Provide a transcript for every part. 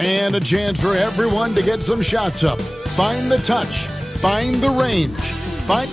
And a chance for everyone to get some shots up. Find the touch. Find the range. Find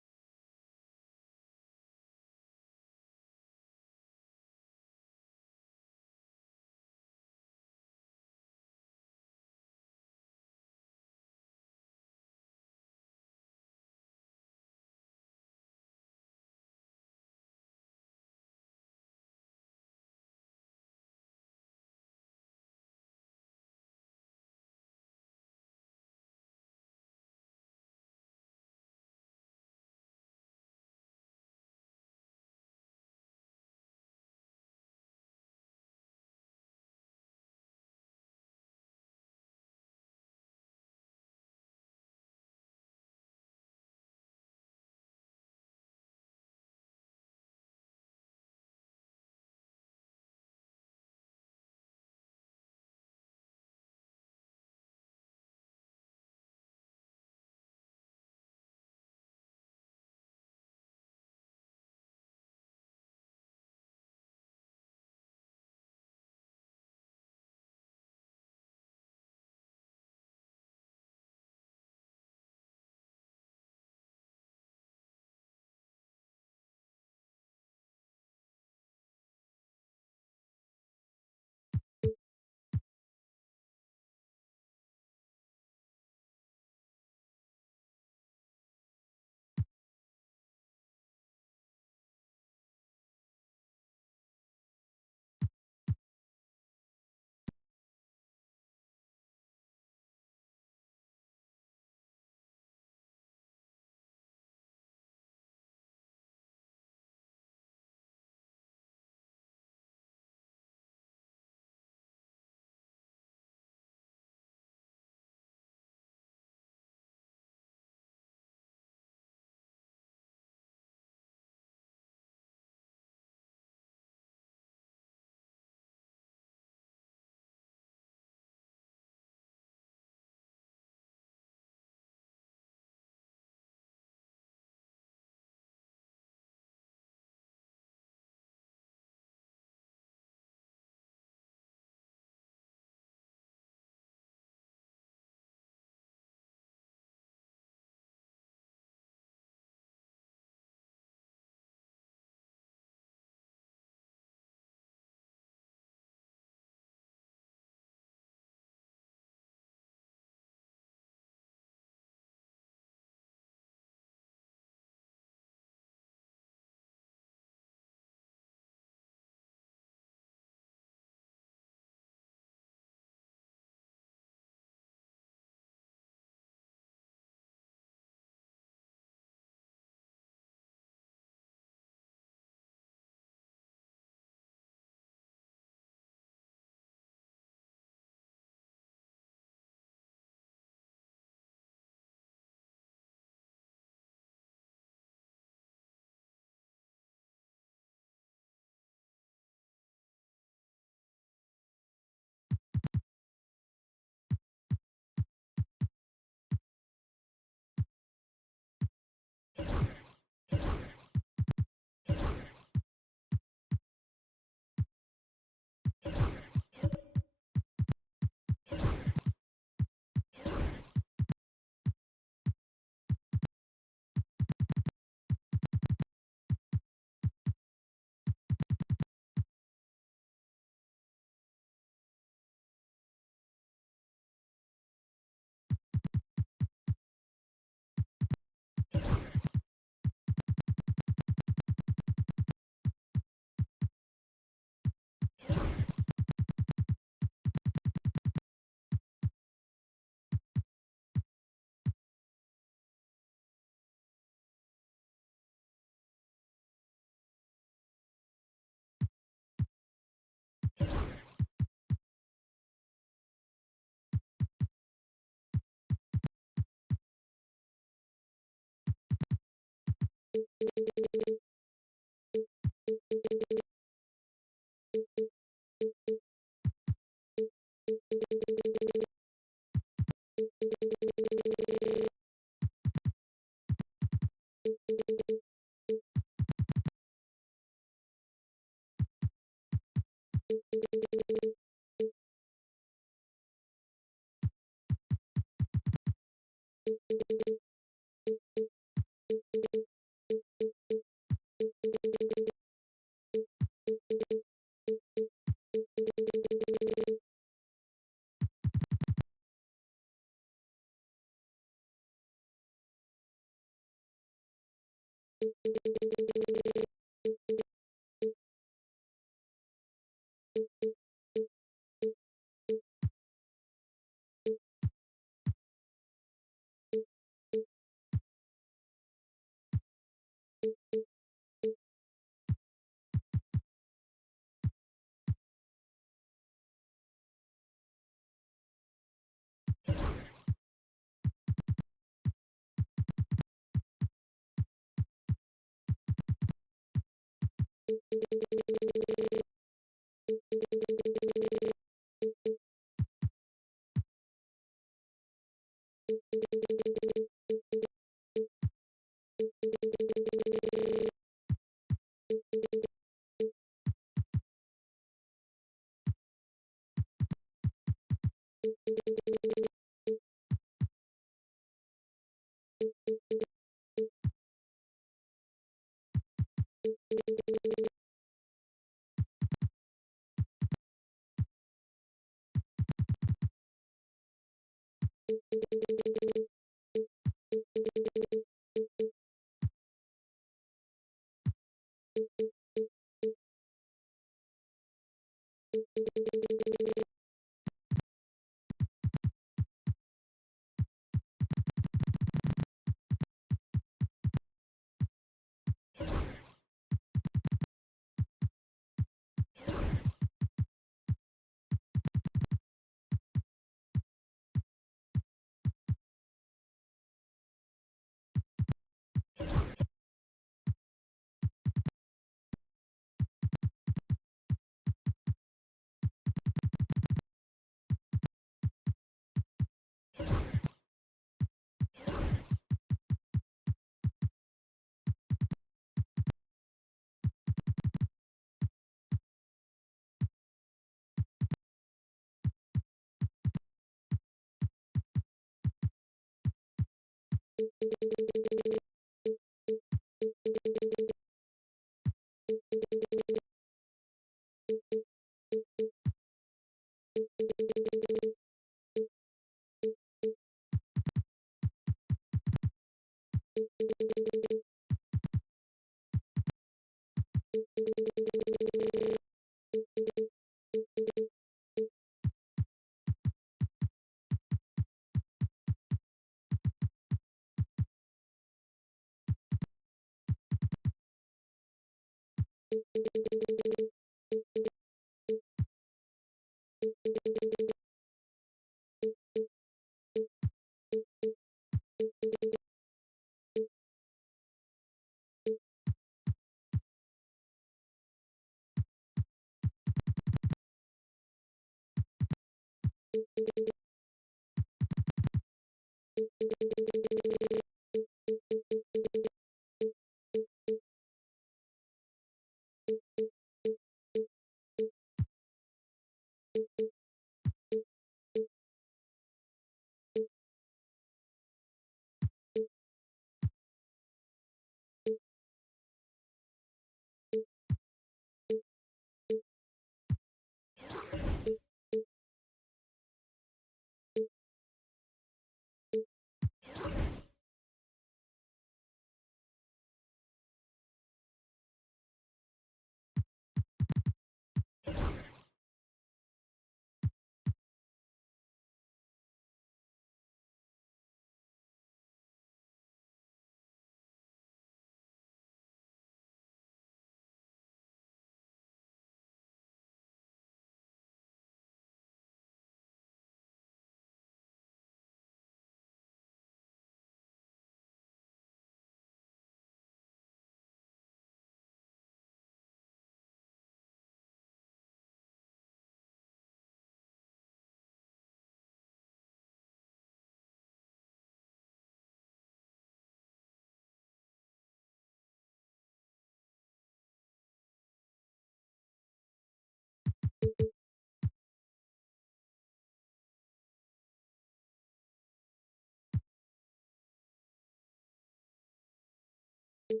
And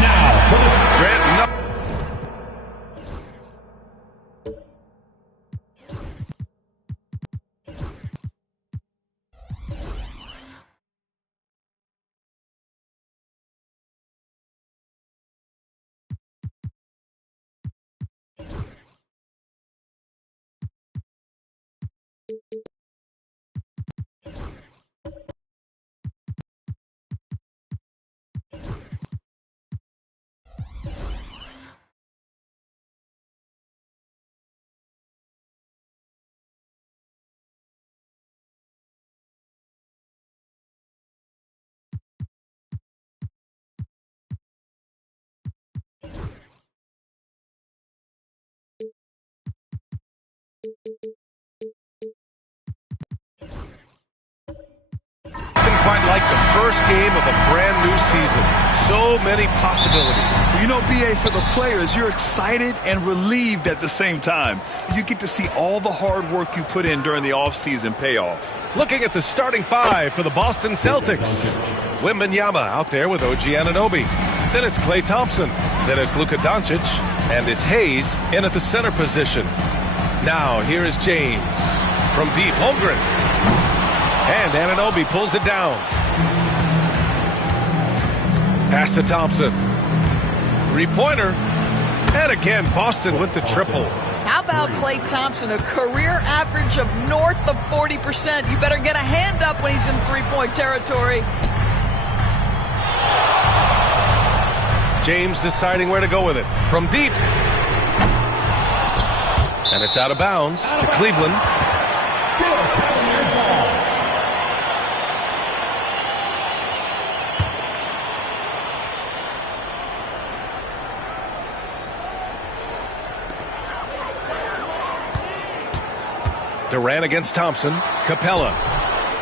now for the quite like the first game of a brand new season. So many possibilities. You know, BA, for the players, you're excited and relieved at the same time. You get to see all the hard work you put in during the offseason pay off. Looking at the starting five for the Boston Celtics. Wembanyama out there with OG Anunoby. Then it's Klay Thompson. Then it's Luka Doncic. And it's Hayes in at the center position. Now, here is James. From deep, Holmgren. And Anunoby pulls it down. Pass to Thompson. Three-pointer. And again, Boston with the triple. How about Klay Thompson, a career average of north of 40%? You better get a hand up when he's in three-point territory. James deciding where to go with it. From deep. And it's out of bounds to Cleveland. Durant against Thompson. Capella.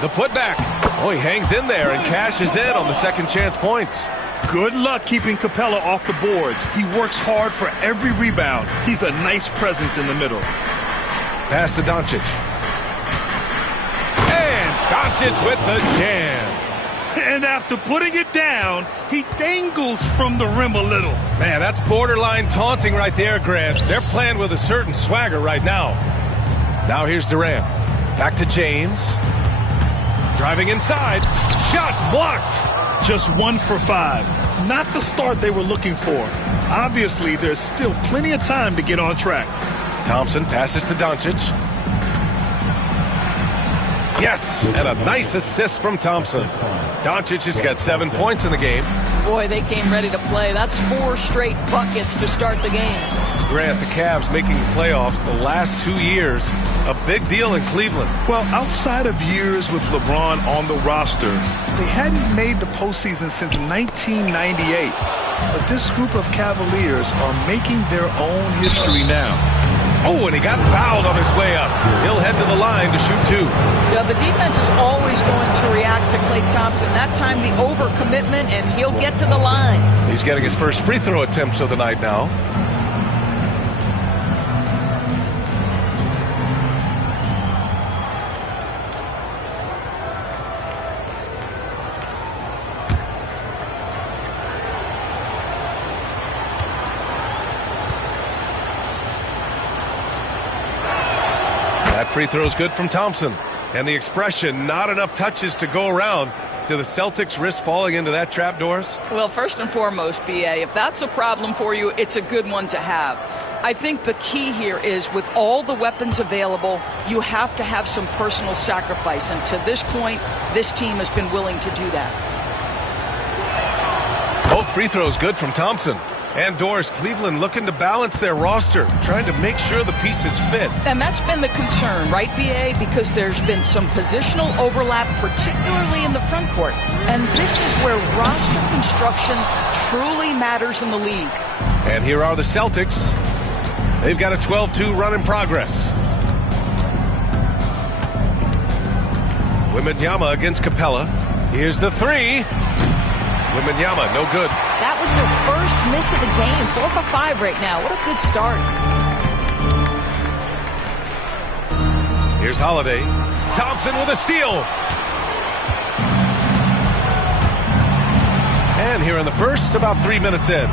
The putback. Oh, he hangs in there and cashes in on the second chance points. Good luck keeping Capella off the boards. He works hard for every rebound. He's a nice presence in the middle. Pass to Doncic. And Doncic with the jam. And after putting it down, he dangles from the rim a little. Man, that's borderline taunting right there, Grant. They're playing with a certain swagger right now. Now here's Durant. Back to James. Driving inside. Shots blocked. Just 1 for 5. Not the start they were looking for. Obviously, there's still plenty of time to get on track. Thompson passes to Doncic. Yes, and a nice assist from Thompson. Doncic has got 7 points in the game. Boy, they came ready to play. That's 4 straight buckets to start the game. Grant, the Cavs making the playoffs the last 2 years. A big deal in Cleveland. Well, outside of years with LeBron on the roster, they hadn't made the postseason since 1998. But this group of Cavaliers are making their own history now. Oh, and he got fouled on his way up. He'll head to the line to shoot 2. Yeah, the defense is always going to react to Klay Thompson. That time the overcommitment, and he'll get to the line. He's getting his first free throw attempts of the night now. That free throw is good from Thompson. And the expression, not enough touches to go around. Do the Celtics risk falling into that trap, Doris? Well, first and foremost, BA, if that's a problem for you, it's a good one to have. I think the key here is with all the weapons available, you have to have some personal sacrifice. And to this point, this team has been willing to do that. Both free throws good from Thompson. And Doris, Cleveland looking to balance their roster, trying to make sure the pieces fit. And that's been the concern, right, BA? Because there's been some positional overlap, particularly in the front court. And this is where roster construction truly matters in the league. And here are the Celtics. They've got a 12-2 run in progress. Wembanyama against Capella. Here's the three. Wembanyama, no good. That was their first miss of the game. 4 for 5 right now. What a good start. Here's Holiday. Thompson with a steal. And here in the first, about 3 minutes in.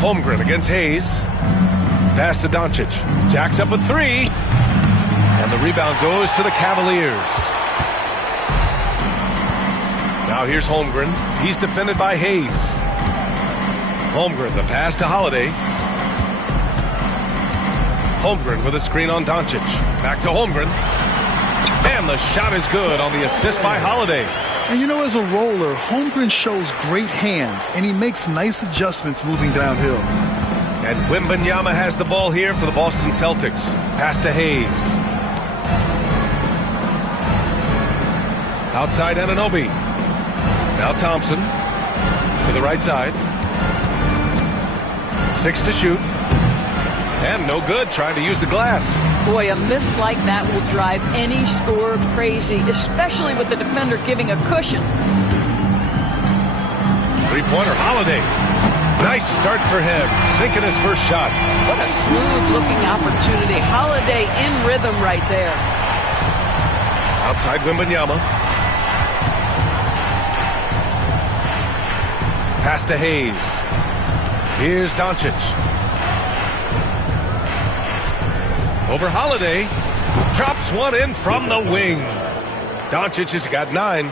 Holmgren against Hayes. Pass to Doncic. Jacks up a three. And the rebound goes to the Cavaliers. Now here's Holmgren. He's defended by Hayes. Holmgren, the pass to Holiday. Holmgren with a screen on Doncic. Back to Holmgren. And the shot is good on the assist by Holiday. And you know, as a roller, Holmgren shows great hands, and he makes nice adjustments moving downhill. And Wembanyama has the ball here for the Boston Celtics. Pass to Hayes. Outside Anunoby. Now Thompson to the right side. 6 to shoot. And no good, trying to use the glass. Boy, a miss like that will drive any scorer crazy, especially with the defender giving a cushion. Three-pointer, Holiday. Nice start for him, sinking his first shot. What a smooth-looking opportunity. Holiday in rhythm right there. Outside Wembanyama. Pass to Hayes. Here's Doncic. Over Holiday. Drops one in from the wing. Doncic has got 9.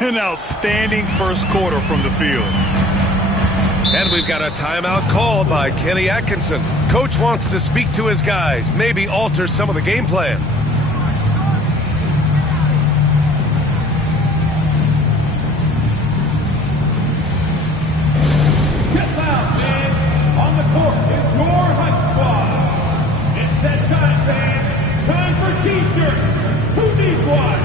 An outstanding first quarter from the field. And we've got a timeout called by Kenny Atkinson. Coach wants to speak to his guys, maybe alter some of the game plan. Step out, fans. On the court is your hype squad. It's that time, fans. Time for T-shirts. Who needs one?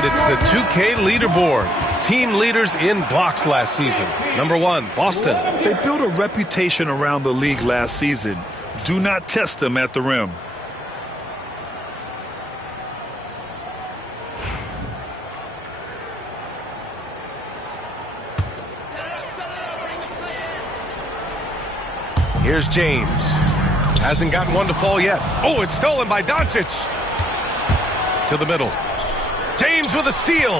It's the 2K leaderboard. Team leaders in blocks last season. Number 1, Boston. They built a reputation around the league last season. Do not test them at the rim. Here's James. Hasn't gotten one to fall yet. Oh, it's stolen by Doncic. To the middle. James with a steal.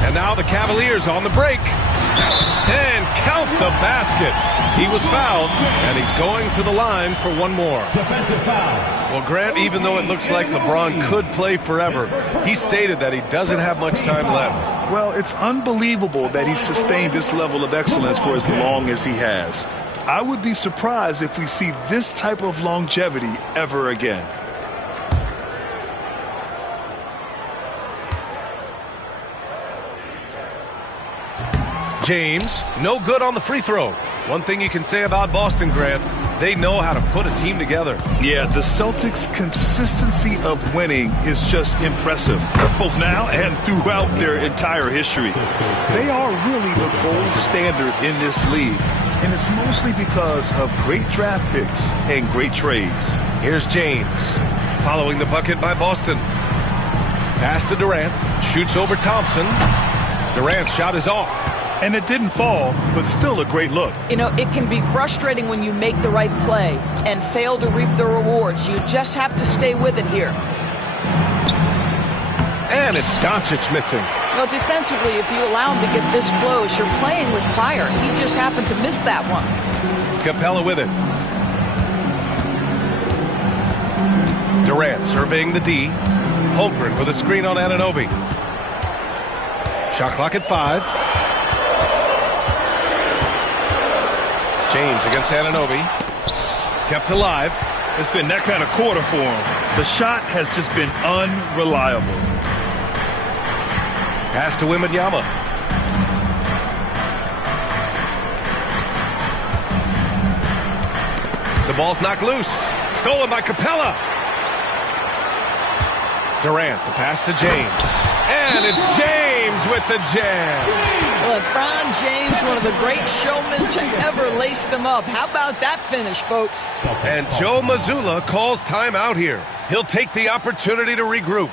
And now the Cavaliers on the break. And count the basket. He was fouled, and he's going to the line for one more. Defensive foul. Well, Grant, even though it looks like LeBron could play forever, he stated that he doesn't have much time left. Well, it's unbelievable that he's sustained this level of excellence for as long as he has. I would be surprised if we see this type of longevity ever again. James, no good on the free throw. One thing you can say about Boston, Grant, they know how to put a team together. Yeah, the Celtics' consistency of winning is just impressive, both now and throughout their entire history. They are really the gold standard in this league, and it's mostly because of great draft picks and great trades. Here's James, following the bucket by Boston. Pass to Durant, shoots over Thompson. Durant's shot is off. And it didn't fall, but still a great look. You know, it can be frustrating when you make the right play and fail to reap the rewards. You just have to stay with it here. And it's Doncic missing. Well, defensively, if you allow him to get this close, you're playing with fire. He just happened to miss that one. Capella with it. Durant surveying the D. Holmgren with a screen on Anunoby. Shot clock at 5. James against Anunoby. Kept alive. It's been that kind of quarter for him. The shot has just been unreliable. Pass to Wembanyama. The ball's knocked loose. Stolen by Capella. Durant, the pass to James. And it's James with the jam. LeBron James, one of the great showmen to ever lace them up. How about that finish, folks? And Joe Mazzulla calls timeout here. He'll take the opportunity to regroup.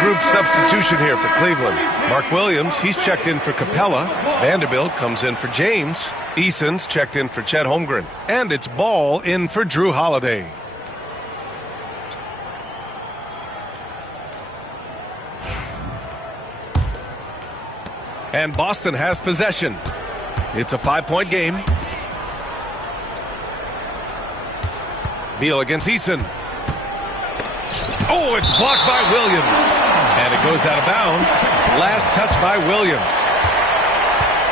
Group substitution here for Cleveland. Mark Williams, he's checked in for Capella. Vanderbilt comes in for James. Eason's checked in for Chet Holmgren. And it's Ball in for Drew Holiday. And Boston has possession. It's a 5-point game. Beal against Eason. Oh, it's blocked by Williams. And it goes out of bounds. Last touch by Williams.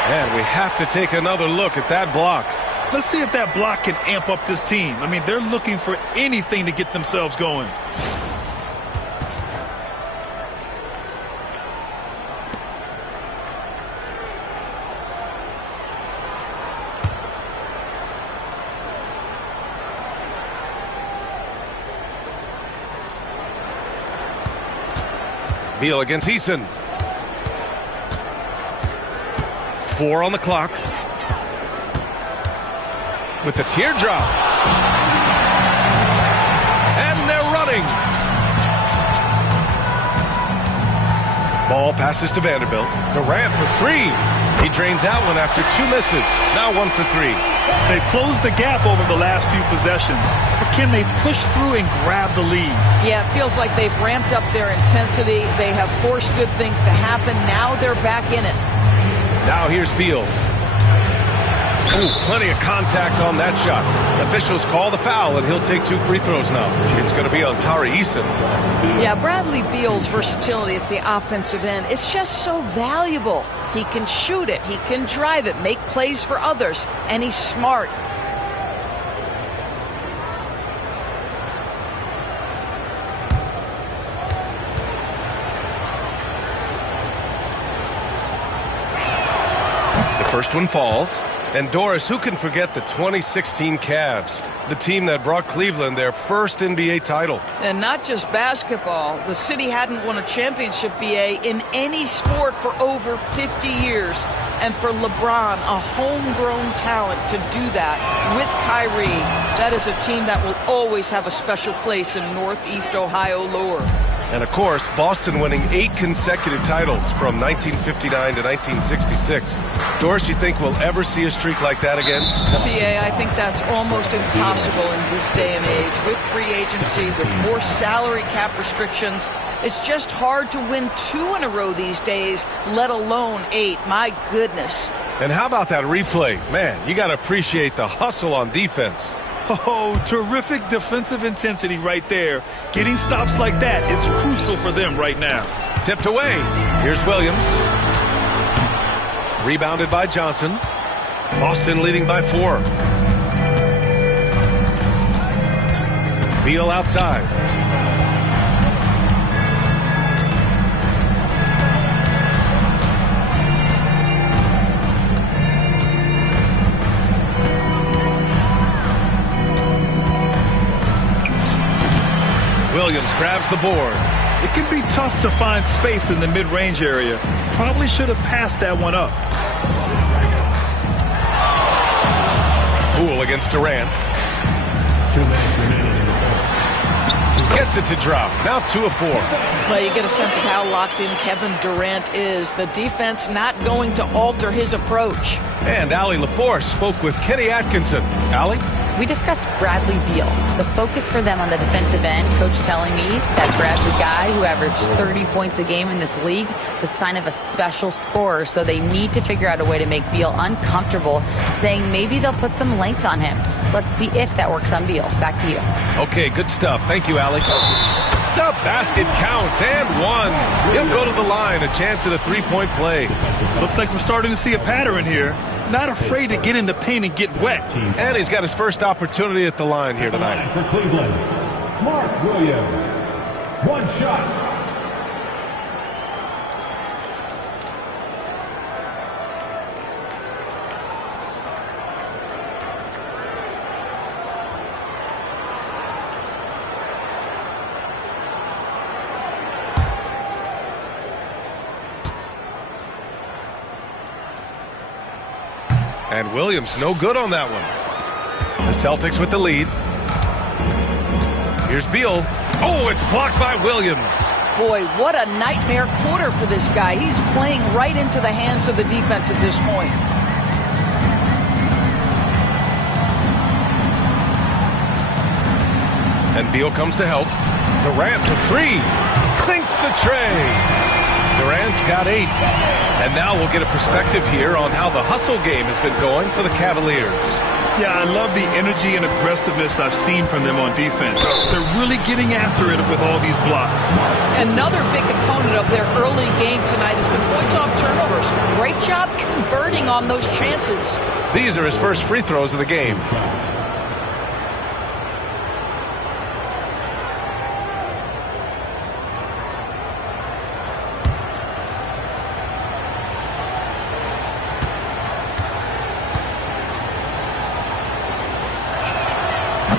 And we have to take another look at that block. Let's see if that block can amp up this team. I mean, they're looking for anything to get themselves going. Beal against Eason. 4 on the clock. With the teardrop. And they're running. Ball passes to Vanderbilt. Durant for 3. He drains out one after 2 misses. Now 1 for 3. They've closed the gap over the last few possessions. But can they push through and grab the lead? Yeah, it feels like they've ramped up their intensity. They have forced good things to happen. Now they're back in it. Now here's Beal. Ooh, plenty of contact on that shot. Officials call the foul, and he'll take 2 free throws now. It's going to be on Tari Eason. Yeah, Bradley Beal's versatility at the offensive end, it's just so valuable. He can shoot it, he can drive it, make plays for others, and he's smart. The first one falls. And Doris, who can forget the 2016 Cavs, the team that brought Cleveland their first NBA title? And not just basketball. The city hadn't won a championship, BA, in any sport for over 50 years. And for LeBron, a homegrown talent, to do that with Kyrie, that is a team that will always have a special place in Northeast Ohio lore. And, of course, Boston winning 8 consecutive titles from 1959 to 1966. Doris, you think we'll ever see a streak like that again? BA, I think that's almost impossible in this day and age. With free agency, with more salary cap restrictions, it's just hard to win 2 in a row these days, let alone 8. My goodness. And how about that replay? Man, you got to appreciate the hustle on defense. Oh, terrific defensive intensity right there. Getting stops like that is crucial for them right now. Tipped away. Here's Williams. Rebounded by Johnson. Boston leading by 4. Beal outside. Williams grabs the board. It can be tough to find space in the mid-range area. Probably should have passed that one up. Poole against Durant. Gets it to drop. Now 2 of 4. Well, you get a sense of how locked in Kevin Durant is. The defense not going to alter his approach. And Allie LaForce spoke with Kenny Atkinson. Allie? We discussed Bradley Beal. The focus for them on the defensive end, coach telling me that Brad's a guy who averaged 30 points a game in this league, the sign of a special scorer, so they need to figure out a way to make Beal uncomfortable, saying maybe they'll put some length on him. Let's see if that works on Beal. Back to you. Okay, good stuff. Thank you, Allie. The basket counts, and 1. He'll go to the line, a chance at a 3-point play. Looks like we're starting to see a pattern here. Not afraid to get in the paint and get wet. And he's got his first opportunity at the line here tonight. For Cleveland, Mark Williams. 1 shot. And Williams no good on that one. The Celtics with the lead. Here's Beal. Oh, it's blocked by Williams. Boy, what a nightmare quarter for this guy. He's playing right into the hands of the defense at this point. And Beal comes to help. Durant for 3. Sinks the tray. Durant's got 8. And now we'll get a perspective here on how the hustle game has been going for the Cavaliers. Yeah, I love the energy and aggressiveness I've seen from them on defense. They're really getting after it with all these blocks. Another big component of their early game tonight has been points off turnovers. Great job converting on those chances. These are his first free throws of the game.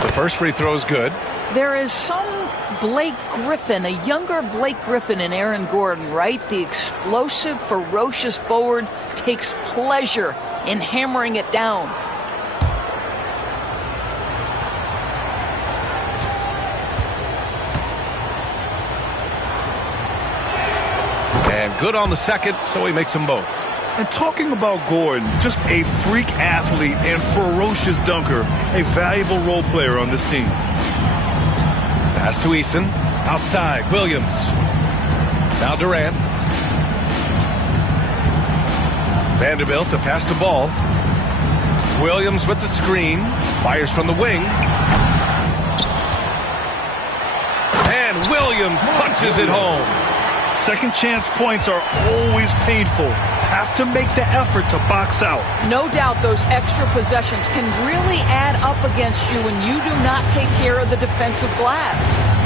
The first free throw is good. There is some Blake Griffin, a younger Blake Griffin in Aaron Gordon, right? The explosive, ferocious forward takes pleasure in hammering it down. And good on the second, so he makes them both. And talking about Gordon, just a freak athlete and ferocious dunker, a valuable role player on this team. Pass to Eason. Outside, Williams. Now Durant. Vanderbilt to pass to Ball. Williams with the screen. Fires from the wing. And Williams punches it home. Second chance points are always painful. Have to make the effort to box out. No doubt those extra possessions can really add up against you when you do not take care of the defensive glass.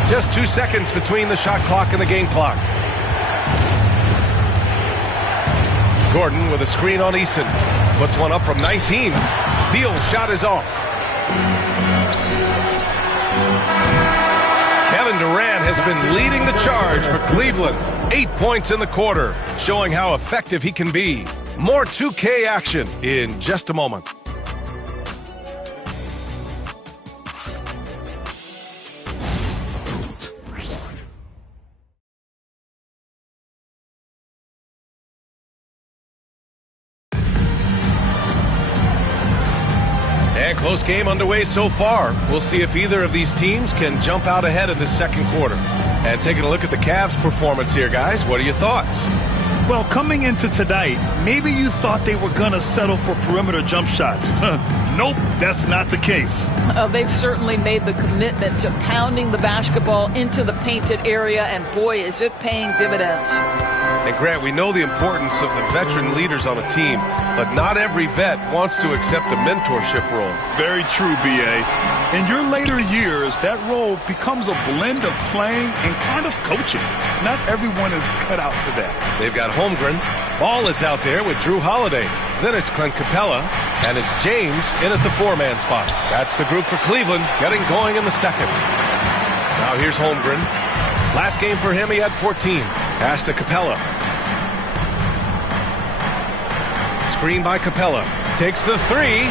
Just 2 seconds between the shot clock and the game clock. Gordon with a screen on Eason. Puts one up from 19. Beal's shot is off. Kevin Durant has been leading the charge for Cleveland. 8 points in the quarter, showing how effective he can be. More 2K action in just a moment. And close game underway so far. We'll see if either of these teams can jump out ahead in this second quarter. And taking a look at the Cavs' performance here, guys, what are your thoughts? Well, coming into tonight, maybe you thought they were going to settle for perimeter jump shots. Nope, that's not the case. They've certainly made the commitment to pounding the basketball into the painted area, and boy, is it paying dividends. And Grant, we know the importance of the veteran leaders on a team, but not every vet wants to accept a mentorship role. Very true, B.A. In your later years, that role becomes a blend of playing and kind of coaching. Not everyone is cut out for that. They've got Holmgren. Ball is out there with Drew Holiday. Then it's Clint Capella, and it's James in at the four-man spot. That's the group for Cleveland, getting going in the second. Now here's Holmgren. Last game for him, he had 14. Pass to Capella. Screen by Capella. Takes the three.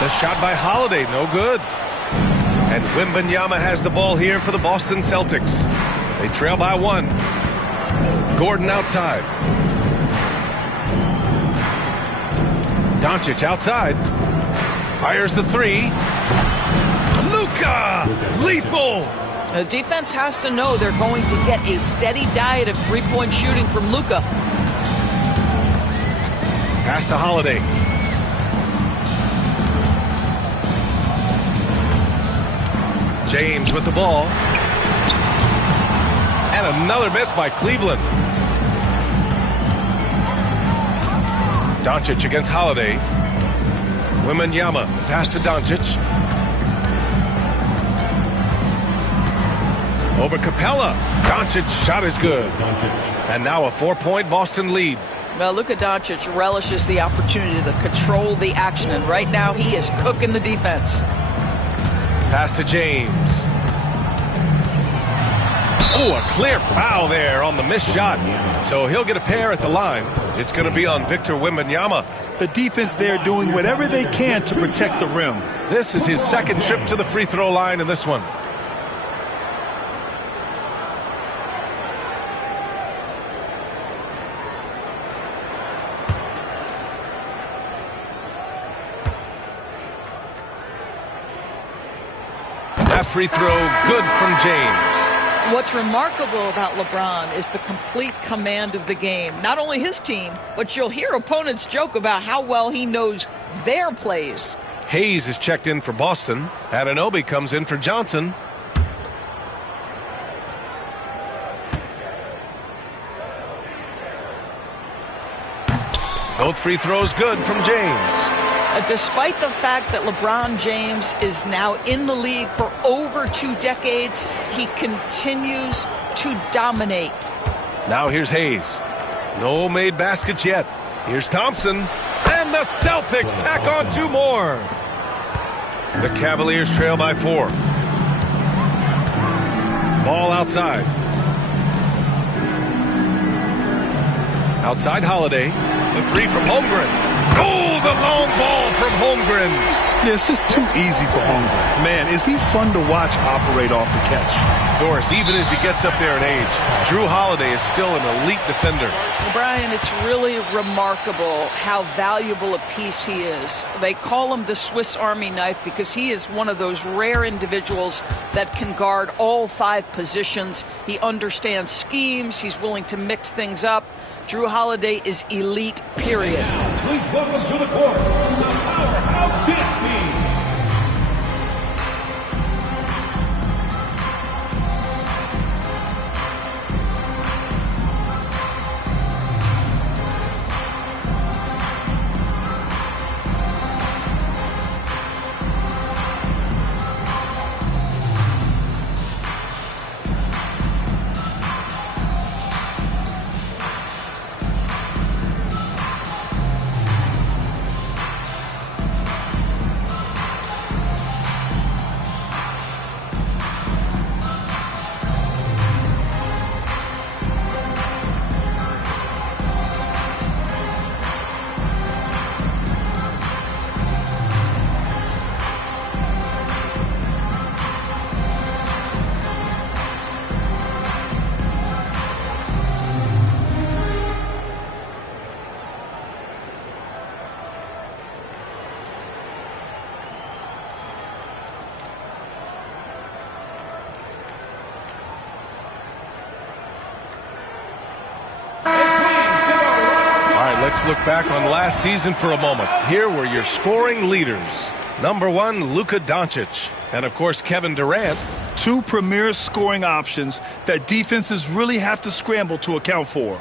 The shot by Holiday, no good. And Wembanyama has the ball here for the Boston Celtics. They trail by one. Gordon outside. Doncic outside. Fires the three. Luka! Lethal! The defense has to know they're going to get a steady diet of three-point shooting from Luka. Pass to Holiday. James with the ball. And another miss by Cleveland. Doncic against Holiday. Wembanyama. Pass to Doncic. Over Capella. Doncic shot is good. And now a 4-point Boston lead. Well, Luka Doncic relishes the opportunity to control the action, and right now he is cooking the defense. Pass to James. Oh, a clear foul there on the missed shot. So he'll get a pair at the line. It's going to be on Victor Wembanyama. The defense there doing whatever they can to protect the rim. This is his second trip to the free throw line in this one. That free throw good from James. What's remarkable about LeBron is the complete command of the game. Not only his team, but you'll hear opponents joke about how well he knows their plays. Hayes is checked in for Boston. Anunoby comes in for Johnson. Both free throws good from James. Despite the fact that LeBron James is now in the league for over 2 decades, he continues to dominate. Now here's Hayes. No made baskets yet. Here's Thompson. And the Celtics tack on 2 more. The Cavaliers trail by 4. Ball outside. Outside Holiday. The three from Holmgren. Oh, the long ball from Holmgren. Yeah, it's just too easy for Holmgren. Man, is he fun to watch operate off the catch. Doris, even as he gets up there in age, Drew Holiday is still an elite defender. Brian, it's really remarkable how valuable a piece he is. They call him the Swiss Army knife because he is one of those rare individuals that can guard all 5 positions. He understands schemes. He's willing to mix things up. Drew Holiday is elite, period. Please welcome to the court, the powerhouse dance team. Let's look back on last season for a moment. Here were your scoring leaders. Number 1, Luka Doncic. And, of course, Kevin Durant. Two premier scoring options that defenses really have to scramble to account for.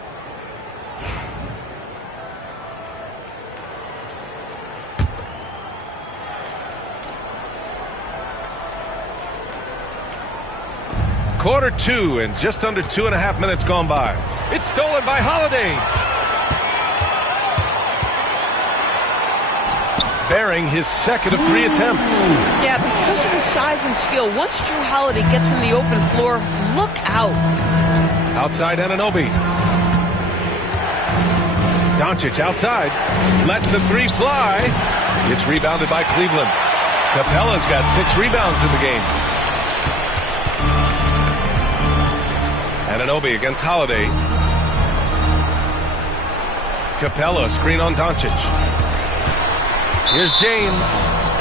Quarter 2 and just under 2.5 minutes gone by. It's stolen by Holiday. Bearing his second of 3 attempts. Yeah, because of his size and skill, once Drew Holiday gets in the open floor, look out. Outside Anunoby. Doncic outside. Lets the 3 fly. It's rebounded by Cleveland. Capella's got 6 rebounds in the game. Anunoby against Holiday. Capella, screen on Doncic. Here's James,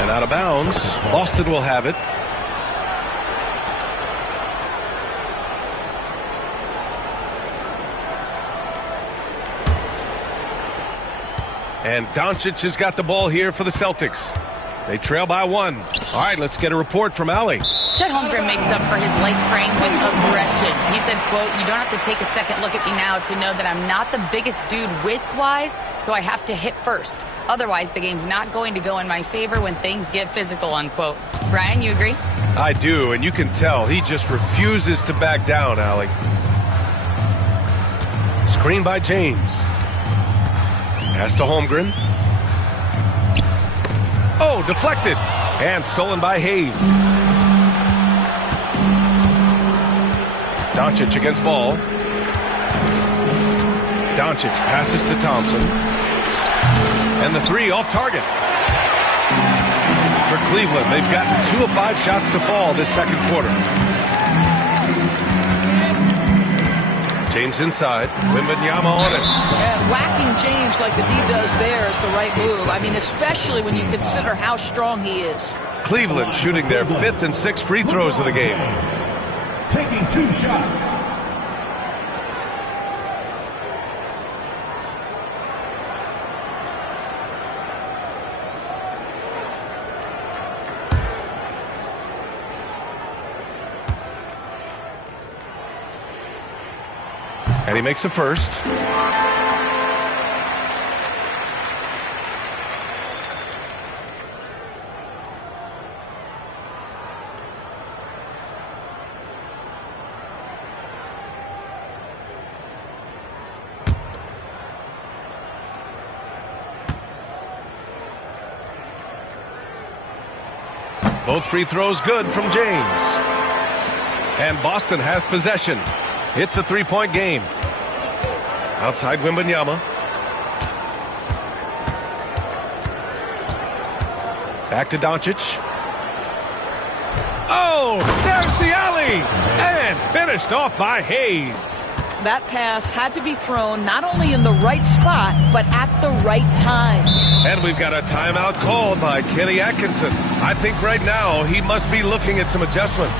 and out of bounds. Boston will have it. And Doncic has got the ball here for the Celtics. They trail by 1. All right, let's get a report from Allie. Chet Holmgren makes up for his light frame with aggression. He said, quote, "You don't have to take a second look at me now to know that I'm not the biggest dude width-wise, so I have to hit first. Otherwise, the game's not going to go in my favor when things get physical," unquote. Brian, you agree? I do, and you can tell he just refuses to back down, Allie. Screen by James. Pass to Holmgren. Oh, deflected. And stolen by Hayes. Doncic against ball. Doncic passes to Thompson. And the 3 off target. For Cleveland, they've gotten 2 of 5 shots to fall this second quarter. James inside. Wembanyama on it. Yeah, whacking James like the D does there is the right move. I mean, especially when you consider how strong he is. Cleveland shooting their 5th and 6th free throws of the game. Taking 2 shots. And he makes a first. Both free throws good from James. And Boston has possession. It's a 3-point game. Outside Wembanyama. Back to Doncic. Oh, there's the alley. And finished off by Hayes. That pass had to be thrown not only in the right spot, but at the right time. And we've got a timeout called by Kenny Atkinson. I think right now he must be looking at some adjustments.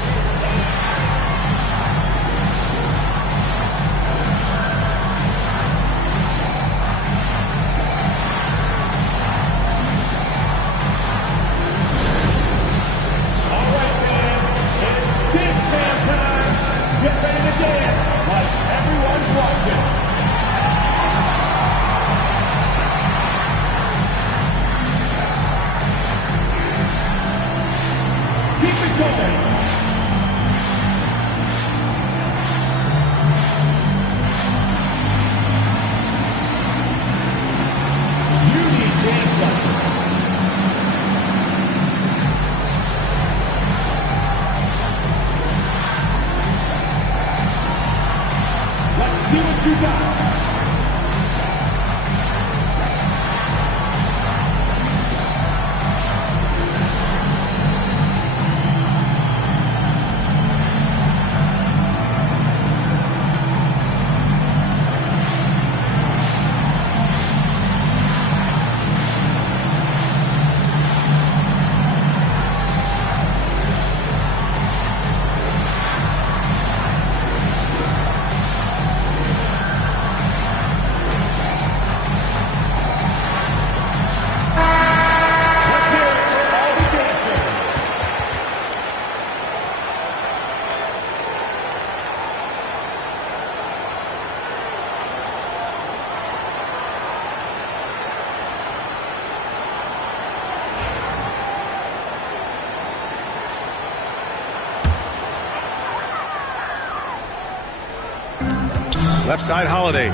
Left side, Holiday.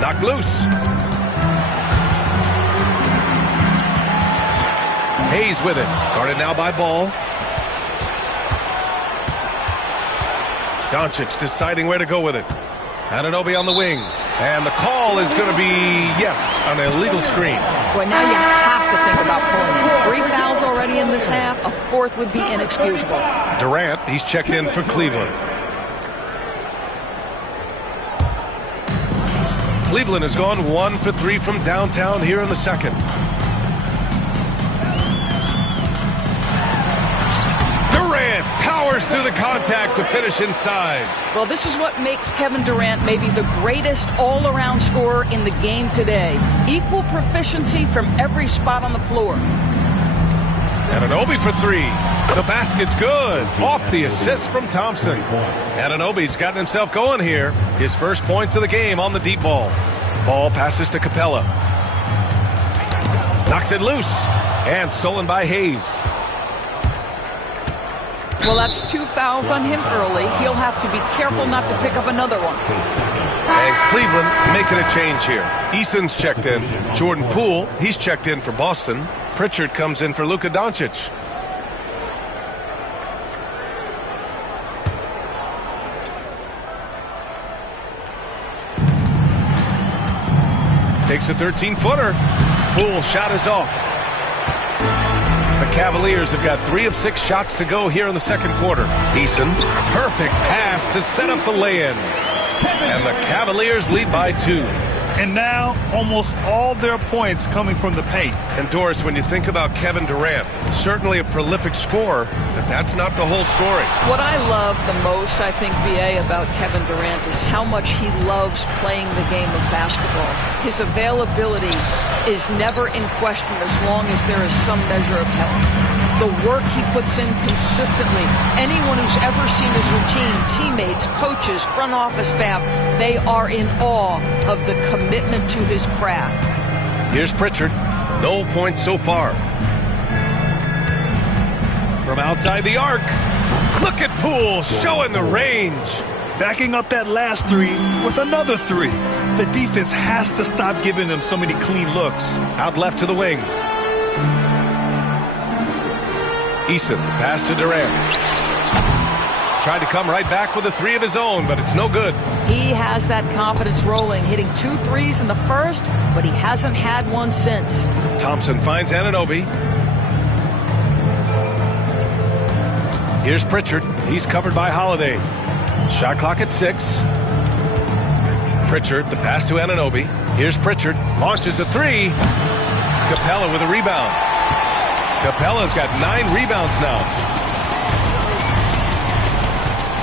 Knocked loose. Hayes with it. Guarded now by Ball. Doncic deciding where to go with it. Anunoby on the wing. And the call is going to be, yes, an illegal screen. Boy, now you have to think about pulling it. 3 fouls already in this half. A fourth would be inexcusable. Durant, he's checked in for Cleveland. Cleveland has gone 1 for 3 from downtown here in the second. Durant powers through the contact to finish inside. Well, this is what makes Kevin Durant maybe the greatest all-around scorer in the game today. Equal proficiency from every spot on the floor. Anunoby for 3. The basket's good. Off the assist from Thompson. Anunoby's gotten himself going here. His first points of the game on the deep ball. Ball passes to Capella. Knocks it loose. And stolen by Hayes. Well, that's 2 fouls on him early. He'll have to be careful not to pick up another one. And Cleveland making a change here. Eason's checked in. Jordan Poole, he's checked in for Boston. Pritchard comes in for Luka Doncic. Takes a 13-footer. Poole shot is off. The Cavaliers have got 3 of 6 shots to go here in the second quarter. Eason, perfect pass to set up the lay-in. And the Cavaliers lead by 2. And now, almost all their points coming from the paint. And Doris, when you think about Kevin Durant, certainly a prolific scorer, but that's not the whole story. What I love the most, I think, B.A., about Kevin Durant is how much he loves playing the game of basketball. His availability is never in question as long as there is some measure of health. The work he puts in consistently. Anyone who's ever seen his routine, teammates, coaches, front office staff, they are in awe of the commitment to his craft. Here's Pritchard. No points so far. From outside the arc. Look at Poole showing the range. Backing up that last 3 with another 3. The defense has to stop giving them so many clean looks. Out left to the wing. Eason, pass to Durant. Tried to come right back with a 3 of his own, but it's no good. He has that confidence rolling, hitting 2 threes in the first, but he hasn't had one since. Thompson finds Anunoby. Here's Pritchard. He's covered by Holiday. Shot clock at 6. Pritchard, the pass to Anunoby. Here's Pritchard. Launches a 3. Capella with a rebound. Capella's got 9 rebounds now.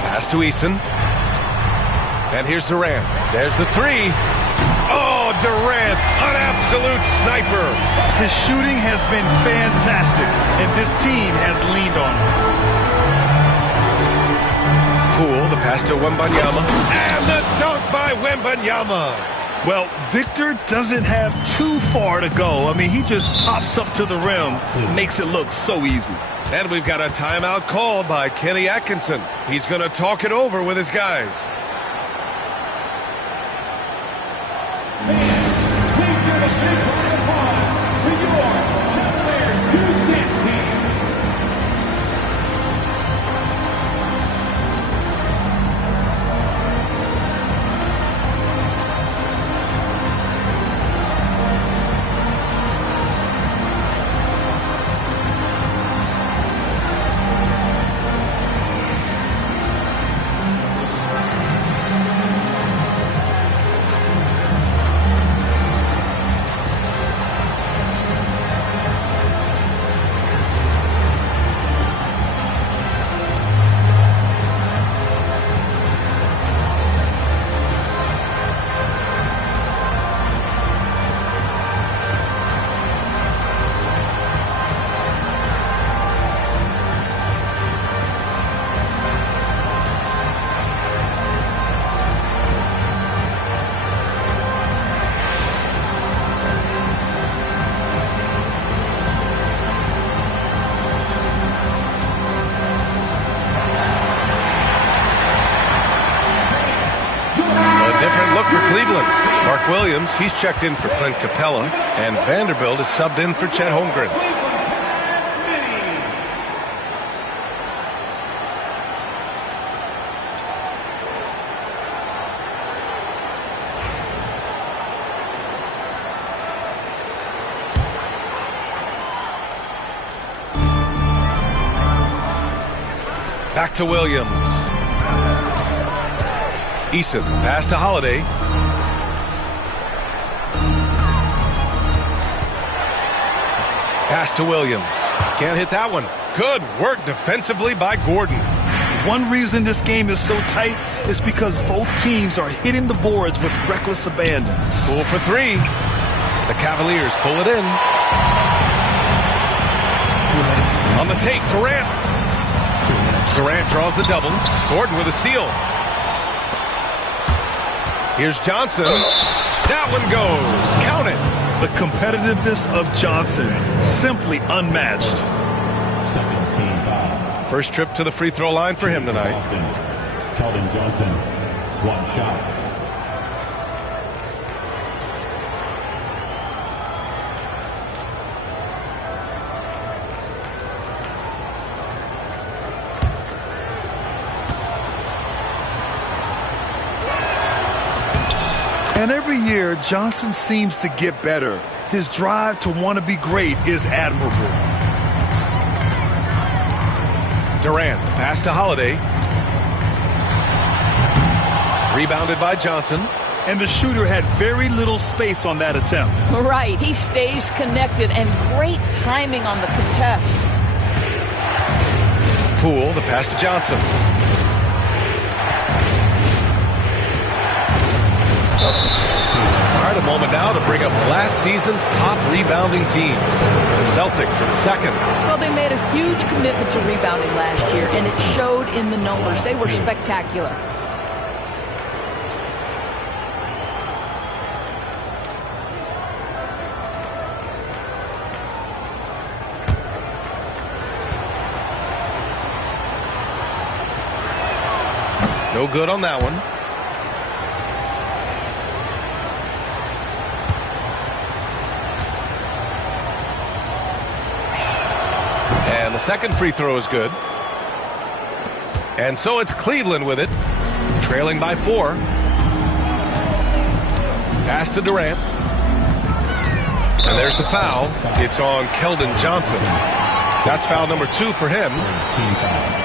Pass to Eason. And here's Durant. There's the 3. Oh, Durant, an absolute sniper. His shooting has been fantastic, and this team has leaned on him. Poole, the pass to Wembanyama. And the dunk by Wembanyama. Well, Victor doesn't have too far to go. I mean, he just pops up to the rim, makes it look so easy. And we've got a timeout called by Kenny Atkinson. He's going to talk it over with his guys. Please give a big round of applause to your Cavaliers Youth Dance Team. Williams, he's checked in for Clint Capella, and Vanderbilt is subbed in for Chet Holmgren. Back to Williams. Eason, pass to Holiday. Pass to Williams. Can't hit that one. Good work defensively by Gordon. One reason this game is so tight is because both teams are hitting the boards with reckless abandon. Pool for three. The Cavaliers pull it in. On the take, Durant. Durant draws the double. Gordon with a steal. Here's Johnson. That one goes. Count it. The competitiveness of Johnson, simply unmatched. Second team foul. First trip to the free throw line for him tonight. Boston, Keldon Johnson, one shot. And every year, Johnson seems to get better. His drive to want to be great is admirable. Durant, pass to Holiday. Rebounded by Johnson. And the shooter had very little space on that attempt. Right, he stays connected, and great timing on the contest. Poole, the pass to Johnson. All right, a moment now to bring up last season's top rebounding teams. The Celtics in second. Well, they made a huge commitment to rebounding last year, and it showed in the numbers. They were spectacular. No good on that one. And the second free throw is good. And so it's Cleveland with it, trailing by 4. Pass to Durant. And there's the foul. It's on Keldon Johnson. That's foul number 2 for him. Team foul.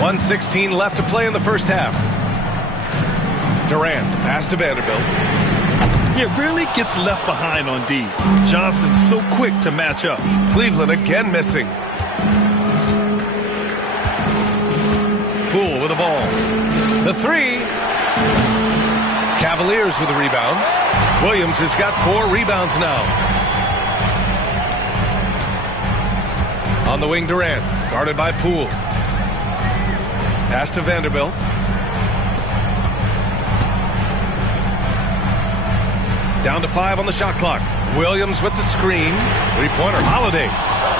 1:16 left to play in the first half. Durant, pass to Vanderbilt. He really gets left behind on D. Johnson's so quick to match up. Cleveland again missing. Poole with the ball. The 3. Cavaliers with the rebound. Williams has got 4 rebounds now. On the wing, Durant, guarded by Poole. Pass to Vanderbilt. Down to 5 on the shot clock. Williams with the screen. Three-pointer. Holiday.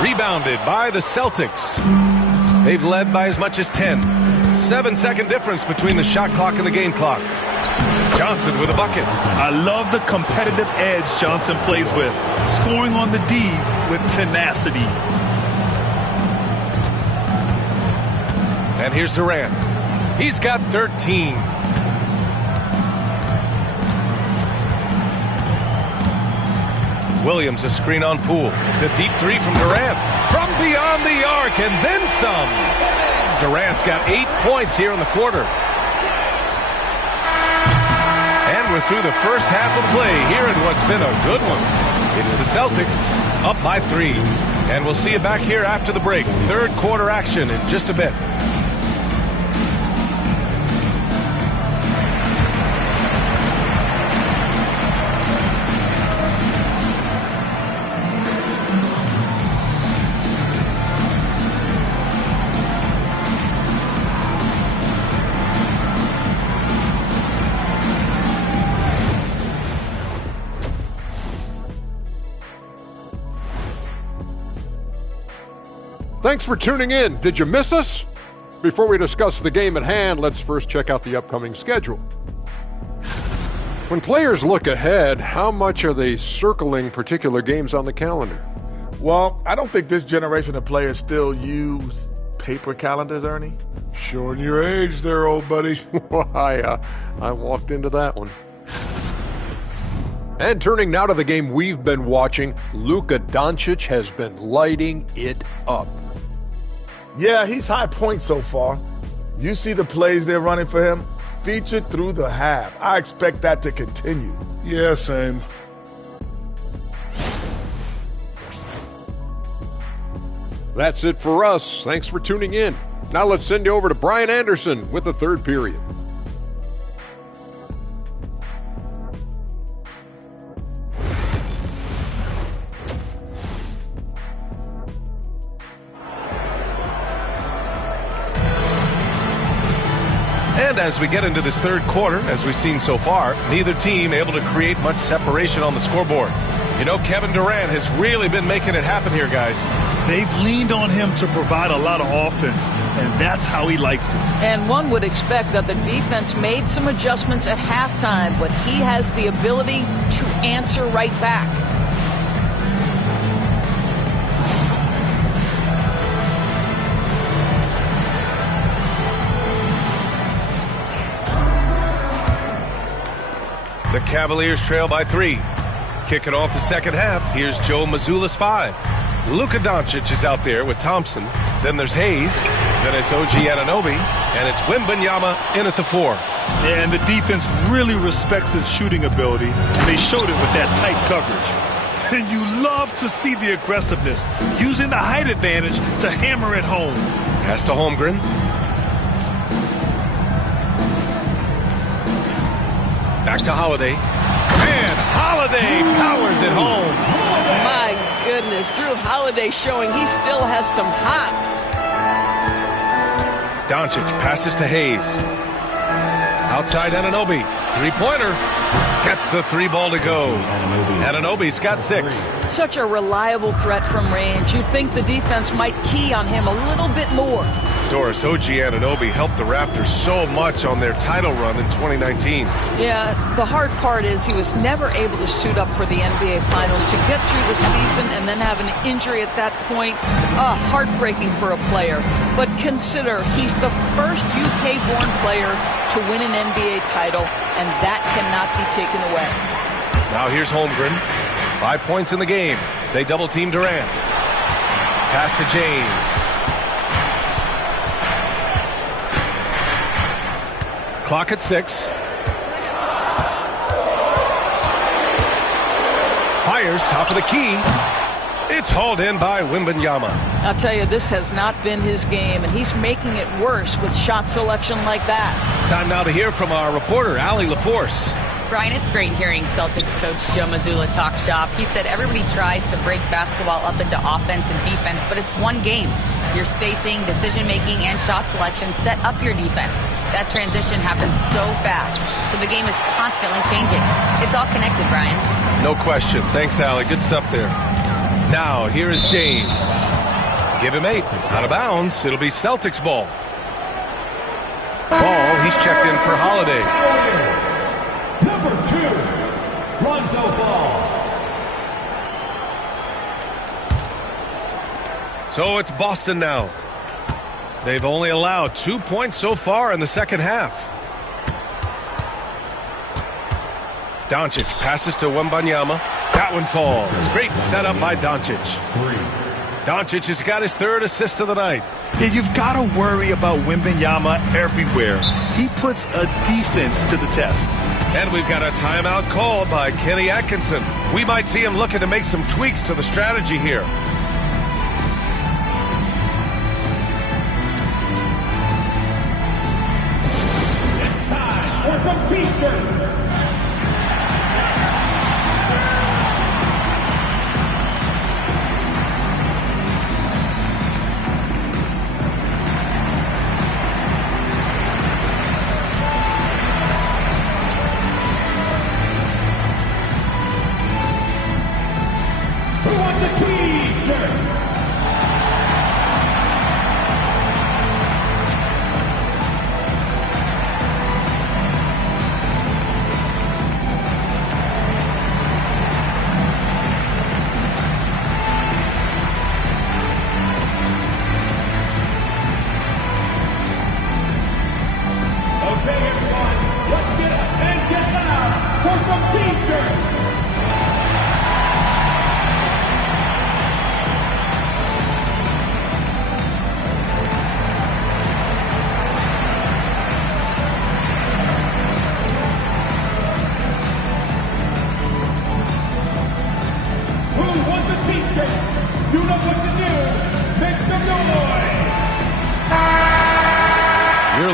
Rebounded by the Celtics. They've led by as much as 10. 7-second difference between the shot clock and the game clock. Johnson with a bucket. I love the competitive edge Johnson plays with. Scoring on the D with tenacity. And here's Durant. He's got 13. Williams, a screen on Poole. The deep 3 from Durant. From beyond the arc, and then some. Durant's got 8 points here in the quarter. And we're through the first half of play here in what's been a good one. It's the Celtics up by 3. And we'll see you back here after the break. Third quarter action in just a bit. Thanks for tuning in. Did you miss us? Before we discuss the game at hand, let's first check out the upcoming schedule. When players look ahead, how much are they circling particular games on the calendar? Well, I don't think this generation of players still use paper calendars, Ernie. Showing your age there, old buddy. Well, I walked into that one. And turning now to the game we've been watching, Luka Doncic has been lighting it up. Yeah, he's high point so far. You see the plays they're running for him? Featured through the half. I expect that to continue. Yeah, same. That's it for us. Thanks for tuning in. Now let's send you over to Brian Anderson with the third period. And as we get into this third quarter, as we've seen so far, neither team able to create much separation on the scoreboard. You know, Kevin Durant has really been making it happen here, guys. They've leaned on him to provide a lot of offense, and that's how he likes it. And one would expect that the defense made some adjustments at halftime, but he has the ability to answer right back. The Cavaliers trail by 3. Kicking off the second half, here's Joe Mazzulla's 5. Luka Doncic is out there with Thompson. Then there's Hayes. Then it's OG Anunoby. And it's Wembanyama in at the 4. And the defense really respects his shooting ability, and they showed it with that tight coverage. And you love to see the aggressiveness, using the height advantage to hammer it home. Pass to Holmgren. Back to Holiday. And Holiday powers it home. My goodness, Drew Holiday showing he still has some hops. Doncic passes to Hayes. Outside Anunoby. Three-pointer. Gets the 3-ball to go. Anunoby's got 6. Such a reliable threat from range. You'd think the defense might key on him a little bit more. Doris, OG Anunoby helped the Raptors so much on their title run in 2019. Yeah, the hard part is he was never able to suit up for the NBA Finals. To get through the season and then have an injury at that point, heartbreaking for a player. But consider, he's the first UK-born player to win an NBA title, and that cannot be taken away. Now here's Holmgren. 5 points in the game. They double-team Durant. Pass to James. Clock at 6. Fires top of the key. It's hauled in by Wembanyama. I'll tell you, this has not been his game, and he's making it worse with shot selection like that. Time now to hear from our reporter, Allie LaForce. Brian, it's great hearing Celtics coach Joe Mazzulla talk shop. He said everybody tries to break basketball up into offense and defense, but it's one game. Your spacing, decision-making, and shot selection set up your defense. That transition happens so fast, so the game is constantly changing. It's all connected, Brian. No question. Thanks, Allie. Good stuff there. Now, here is James. Give him 8. Out of bounds. It'll be Celtics ball. Ball, he's checked in for Holiday. Number 2, Lonzo Ball. So it's Boston now. They've only allowed 2 points so far in the second half. Doncic passes to Wembanyama. That one falls. Great setup by Doncic. Doncic has got his 3rd assist of the night. Yeah, you've got to worry about Wembanyama everywhere. He puts a defense to the test. And we've got a timeout called by Kenny Atkinson. We might see him looking to make some tweaks to the strategy here. It's time for some t-shirts.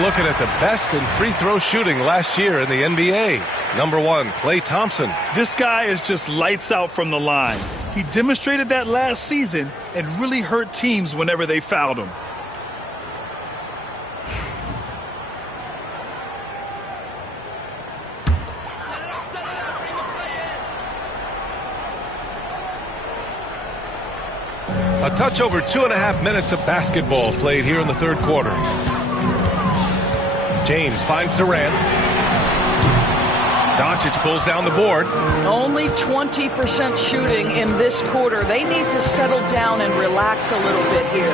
looking at the best in free throw shooting last year in the NBA. Number 1, Klay Thompson. This guy is just lights out from the line. He demonstrated that last season and really hurt teams whenever they fouled him. A touch over 2.5 minutes of basketball played here in the third quarter. James finds Durant. Doncic pulls down the board. Only 20% shooting in this quarter. They need to settle down and relax a little bit here.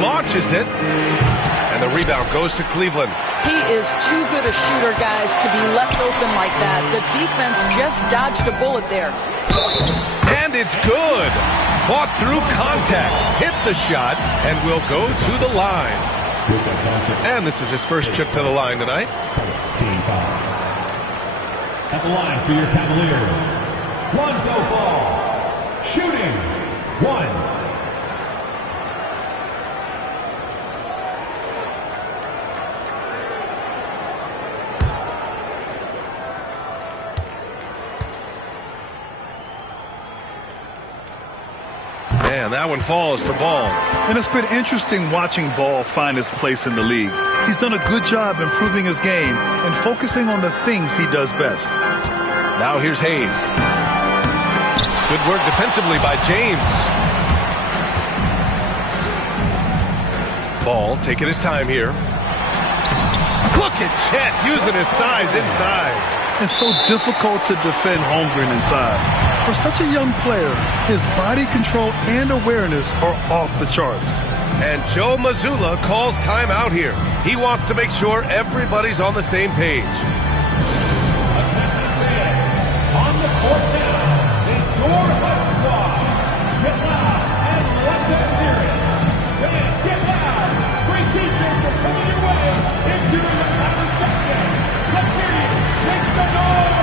Launches it. And the rebound goes to Cleveland. He is too good a shooter, guys, to be left open like that. The defense just dodged a bullet there. And it's good. Fought through contact, hit the shot, and will go to the line. And this is his first trip to the line tonight. At the line for your Cavaliers, Lonzo Ball. Shooting, 1. And that one falls for Ball. And it's been interesting watching Ball find his place in the league. He's done a good job improving his game and focusing on the things he does best. Now here's Hayes. Good work defensively by James. Ball taking his time here. Look at Chet using his size inside. It's so difficult to defend Holmgren inside. For such a young player, his body control and awareness are off the charts. And Joe Mazzulla calls timeout here. He wants to make sure everybody's on the same page. On the court now is your Hut Squad. Get loud and let them hear it. Fans, get loud. Great t-shirts are coming your way. Into the upper section. Let's hear you. Make some noise.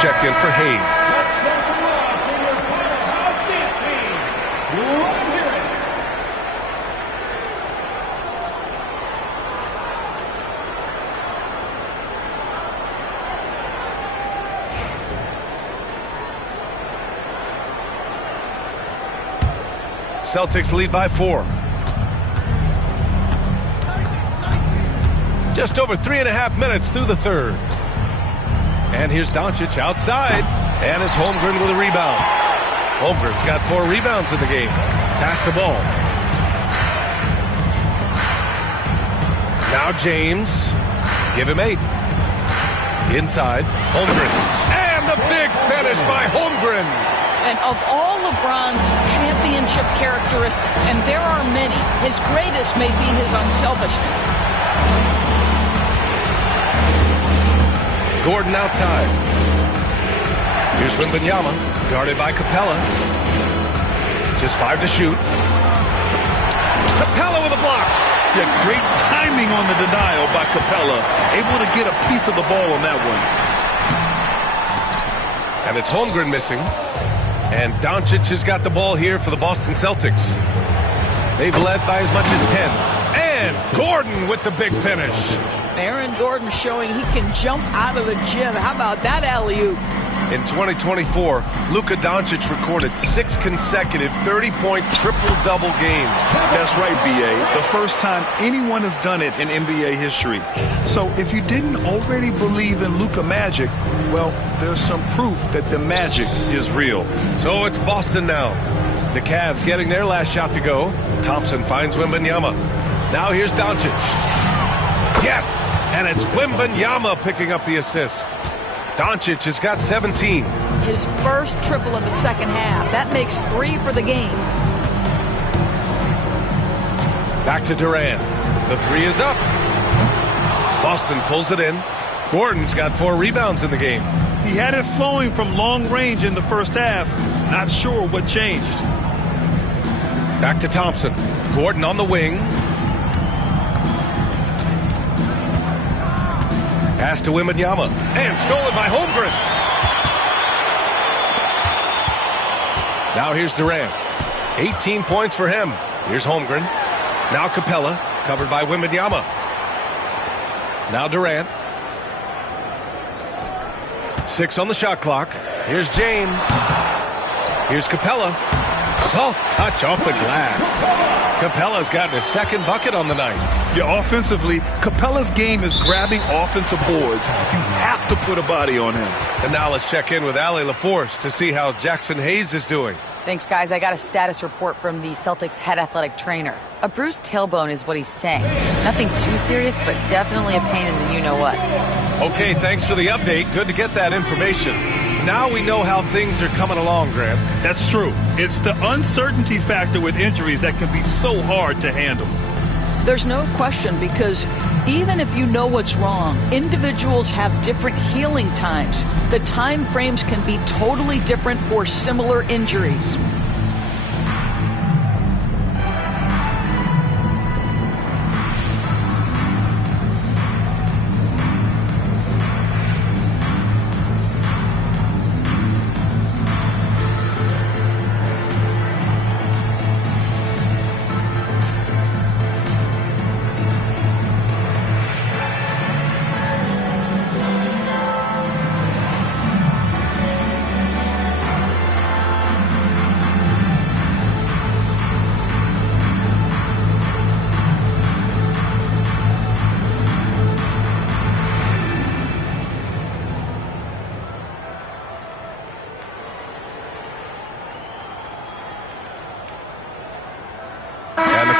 Checked in for Hayes. Celtics lead by 4. Just over 3.5 minutes through the third. And here's Doncic outside, and it's Holmgren with a rebound. Holmgren's got 4 rebounds in the game. Pass the ball. Now James, give him 8. Inside, Holmgren. And the big finish by Holmgren. And of all LeBron's championship characteristics, and there are many, his greatest may be his unselfishness. Gordon outside. Here's Wembanyama, guarded by Capella. Just 5 to shoot. Capella with a block. Yeah, great timing on the denial by Capella. Able to get a piece of the ball on that one. And it's Holmgren missing. And Doncic has got the ball here for the Boston Celtics. They've led by as much as 10. And Gordon with the big finish. Aaron Gordon showing he can jump out of the gym. How about that alley-oop? In 2024, Luka Doncic recorded 6 consecutive 30-point triple-double games. That's right, B.A. The first time anyone has done it in NBA history. So if you didn't already believe in Luka magic, well, there's some proof that the magic is real. So it's Boston now. The Cavs getting their last shot to go. Thompson finds Wembanyama. Now here's Doncic. Yes! And it's Wembanyama picking up the assist. Doncic has got 17. His first triple in the second half. That makes 3 for the game. Back to Durant. The 3 is up. Boston pulls it in. Gordon's got 4 rebounds in the game. He had it flowing from long range in the first half. Not sure what changed. Back to Thompson. Gordon on the wing. Pass to Wembanyama. And stolen by Holmgren. Now here's Durant. 18 points for him. Here's Holmgren. Now Capella. Covered by Wembanyama. Now Durant. 6 on the shot clock. Here's James. Here's Capella. Soft touch off the glass. Capella's gotten his second bucket on the night. Yeah, offensively, Capella's game is grabbing offensive boards. You have to put a body on him. And now let's check in with Allie LaForce to see how Jackson Hayes is doing. Thanks, guys. I got a status report from the Celtics head athletic trainer. A bruised tailbone is what he's saying. Nothing too serious, but definitely a pain in the you-know-what. Okay, thanks for the update. Good to get that information. Now we know how things are coming along, Grant. That's true. It's the uncertainty factor with injuries that can be so hard to handle. There's no question, because even if you know what's wrong, individuals have different healing times. The time frames can be totally different for similar injuries.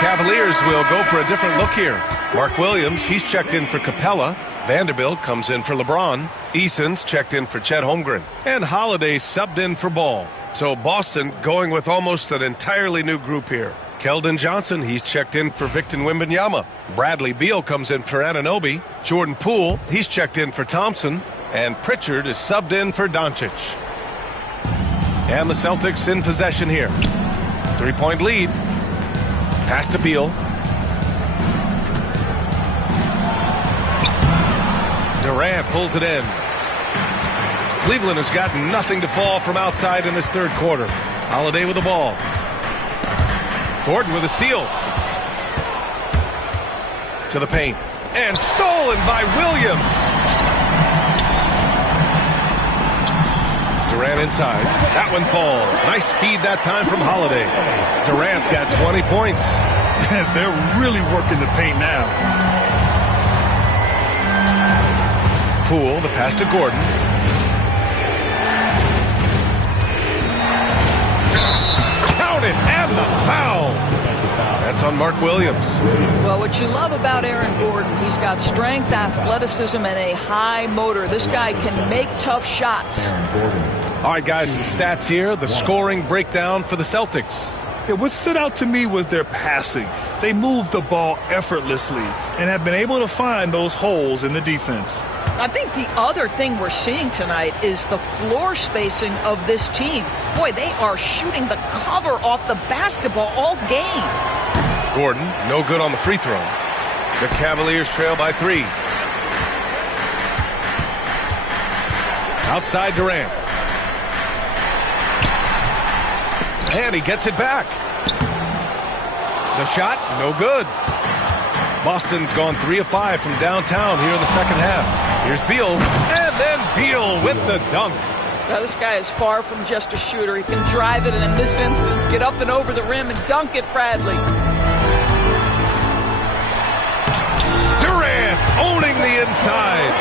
Cavaliers will go for a different look here. Mark Williams, he's checked in for Capella. Vanderbilt comes in for LeBron. Eason's checked in for Chet Holmgren. And Holiday subbed in for Ball. So Boston going with almost an entirely new group here. Keldon Johnson, he's checked in for Victor Wembanyama. Bradley Beal comes in for Anunoby. Jordan Poole, he's checked in for Thompson. And Pritchard is subbed in for Doncic. And the Celtics in possession here. 3-point lead. Pass to Beal. Durant pulls it in. Cleveland has got nothing to fall from outside in this third quarter. Holiday with the ball. Gordon with a steal. To the paint. And stolen by Williams. Durant inside. That one falls. Nice feed that time from Holiday. Durant's got 20 points. They're really working the paint now. Poole, the pass to Gordon. Count it, and the foul. That's on Mark Williams. Well, what you love about Aaron Gordon, he's got strength, athleticism, and a high motor. This guy can make tough shots. All right, guys, some stats here. The scoring breakdown for the Celtics. Yeah, what stood out to me was their passing. They moved the ball effortlessly and have been able to find those holes in the defense. I think the other thing we're seeing tonight is the floor spacing of this team. Boy, they are shooting the cover off the basketball all game. Gordon, no good on the free throw. The Cavaliers trail by 3. Outside Durant. And he gets it back. The shot, no good. Boston's gone 3 of 5 from downtown here in the second half. Here's Beal, and then Beal with the dunk. Now, this guy is far from just a shooter. He can drive it, and in this instance, get up and over the rim and dunk it, Bradley. Durant owning the inside.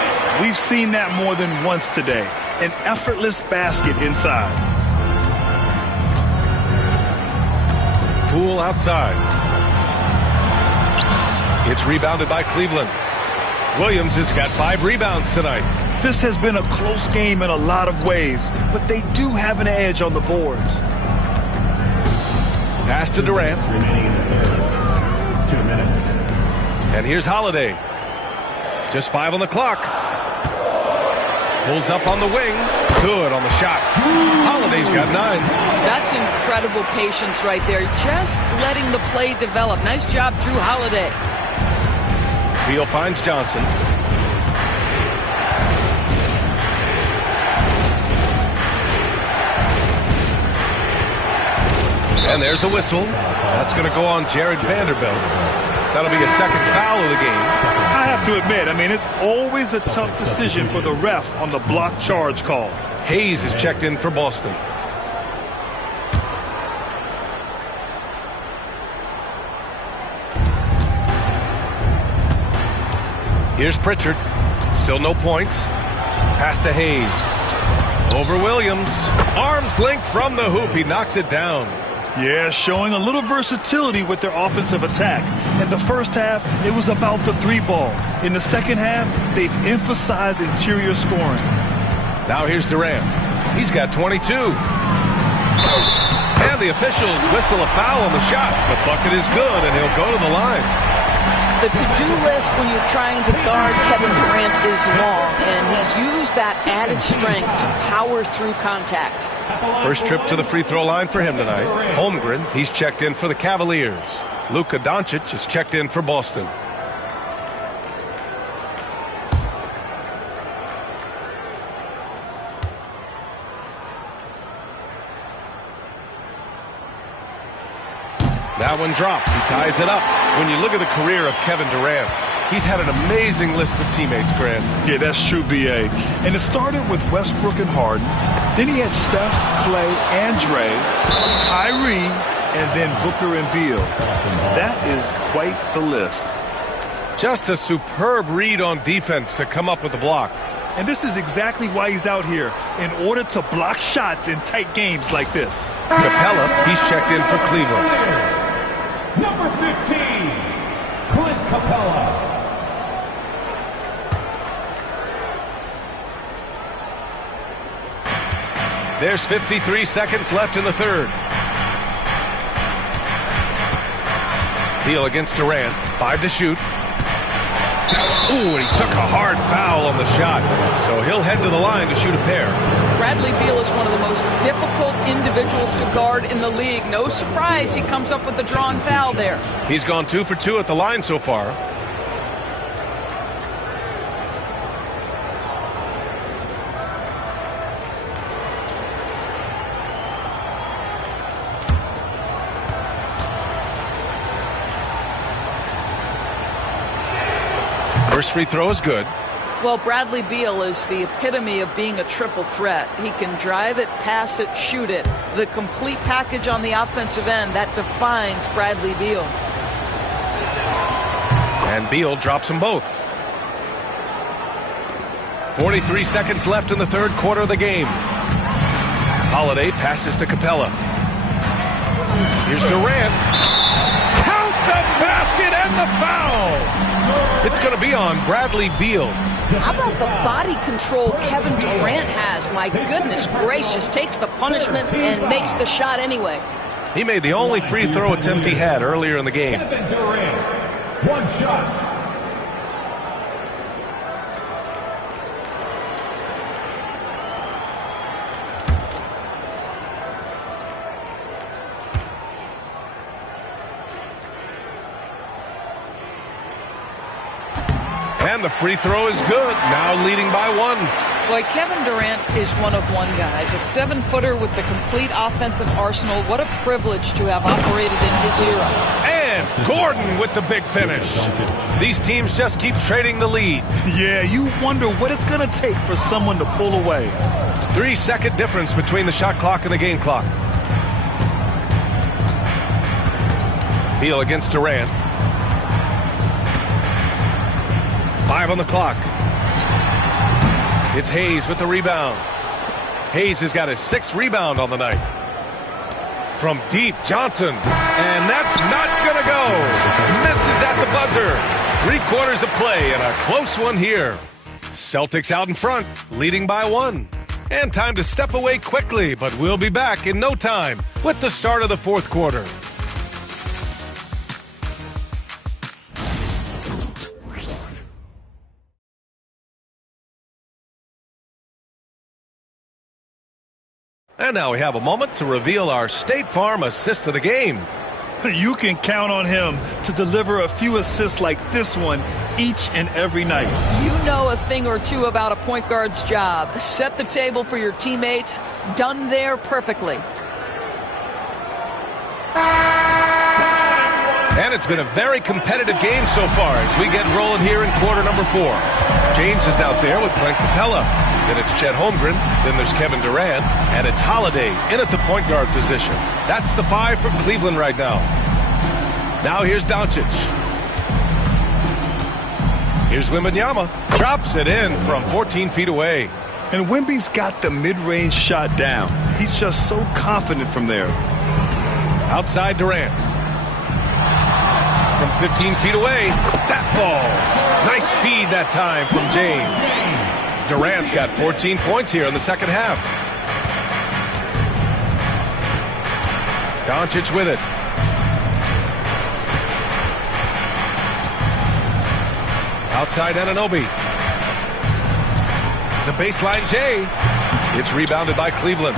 We've seen that more than once today. An effortless basket inside. Poole outside. It's rebounded by Cleveland. Williams has got 5 rebounds tonight. This has been a close game in a lot of ways, but they do have an edge on the boards. Pass to Durant. Remaining in the third. 2 minutes. And here's Holiday. Just 5 on the clock. Pulls up on the wing. Good on the shot. Holiday's got 9. That's incredible patience right there. Just letting the play develop. Nice job, Drew Holiday. Beal finds Johnson. And there's a whistle. That's going to go on Jared Vanderbilt. That'll be a second foul of the game. I have to admit, it's always a tough decision for the ref on the block charge call. Hayes is checked in for Boston. Here's Pritchard. Still no points. Pass to Hayes. Over Williams. Arms length from the hoop. He knocks it down. Yeah, showing a little versatility with their offensive attack. In the first half, it was about the 3-ball. In the second half, they've emphasized interior scoring. Now here's Durant. He's got 22. And the officials whistle a foul on the shot. The bucket is good, and he'll go to the line. The to-do list when you're trying to guard Kevin Durant is long, and he's used that added strength to power through contact. First trip to the free throw line for him tonight. Holmgren, he's checked in for the Cavaliers. Luka Doncic is checked in for Boston. That one drops. He ties it up. When you look at the career of Kevin Durant, he's had an amazing list of teammates, Grant. Yeah, that's true, B.A. And it started with Westbrook and Harden. Then he had Steph, Clay, and Dre, Kyrie, and then Booker and Beal. That is quite the list. Just a superb read on defense to come up with the block. And this is exactly why he's out here, in order to block shots in tight games like this. Capella, he's checked in for Cleveland. Number 15, Clint Capella. There's 53 seconds left in the third. Beal against Durant. 5 to shoot. Ooh, and he took a hard foul on the shot. So he'll head to the line to shoot a pair. Bradley Beal is one of the most difficult individuals to guard in the league. No surprise he comes up with the drawn foul there. He's gone 2 for 2 at the line so far. First free throw is good. Well, Bradley Beal is the epitome of being a triple threat. He can drive it, pass it, shoot it. The complete package on the offensive end, that defines Bradley Beal. And Beal drops them both. 43 seconds left in the third quarter of the game. Holiday passes to Capella. Here's Durant. Count the basket and the foul! It's going to be on Bradley Beal. How about the body control Kevin Durant has? My goodness gracious, takes the punishment and makes the shot anyway. He made the only free throw attempt he had earlier in the game. Kevin Durant, 1 shot. And the free throw is good. Now leading by 1. Boy, Kevin Durant is one of one guys. A 7-footer with the complete offensive arsenal. What a privilege to have operated in his era. And Gordon with the big finish. These teams just keep trading the lead. Yeah, you wonder what it's going to take for someone to pull away. 3-second difference between the shot clock and the game clock. Beal against Durant. 5 on the clock. It's Hayes with the rebound. Hayes has got his 6th rebound on the night. From deep, Johnson. And that's not going to go. Misses at the buzzer. 3/4 of play and a close one here. Celtics out in front, leading by 1. And time to step away quickly, but we'll be back in no time with the start of the 4th quarter. And now we have a moment to reveal our State Farm assist of the game. You can count on him to deliver a few assists like this one each and every night. You know a thing or two about a point guard's job. Set the table for your teammates. Done there perfectly. And it's been a very competitive game so far as we get rolling here in quarter number 4. James is out there with Clint Capella. Then it's Chet Holmgren. Then there's Kevin Durant. And it's Holiday in at the point guard position. That's the 5 for Cleveland right now. Now here's Doncic. Here's Wembanyama. Drops it in from 14 feet away. And Wemby's got the mid-range shot down. He's just so confident from there. Outside Durant. From 15 feet away, that falls. Nice feed that time from James. Durant's got 14 points here in the second half. Doncic with it. Outside Anunoby. The baseline J. It's rebounded by Cleveland.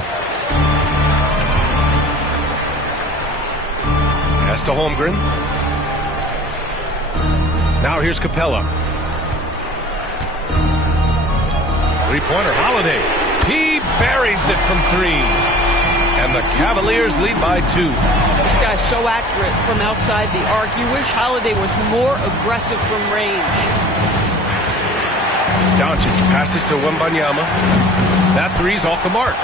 Pass to Holmgren. Now here's Capella. Three-pointer Holiday. He buries it from 3. And the Cavaliers lead by 2. This guy's so accurate from outside the arc. You wish Holiday was more aggressive from range. Doncic passes to Wembanyama. That 3's off the mark.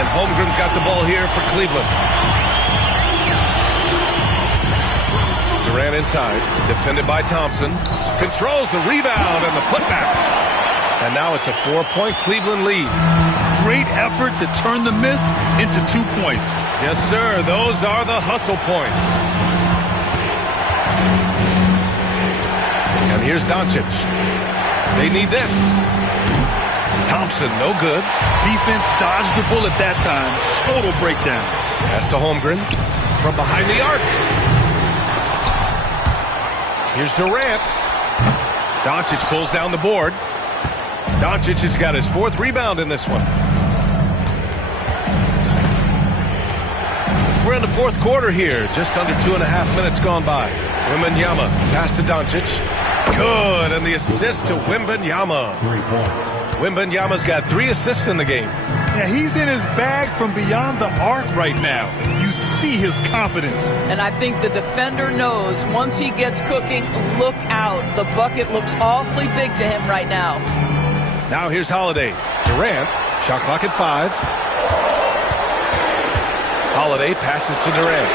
And Holmgren's got the ball here for Cleveland. Durant inside, defended by Thompson. Controls the rebound and the putback. And now it's a 4-point Cleveland lead. Great effort to turn the miss into 2 points. Yes, sir. Those are the hustle points. And here's Doncic. They need this. Thompson, no good. Defense dodged the bullet that time. Total breakdown. Pass to Holmgren from behind the arc. Here's Durant. Doncic pulls down the board. Doncic has got his 4th rebound in this one. We're in the 4th quarter here. Just under 2.5 minutes gone by. Wembanyama pass to Doncic. Good, and the assist to Wembanyama. 3 points. Wembanyama's got 3 assists in the game. Yeah, he's in his bag from beyond the arc right now. You see his confidence. And I think the defender knows once he gets cooking, look out. The bucket looks awfully big to him right now. Now here's Holiday. Durant, shot clock at 5. Holiday passes to Durant.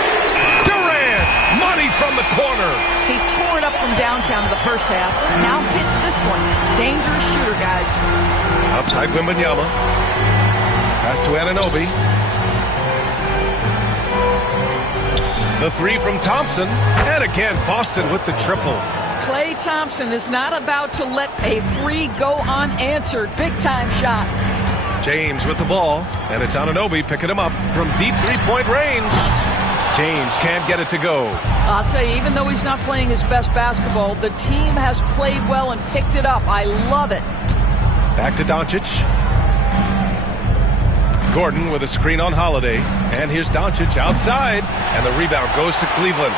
Durant, money from the corner. He tore it up from downtown in the first half. Now hits this one. Dangerous shooter, guys. Outside Wembanyama. Pass to Anunoby. The 3 from Thompson. And again, Boston with the triple. Klay Thompson is not about to let a 3 go unanswered. Big-time shot. James with the ball. And it's Anunoby picking him up from deep 3-point range. James can't get it to go. I'll tell you, even though he's not playing his best basketball, the team has played well and picked it up. I love it. Back to Doncic. Gordon with a screen on Holiday. And here's Doncic outside. And the rebound goes to Cleveland.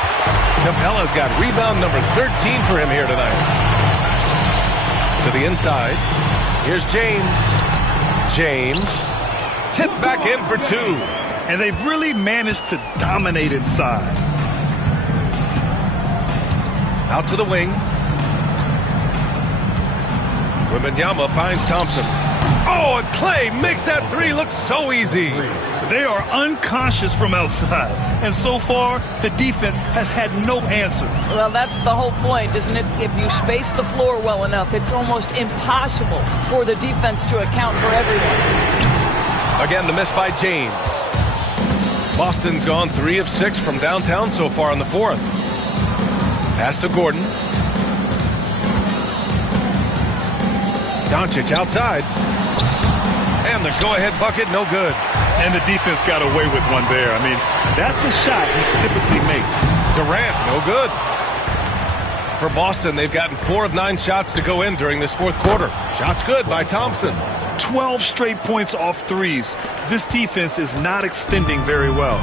Capella's got rebound number 13 for him here tonight. To the inside. Here's James. James. Tipped back in for 2. And they've really managed to dominate inside. Out to the wing. Wembanyama finds Thompson. Oh, and Clay makes that three look so easy. They are unconscious from outside, and so far, the defense has had no answer. Well, that's the whole point, isn't it? If you space the floor well enough, it's almost impossible for the defense to account for everyone. Again, the miss by James. Boston's gone 3 of 6 from downtown so far in the fourth. Pass to Gordon. Doncic outside. And the go-ahead bucket, no good. And the defense got away with one there. I mean, that's a shot he typically makes. Durant, no good. For Boston, they've gotten 4 of 9 shots to go in during this fourth quarter. Shots good by Thompson. 12 straight points off threes. This defense is not extending very well.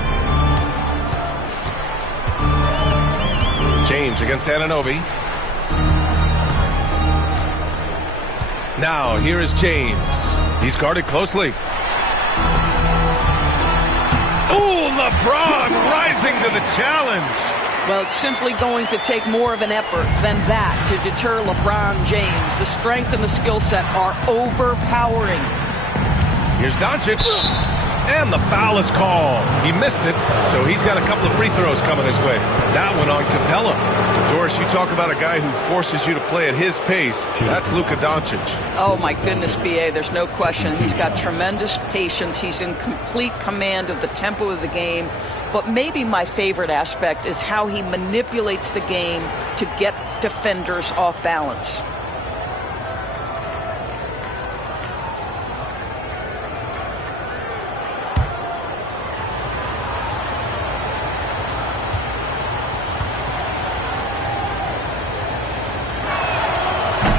James against Anunoby. Now, here is James. He's guarded closely. Ooh, LeBron rising to the challenge. Well, it's simply going to take more of an effort than that to deter LeBron James. The strength and the skill set are overpowering. Here's Doncic. And the foul is called. He missed it, so he's got a couple of free throws coming his way. That one on Capella. Doris, you talk about a guy who forces you to play at his pace. That's Luka Doncic. Oh, my goodness, B.A., there's no question. He's got tremendous patience. He's in complete command of the tempo of the game. But maybe my favorite aspect is how he manipulates the game to get defenders off balance.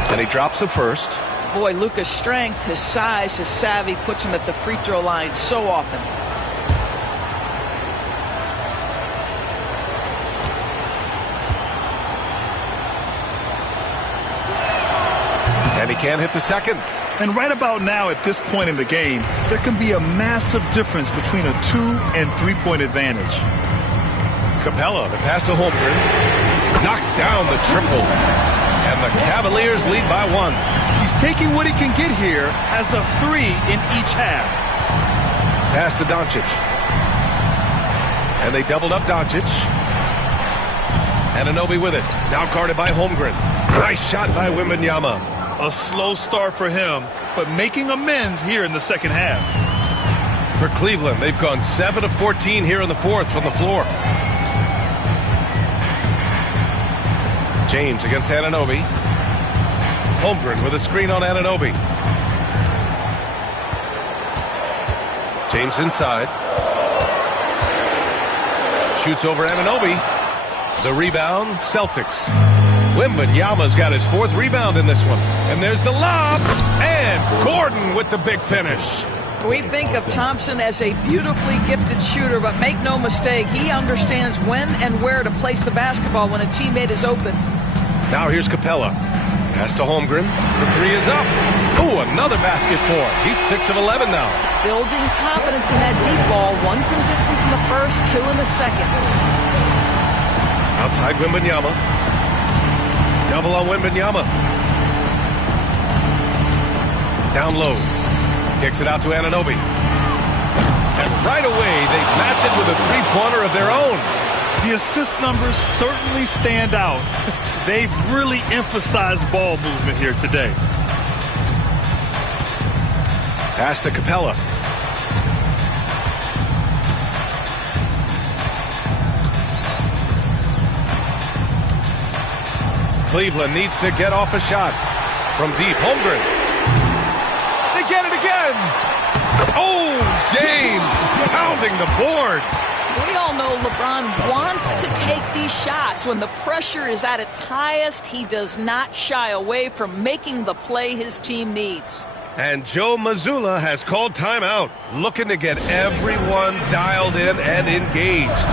And he drops the first. Boy, Luka's strength, his size, his savvy puts him at the free throw line so often. And he can't hit the second. And right about now, at this point in the game, there can be a massive difference between a 2- and 3-point advantage. Capella, the pass to Holmgren. Knocks down the triple. And the Cavaliers lead by 1. He's taking what he can get here as a 3 in each half. Pass to Doncic. And they doubled up Doncic. Anunoby with it. Now guarded by Holmgren. Nice shot by Wembanyama. A slow start for him, but making amends here in the second half. For Cleveland, they've gone 7 of 14 here in the fourth from the floor. James against Anunoby. Holmgren with a screen on Anunoby. James inside. Shoots over Anunoby. The rebound, Celtics. Wembanyama's got his 4th rebound in this one. And there's the lob. And Gordon with the big finish. We think of Thompson as a beautifully gifted shooter, but make no mistake, he understands when and where to place the basketball when a teammate is open. Now here's Capella. Pass to Holmgren. The 3 is up. Ooh, another basket for him. He's 6 of 11 now. Building confidence in that deep ball. 1 from distance in the first, 2 in the second. Outside Wembanyama. Double on Wembanyama. Down low. Kicks it out to Anunoby. And right away, they match it with a 3-pointer of their own. The assist numbers certainly stand out. They've really emphasized ball movement here today. Pass to Capella. Cleveland needs to get off a shot from deep. Holmgren. They get it again. Oh, James pounding the boards. We all know LeBron wants to take these shots. When the pressure is at its highest, he does not shy away from making the play his team needs. And Joe Mazzulla has called timeout, looking to get everyone dialed in and engaged.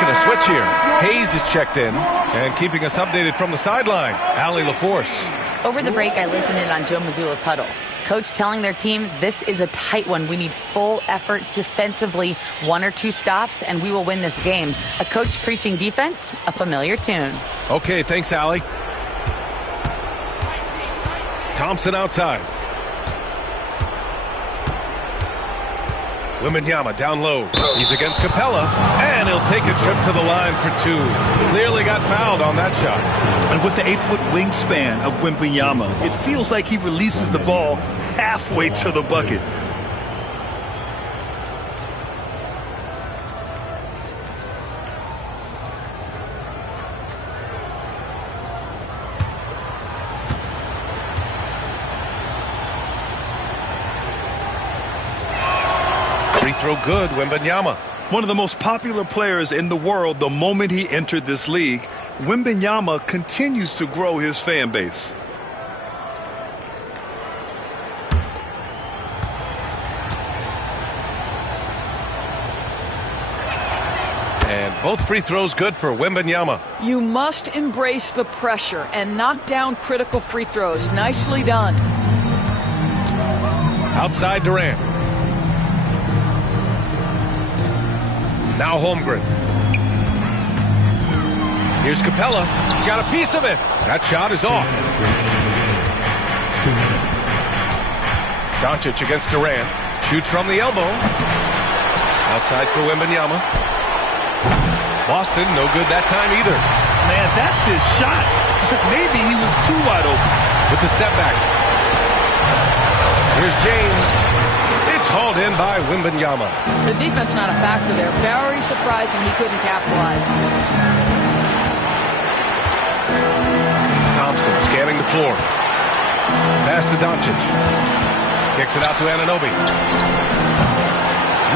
making a switch here. Hayes is checked in and keeping us updated from the sideline. Allie LaForce. Over the break, I listened in on Joe Mazzulla's huddle. Coach telling their team, this is a tight one. We need full effort defensively, 1 or 2 stops, and we will win this game. A coach preaching defense, a familiar tune. Okay, thanks, Allie. Thompson outside. Wembanyama down low. He's against Capella, and he'll take a trip to the line for 2. Clearly got fouled on that shot. And with the 8-foot wingspan of Wembanyama, it feels like he releases the ball halfway to the bucket. Free throw good, Wembanyama. One of the most popular players in the world the moment he entered this league, Wembanyama continues to grow his fan base. And both free throws good for Wembanyama. You must embrace the pressure and knock down critical free throws. Nicely done. Outside Durant. Now Holmgren. Here's Capella. Got a piece of it. That shot is off. Doncic against Durant. Shoots from the elbow. Outside for Wembanyama. Boston, no good that time either. Man, that's his shot. Maybe he was too wide open. With the step back. Here's James. It's hauled in by Wembanyama. The defense not a factor there. Very surprising he couldn't capitalize. Thompson scanning the floor. Pass to Doncic. Kicks it out to Anunoby.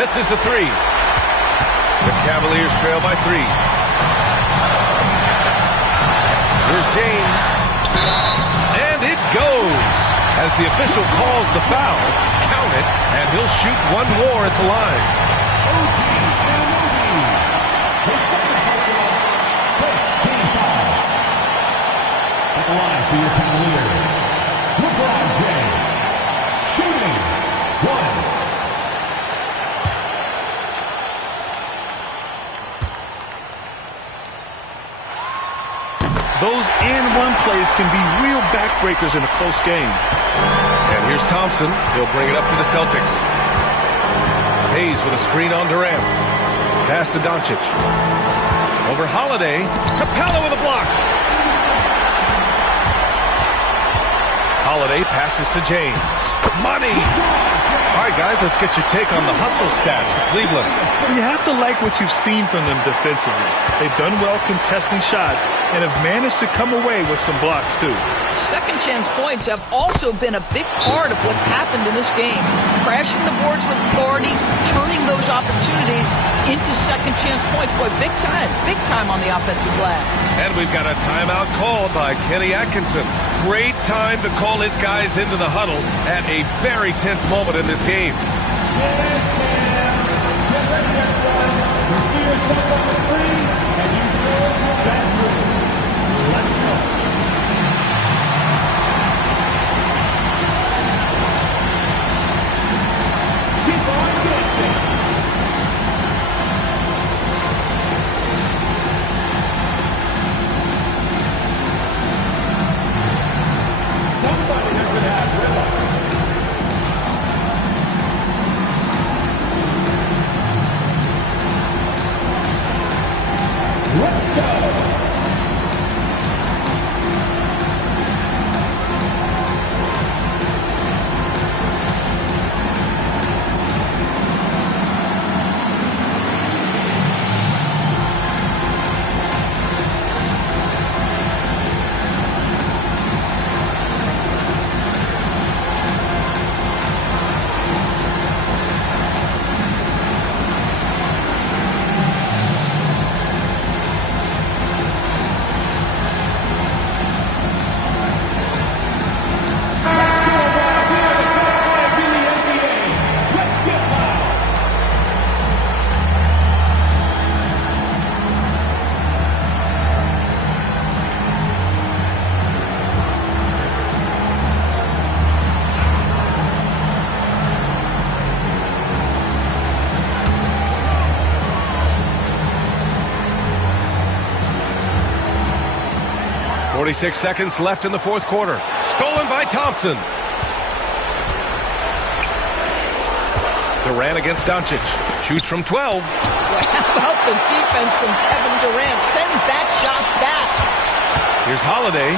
Misses the 3. The Cavaliers trail by 3. Here's James. And it goes. As the official calls the foul, count it, and he'll shoot 1 more at the line. His second personal, first team foul. At the line for your Cavaliers, LeBron James, shooting 1. Those and-one plays can be real backbreakers in a close game. And here's Thompson. He'll bring it up for the Celtics. Hayes with a screen on Durant. Pass to Doncic. Over Holiday. Capella with a block. Holiday passes to James. Money. All right, guys, let's get your take on the hustle stats for Cleveland. You have to like what you've seen from them defensively. They've done well contesting shots and have managed to come away with some blocks, too. Second chance points have also been a big part of what's happened in this game. Crashing the boards with authority, turning those opportunities into second chance points. Boy, big time on the offensive glass. And we've got a timeout called by Kenny Atkinson. Great time to call his guys into the huddle at a very tense moment in this game. See yourself on the screen, and you chose your best move. Let's go. Keep on dancing. Somebody has to have rhythm. Let's go. 46 seconds left in the fourth quarter. Stolen by Thompson. Durant against Doncic. Shoots from 12. How about the defense from Kevin Durant? Sends that shot back. Here's Holiday.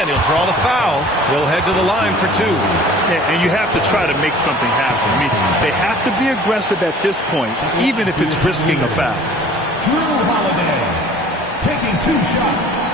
And he'll draw the foul. He'll head to the line for 2. Yeah, and you have to try to make something happen. I mean, they have to be aggressive at this point, even if it's risking a foul. Drew Holiday taking 2 shots.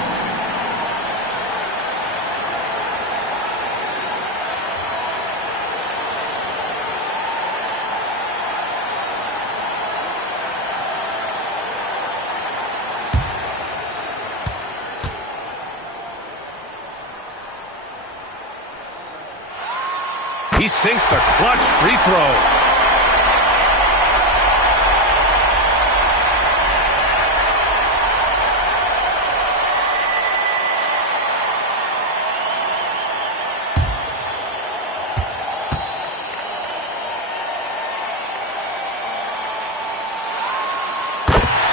He sinks the clutch free throw.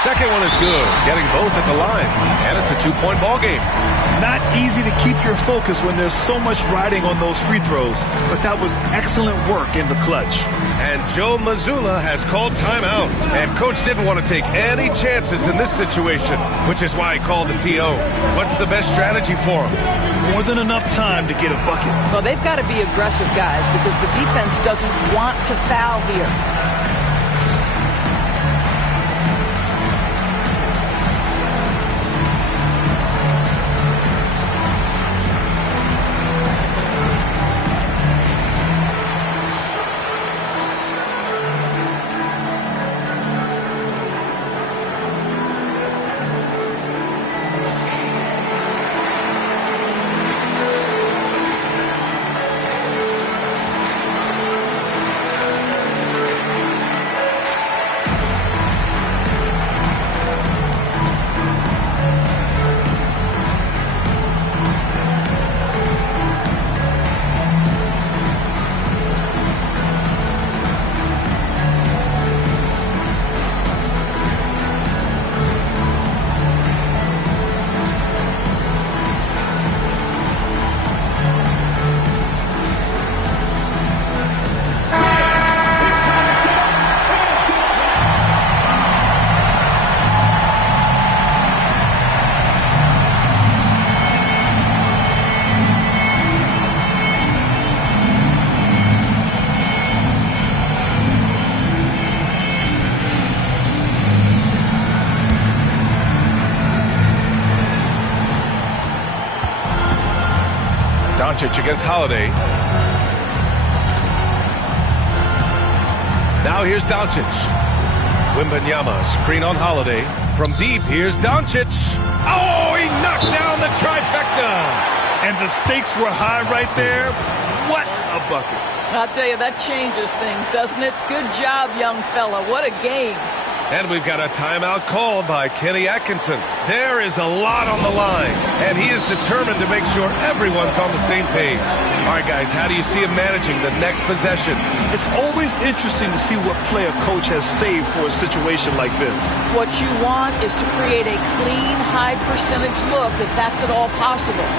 Second one is good, getting both at the line, and it's a 2-point ball game. Not easy to keep your focus when there's so much riding on those free throws, but that was excellent work in the clutch. And Joe Mazzulla has called timeout, and coach didn't want to take any chances in this situation, which is why he called the TO. What's the best strategy for him? More than enough time to get a bucket. Well, they've got to be aggressive, guys, because the defense doesn't want to foul here. Doncic against Holiday. Now here's Doncic. Wembanyama, screen on Holiday. From deep, here's Doncic. Oh, he knocked down the trifecta. And the stakes were high right there. What a bucket. I'll tell you, that changes things, doesn't it? Good job, young fella. What a game. And we've got a timeout called by Kenny Atkinson. There is a lot on the line, and he is determined to make sure everyone's on the same page. All right, guys, how do you see him managing the next possession? It's always interesting to see what play a coach has saved for a situation like this. What you want is to create a clean, high-percentage look, if that's at all possible.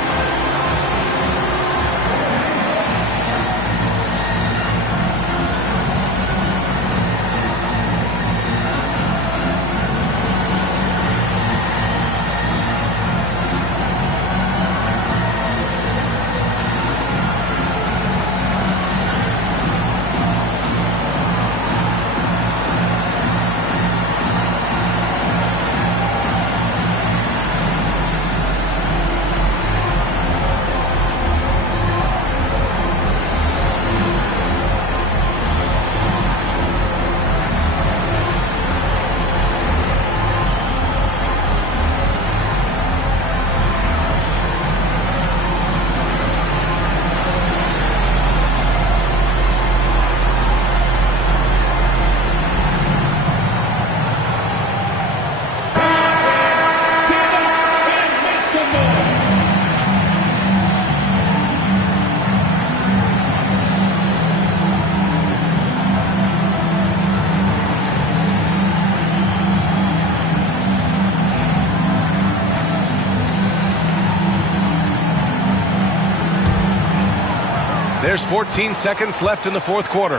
There's 14 seconds left in the fourth quarter.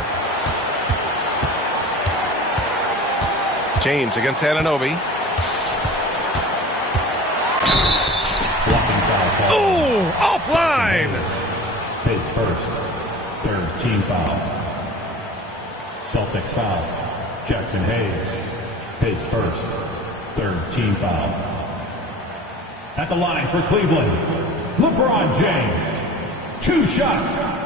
James against Anunoby. Oh, offline! Pace first. Third team foul. Celtics foul. Jackson Hayes. Pace first. Third team foul. At the line for Cleveland, LeBron James. 2 shots.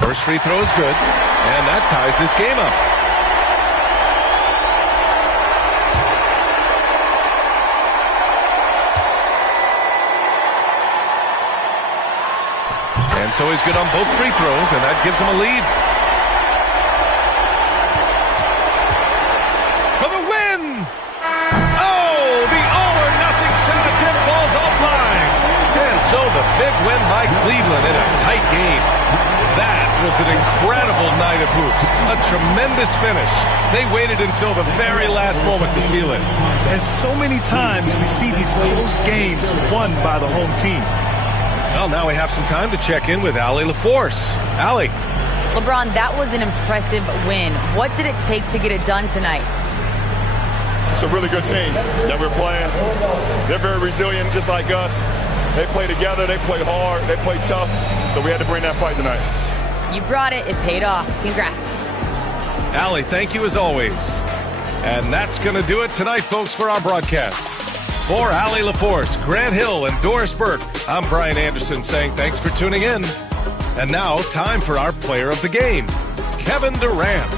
First free throw is good, and that ties this game up. And so he's good on both free throws, and that gives him a lead. For the win! Oh, the all-or-nothing shot attempt falls offline. And so the big win by Cleveland in a tight game. That was an incredible night of hoops. A tremendous finish. They waited until the very last moment to seal it. And so many times we see these close games won by the home team. Well, now we have some time to check in with Allie LaForce. Allie. LeBron, that was an impressive win. What did it take to get it done tonight? It's a really good team that we're playing. They're very resilient, just like us. They play together, they play hard, they play tough, so we had to bring that fight tonight. You brought it. It paid off. Congrats. Allie, thank you as always. And that's going to do it tonight, folks, for our broadcast. For Allie LaForce, Grant Hill, and Doris Burke, I'm Brian Anderson saying thanks for tuning in. And now, time for our player of the game, Kevin Durant.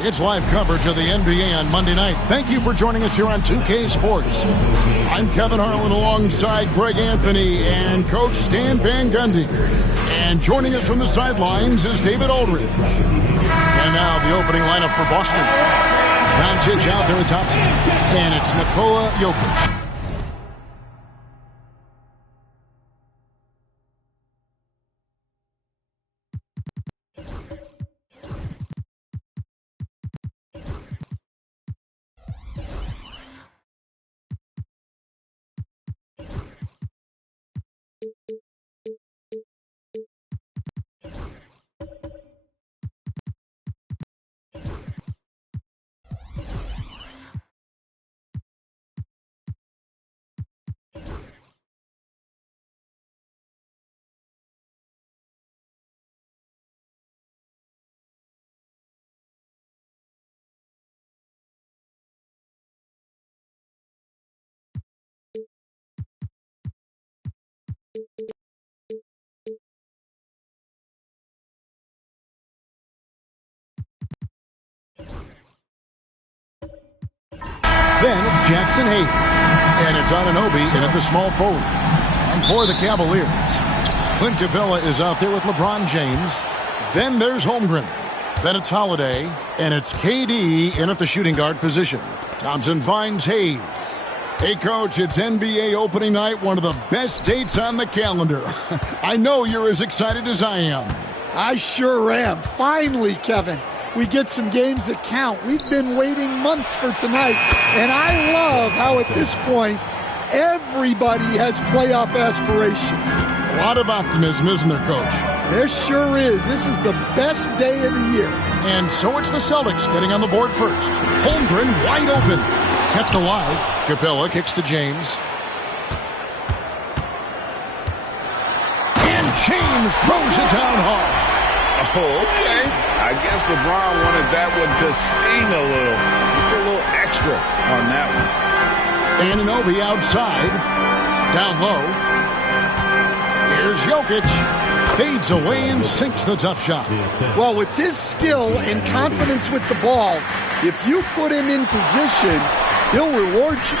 It's live coverage of the NBA on Monday night. Thank you for joining us here on 2K Sports. I'm Kevin Harlan alongside Greg Anthony and Coach Stan Van Gundy. And joining us from the sidelines is David Aldridge. And now the opening lineup for Boston. Doncic out there at Thompson. And it's Nikola Jokic. Then it's Jackson Hayes. And it's Anunoby in at the small forward. And for the Cavaliers, Clint Capella is out there with LeBron James. Then there's Holmgren. Then it's Holiday. And it's KD in at the shooting guard position. Thompson finds Hayes. Hey, Coach, it's NBA opening night, one of the best dates on the calendar. I know you're as excited as I am. I sure am. Finally, Kevin, we get some games that count. We've been waiting months for tonight, and I love how at this point, everybody has playoff aspirations. A lot of optimism, isn't there, Coach? There sure is. This is the best day of the year. And so it's the Celtics getting on the board first. Holmgren wide open. Kept alive. Capella kicks to James. And James throws it down hard. okay. I guess LeBron wanted that one to sting a little. Just a little extra on that one. Anunoby outside. Down low. Here's Jokic. Fades away and sinks the tough shot. Well, with his skill and confidence with the ball, if you put him in position, he'll reward you.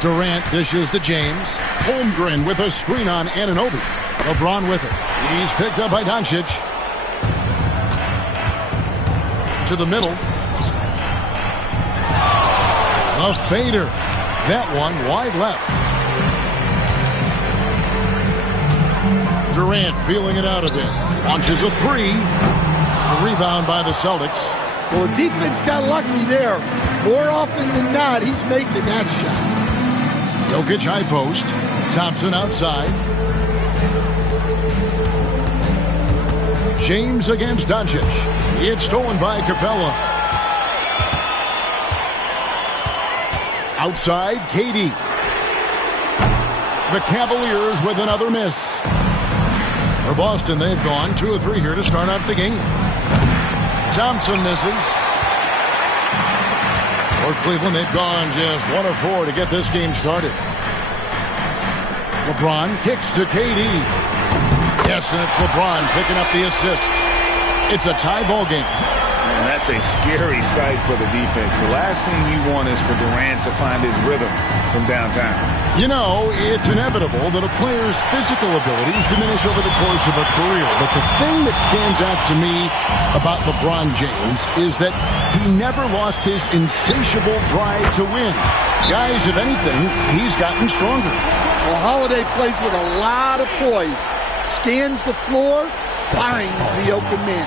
Durant dishes to James. Holmgren with a screen on Anunoby. LeBron with it. He's picked up by Doncic. To the middle. A fader. That one wide left. Durant feeling it out a bit. Launches a three. A rebound by the Celtics. Well, the defense got lucky there. More often than not, he's making that shot. Jokic high post. Thompson outside. James against Doncic. It's stolen by Capella. Outside, KD. The Cavaliers with another miss. For Boston, they've gone 2 of 3 here to start out the game. Thompson misses. For Cleveland, they've gone just 1 of 4 to get this game started. LeBron kicks to KD. Yes, and it's LeBron picking up the assist. It's a tie ball game. And that's a scary sight for the defense. The last thing you want is for Durant to find his rhythm from downtown. You know, it's inevitable that a player's physical abilities diminish over the course of a career. But the thing that stands out to me about LeBron James is that he never lost his insatiable drive to win. Guys, if anything, he's gotten stronger. Well, Holiday plays with a lot of poise. Scans the floor, finds the open man.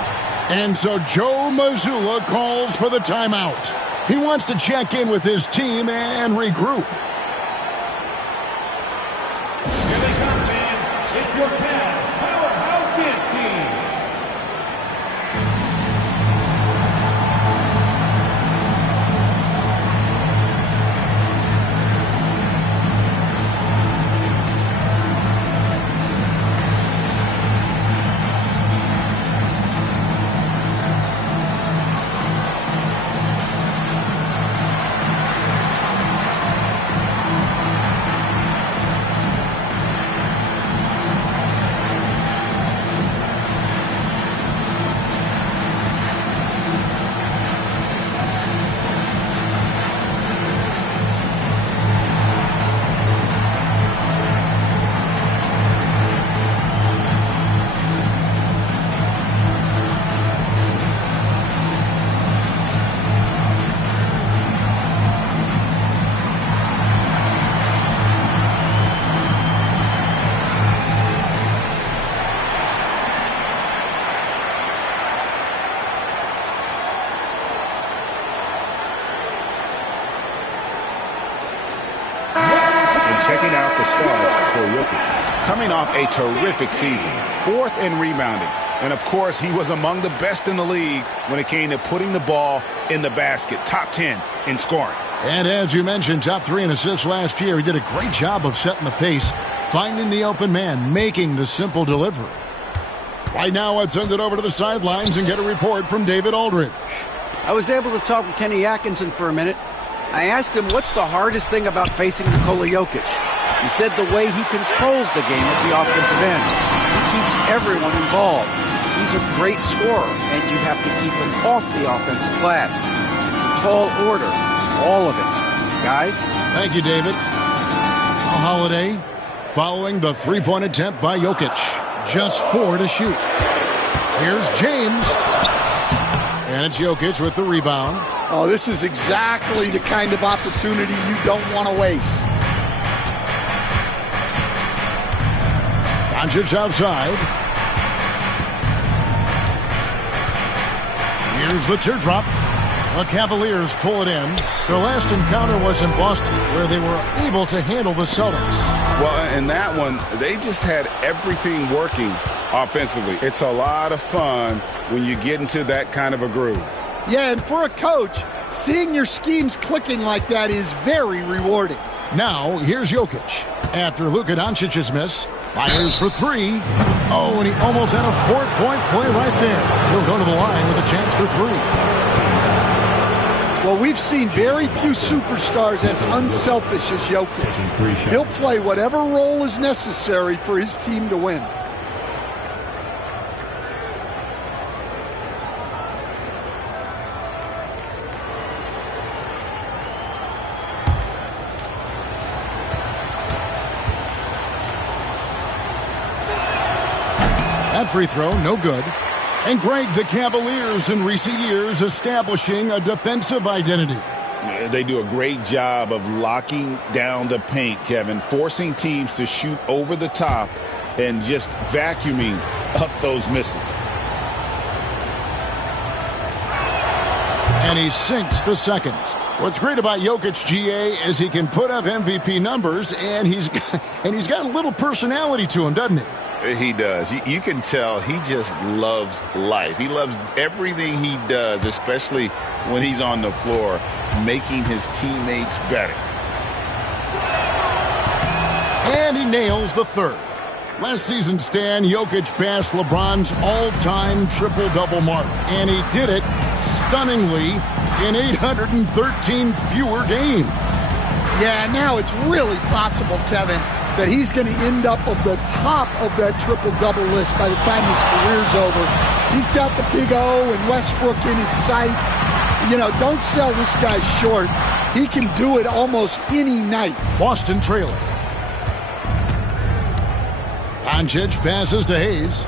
And so Joe Mazzulla calls for the timeout. He wants to check in with his team and regroup. Here they come, fans. It's your Cavs Powerhouse Dance Team. Checking out the stats for Jokic. Coming off a terrific season, 4th in rebounding. And, of course, he was among the best in the league when it came to putting the ball in the basket. Top 10 in scoring. And as you mentioned, top 3 in assists last year. He did a great job of setting the pace, finding the open man, making the simple delivery. Right now, let's send it over to the sidelines and get a report from David Aldridge. I was able to talk with Kenny Atkinson for a minute. I asked him what's the hardest thing about facing Nikola Jokic. He said the way he controls the game at the offensive end. He keeps everyone involved. He's a great scorer, and you have to keep him off the offensive glass. It's a tall order, all of it. Guys? Thank you, David. A Holiday following the three-point attempt by Jokic. Just 4 to shoot. Here's James. And it's Jokic with the rebound. Oh, this is exactly the kind of opportunity you don't want to waste. Doncic outside. Here's the teardrop. The Cavaliers pull it in. Their last encounter was in Boston, where they were able to handle the Celtics. Well, in that one, they just had everything working offensively. It's a lot of fun when you get into that kind of a groove. Yeah, and for a coach, seeing your schemes clicking like that is very rewarding. Now, here's Jokic. After Luka Doncic's miss, fires for three. Oh, and he almost had a 4-point play right there. He'll go to the line with a chance for three. Well, we've seen very few superstars as unselfish as Jokic. He'll play whatever role is necessary for his team to win. That free throw, no good. And Greg, the Cavaliers in recent years establishing a defensive identity. They do a great job of locking down the paint, Kevin, forcing teams to shoot over the top and just vacuuming up those misses. And he sinks the second. What's great about Jokic, GA, is he can put up MVP numbers, and he's got a little personality to him, doesn't he? He does. You can tell he just loves life. He loves everything he does, especially when he's on the floor, making his teammates better. And he nails the third. Last season, Stan, Jokic passed LeBron's all-time triple-double mark, and he did it stunningly in 813 fewer games. Yeah, now it's really possible, Kevin, that he's going to end up at the top of that triple-double list by the time his career's over. He's got the big O and Westbrook in his sights. You know, don't sell this guy short. He can do it almost any night. Boston trailing. Doncic passes to Hayes.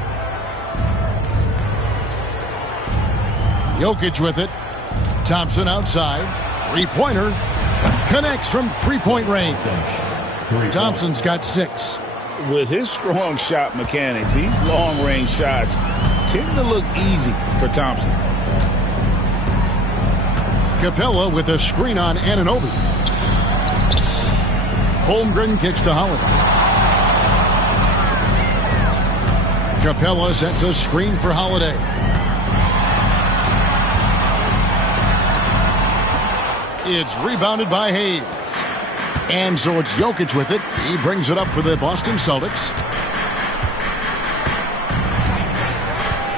Jokic with it. Thompson outside. Three-pointer. Connects from three-point range. Thompson's got 6. With his strong shot mechanics, these long-range shots tend to look easy for Thompson. Capella with a screen on Anunoby. Holmgren kicks to Holiday. Capella sets a screen for Holiday. It's rebounded by Hayes. And so it's Jokic with it. He brings it up for the Boston Celtics.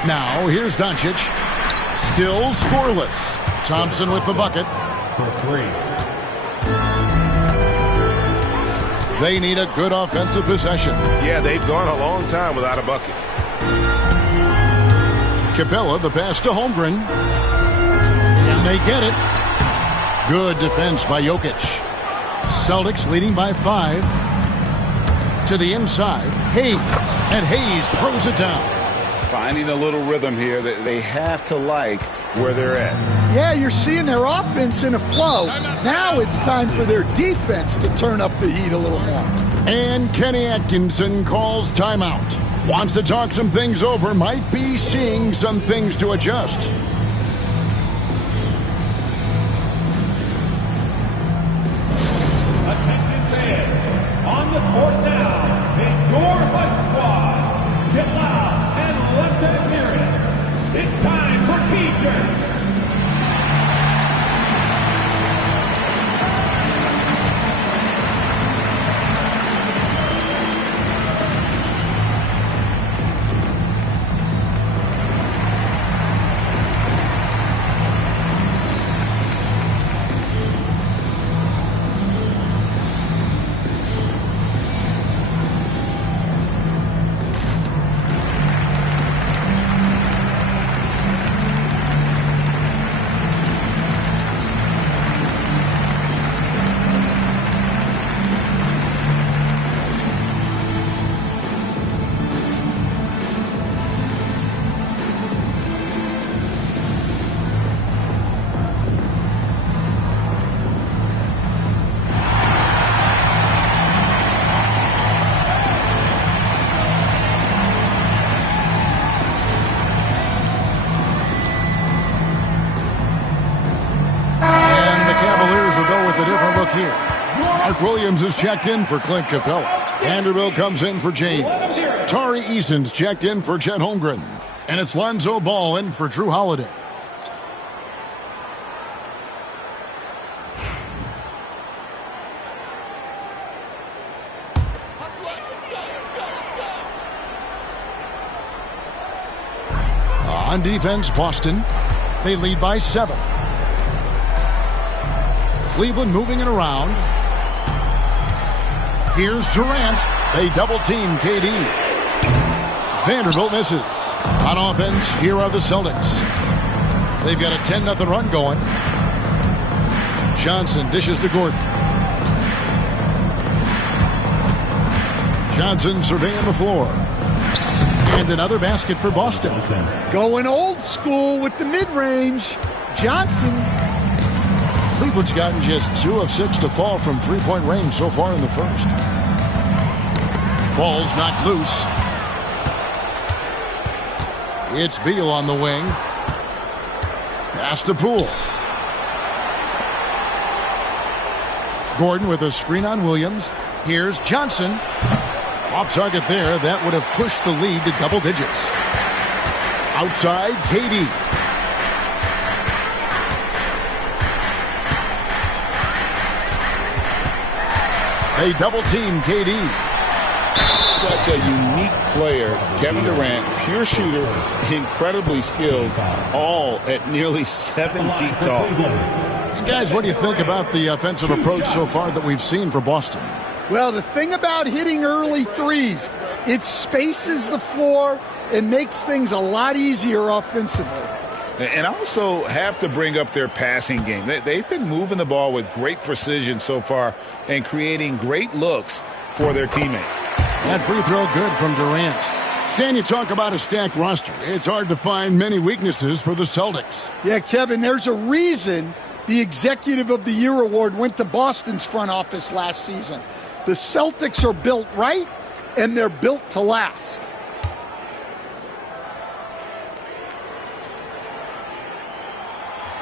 Now here's Doncic. Still scoreless. Thompson with the bucket. For 3. They need a good offensive possession. Yeah, they've gone a long time without a bucket. Capella, the pass to Holmgren. And they get it. Good defense by Jokic. Celtics leading by 5. To the inside, Hayes. And Hayes throws it down. Finding a little rhythm here that they have to like where they're at. Yeah, you're seeing their offense in a flow. Now it's time for their defense to turn up the heat a little more. And Kenny Atkinson calls timeout. Wants to talk some things over. Might be seeing some things to adjust. Attention fans, on the court now is your Hunt Squad. Get loud and let them hear it. It's time for T-shirts. Here. Mark Williams is checked in for Clint Capella. Vanderbilt comes in for James. Tari Eason's checked in for Chet Holmgren. And it's Lonzo Ball in for Drew Holiday. On defense, Boston. They lead by 7. Cleveland moving it around. Here's Durant. They double-team KD. Vanderbilt misses. On offense, here are the Celtics. They've got a 10-0 run going. Johnson dishes to Gordon. Johnson surveying the floor. And another basket for Boston. Going old school with the mid-range. Johnson. Cleveland's gotten just 2 of 6 to fall from three-point range so far in the first. Ball's knocked loose. It's Beal on the wing. Pass to Poole. Gordon with a screen on Williams. Here's Johnson. Off target there. That would have pushed the lead to double digits. Outside, KD. They double-team KD. Such a unique player. Kevin Durant, pure shooter, incredibly skilled, all at nearly 7 feet tall. And guys, what do you think about the offensive approach so far that we've seen for Boston? Well, the thing about hitting early threes, it spaces the floor and makes things a lot easier offensively. And also have to bring up their passing game. They've been moving the ball with great precision so far and creating great looks for their teammates. That free throw good from Durant. Stan, you talk about a stacked roster. It's hard to find many weaknesses for the Celtics. Yeah, Kevin, there's a reason the Executive of the Year award went to Boston's front office last season. The Celtics are built right, and they're built to last.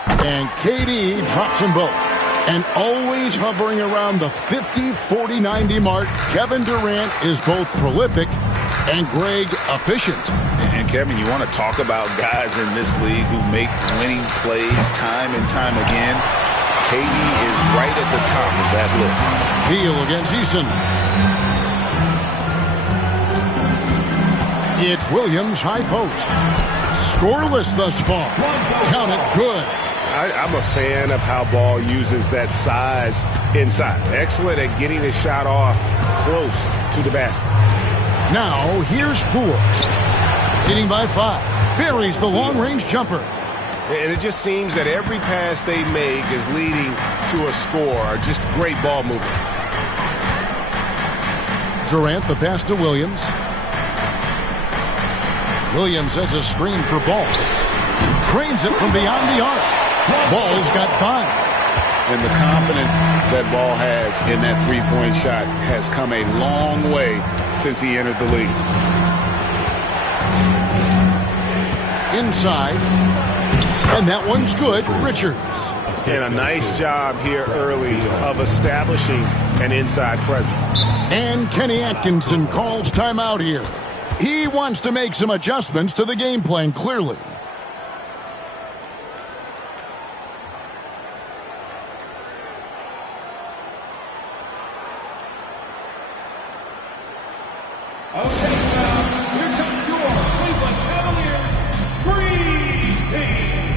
And KD drops them both. And always hovering around the 50, 40, 90 mark, Kevin Durant is both prolific and Greg efficient. And Kevin, you want to talk about guys in this league who make winning plays time and time again. KD is right at the top of that list. Beal against Eason. It's Williams, high post. Scoreless thus far. Count it, good. I'm a fan of how Ball uses that size inside. Excellent at getting his shot off close to the basket. Now, here's Poole. Hitting by 5. Buries the long-range jumper. And it just seems that every pass they make is leading to a score. Just great ball movement. Durant, the pass to Williams. Williams sets a screen for Ball. Trains it from beyond the arc. Ball's got 5. And the confidence that Ball has in that three-point shot has come a long way since he entered the league. Inside. And that one's good. Richards. And a nice job here early of establishing an inside presence. And Kenny Atkinson calls timeout here. He wants to make some adjustments to the game plan, clearly. Okay, now, here comes your Cleveland Cavaliers Screen Team.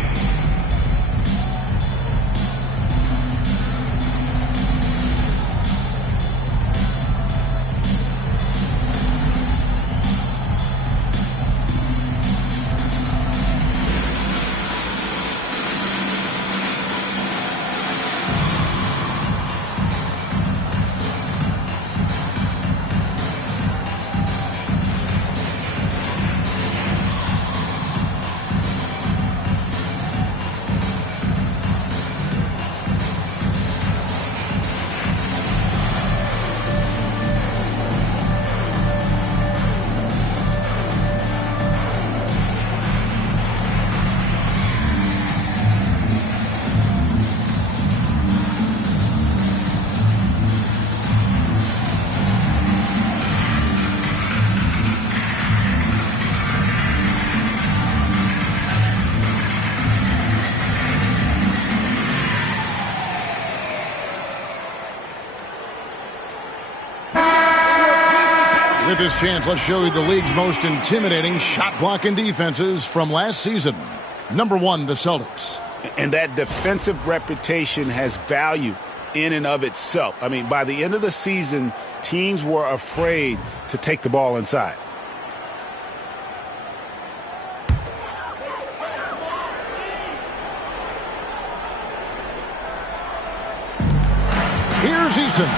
with this chance, let's show you the league's most intimidating shot blocking defenses from last season. Number 1, the Celtics. And that defensive reputation has value in and of itself. I mean, by the end of the season, teams were afraid to take the ball inside. Here's Eason,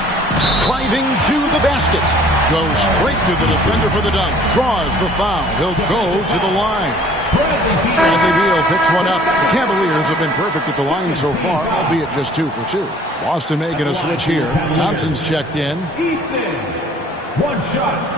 driving to the basket. Goes straight to the defender for the dunk. Draws the foul. He'll go to the line. Bradley Beal picks one up. The Cavaliers have been perfect at the line so far, albeit just 2 for 2. Boston making a switch here. Thompson's checked in. Eason, one shot.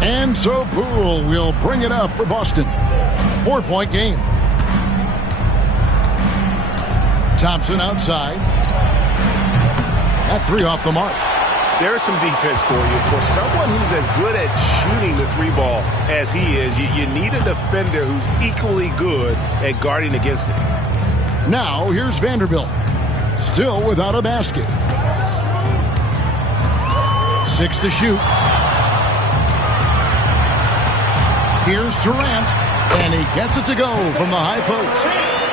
And so Poole will bring it up for Boston. 4-point game. Thompson outside. That 3 off the mark. There's some defense for you. For someone who's as good at shooting the 3-ball as he is, you need a defender who's equally good at guarding against it. Now here's Vanderbilt. Still without a basket. 6 to shoot. Here's Durant, and he gets it to go from the high post.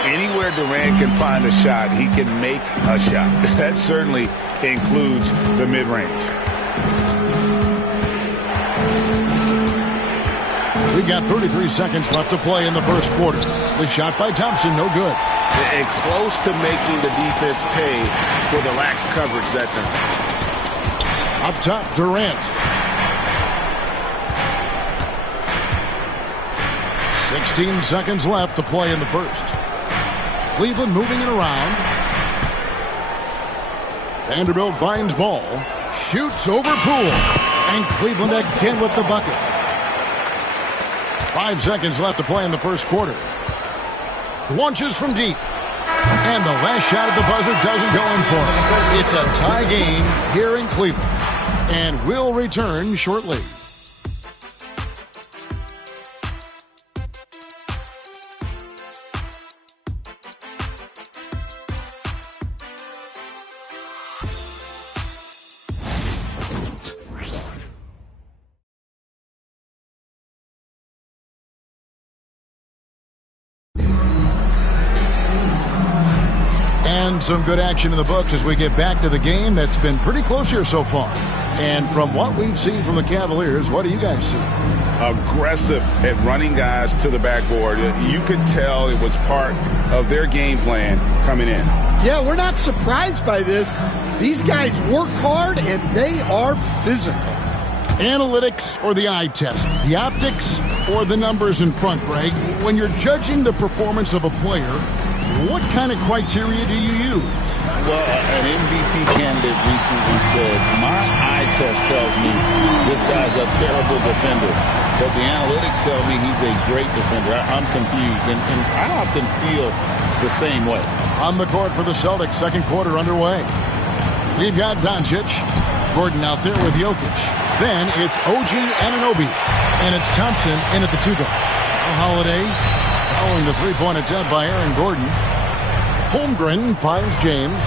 Anywhere Durant can find a shot, he can make a shot. That certainly includes the mid-range. We've got 33 seconds left to play in the first quarter. The shot by Thompson, no good. And close to making the defense pay for the lax coverage that time. Up top, Durant. 16 seconds left to play in the first. Cleveland moving it around. Vanderbilt finds ball. Shoots over Poole. And Cleveland again with the bucket. 5 seconds left to play in the first quarter. Launches from deep. And the last shot at the buzzer doesn't go in for it. It's a tie game here in Cleveland. And we'll return shortly. And some good action in the books as we get back to the game that's been pretty close here so far. And from what we've seen from the Cavaliers, what do you guys see? Aggressive at running guys to the backboard. You could tell it was part of their game plan coming in. Yeah, we're not surprised by this. These guys work hard and they are physical. Analytics or the eye test? The optics or the numbers in front, Greg? When you're judging the performance of a player, what kind of criteria do you use? Well, an MVP candidate recently said, my eye test tells me this guy's a terrible defender, but the analytics tell me he's a great defender. I'm confused, and I often feel the same way. On the court for the Celtics, second quarter underway. We've got Doncic, Gordon out there with Jokic. Then it's OG Anunoby, and it's Thompson in at the 2-guard. Holiday following the three-point attempt by Aaron Gordon. Holmgren finds James.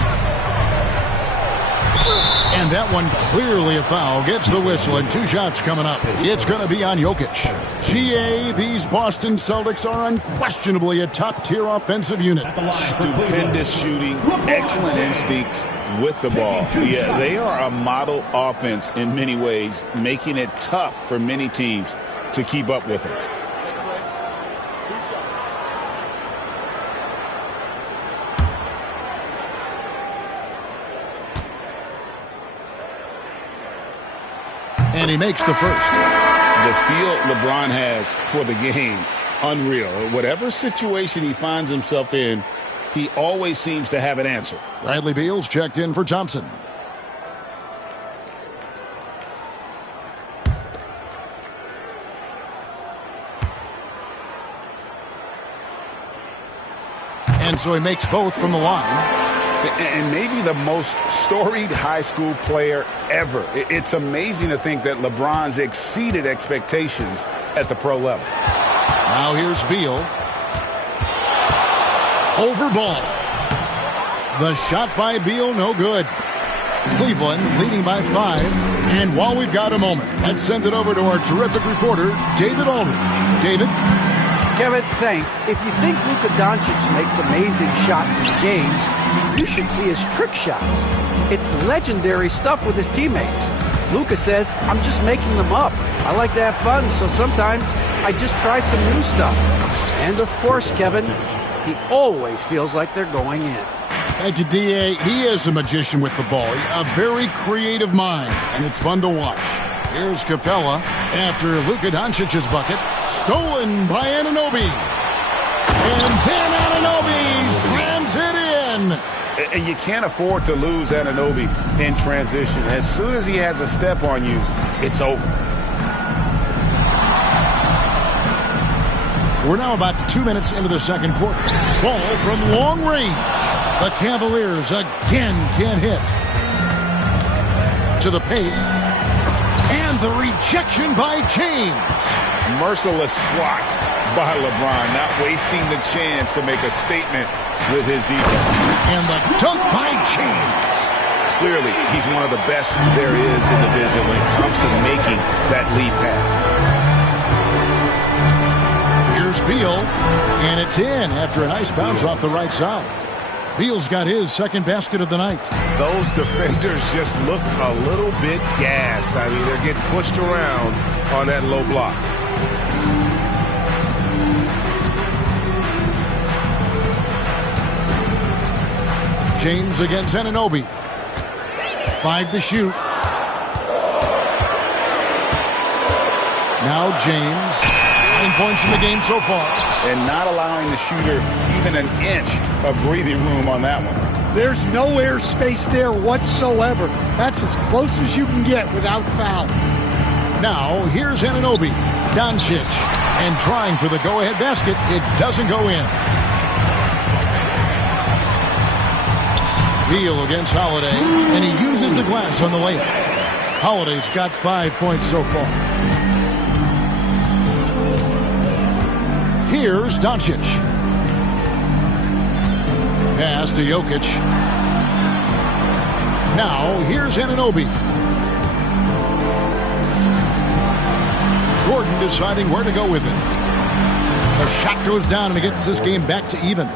And that one clearly a foul. Gets the whistle, and 2 shots coming up. It's going to be on Jokic. GA, these Boston Celtics are unquestionably a top-tier offensive unit. Stupendous shooting, excellent instincts with the ball. Yeah, they are a model offense in many ways, making it tough for many teams to keep up with them. And he makes the first. The feel LeBron has for the game, unreal. Whatever situation he finds himself in, he always seems to have an answer. Bradley Beal's checked in for Thompson. And so he makes both from the line. And maybe the most storied high school player ever. It's amazing to think that LeBron's exceeded expectations at the pro level. Now here's Beal. Over ball. The shot by Beal, no good. Cleveland leading by 5. And while we've got a moment, let's send it over to our terrific reporter, David Aldridge. David? Kevin, thanks. If you think Luka Doncic makes amazing shots in the games, you should see his trick shots. It's legendary stuff with his teammates. Luka says, I'm just making them up. I like to have fun, so sometimes I just try some new stuff. And of course, Kevin, he always feels like they're going in. Thank you, D.A. He is a magician with the ball. A very creative mind, and it's fun to watch. Here's Capella after Luka Doncic's bucket. Stolen by Anunoby. And then Anunoby slams it in. And you can't afford to lose Anunoby in transition. As soon as he has a step on you, it's over. We're now about 2 minutes into the second quarter. Ball from long range. The Cavaliers again can't hit. To the paint. And the rejection by James. Merciless swat by LeBron, not wasting the chance to make a statement with his defense. And the dunk by James. Clearly, he's one of the best there is in the business when it comes to making that lead pass. Here's Beal, and it's in after a nice bounce off the right side. Beal's got his second basket of the night. Those defenders just look a little bit gassed. I mean, they're getting pushed around on that low block. James against Anunoby. 5 to shoot. Now James. 9 points in the game so far. And not allowing the shooter even an inch of breathing room on that one. There's no air space there whatsoever. That's as close as you can get without foul. Now, here's Anunoby. Doncic. And trying for the go-ahead basket. It doesn't go in. Beal against Holiday. And he uses the glass on the layup. Holiday's got 5 points so far. Here's Doncic. Pass to Jokic. Now, here's Anunoby. Gordon deciding where to go with it. The shot goes down and it gets this game back to even.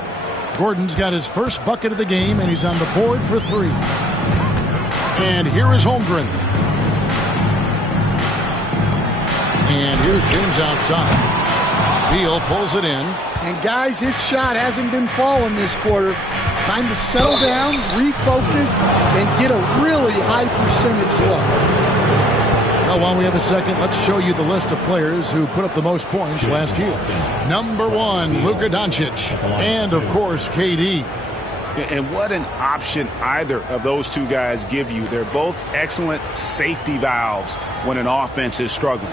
Gordon's got his first bucket of the game, and he's on the board for 3. And here is Holmgren. And here's James outside. Beal pulls it in. And guys, his shot hasn't been falling this quarter. Time to settle down, refocus, and get a really high percentage look. Well, while we have a second, let's show you the list of players who put up the most points last year. Number 1, Luka Doncic. And, of course, KD. And what an option either of those two guys give you. They're both excellent safety valves when an offense is struggling.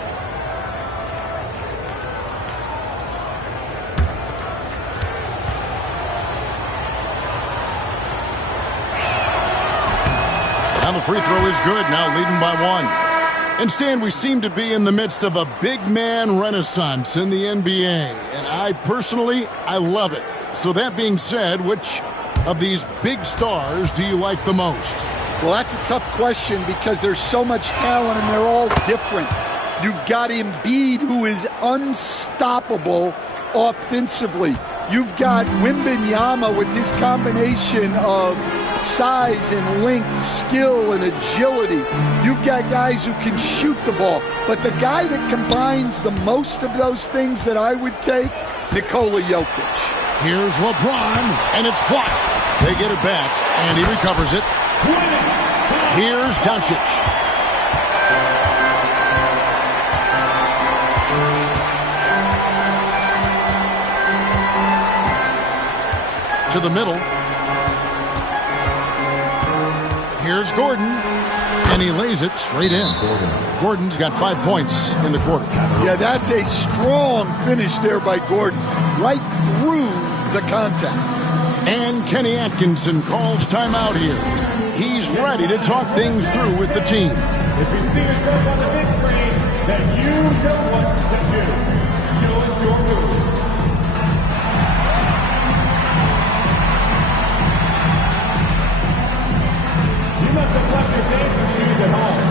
And the free throw is good, now leading by 1. And Stan, we seem to be in the midst of a big man renaissance in the NBA. And I personally love it. So that being said, which of these big stars do you like the most? Well, that's a tough question because there's so much talent and they're all different. You've got Embiid, who is unstoppable offensively. You've got Wembanyama with his combination of size and length, skill and agility. You've got guys who can shoot the ball. But the guy that combines the most of those things that I would take, Nikola Jokic. Here's LeBron, and it's blocked. They get it back, and he recovers it. Here's Doncic. To the middle. Here's Gordon, and he lays it straight in. Gordon's got 5 points in the quarter. Yeah, that's a strong finish there by Gordon, right through the contact. And Kenny Atkinson calls timeout here. He's ready to talk things through with the team. If you see yourself on the big screen, then you know what to do. Show us your move. You must have left your dancing shoes at home.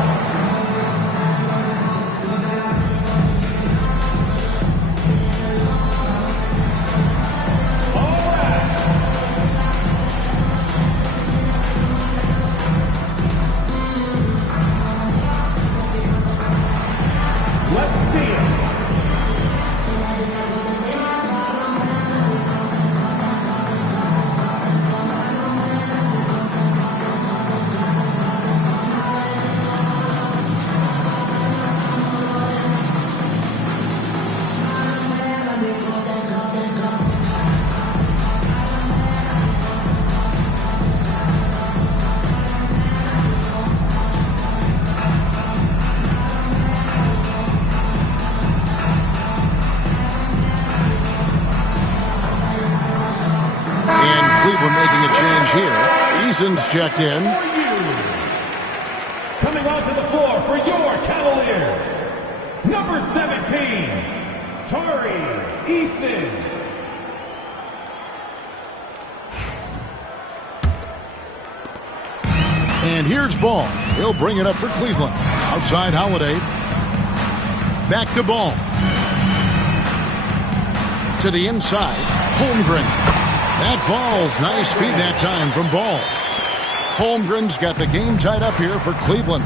Eason's checked in. Coming onto the floor for your Cavaliers, number 17, Tari Eason. And here's Ball. He'll bring it up for Cleveland. Outside Holiday. Back to Ball. To the inside. Holmgren. That falls. Nice feed that time from Ball. Holmgren's got the game tied up here for Cleveland.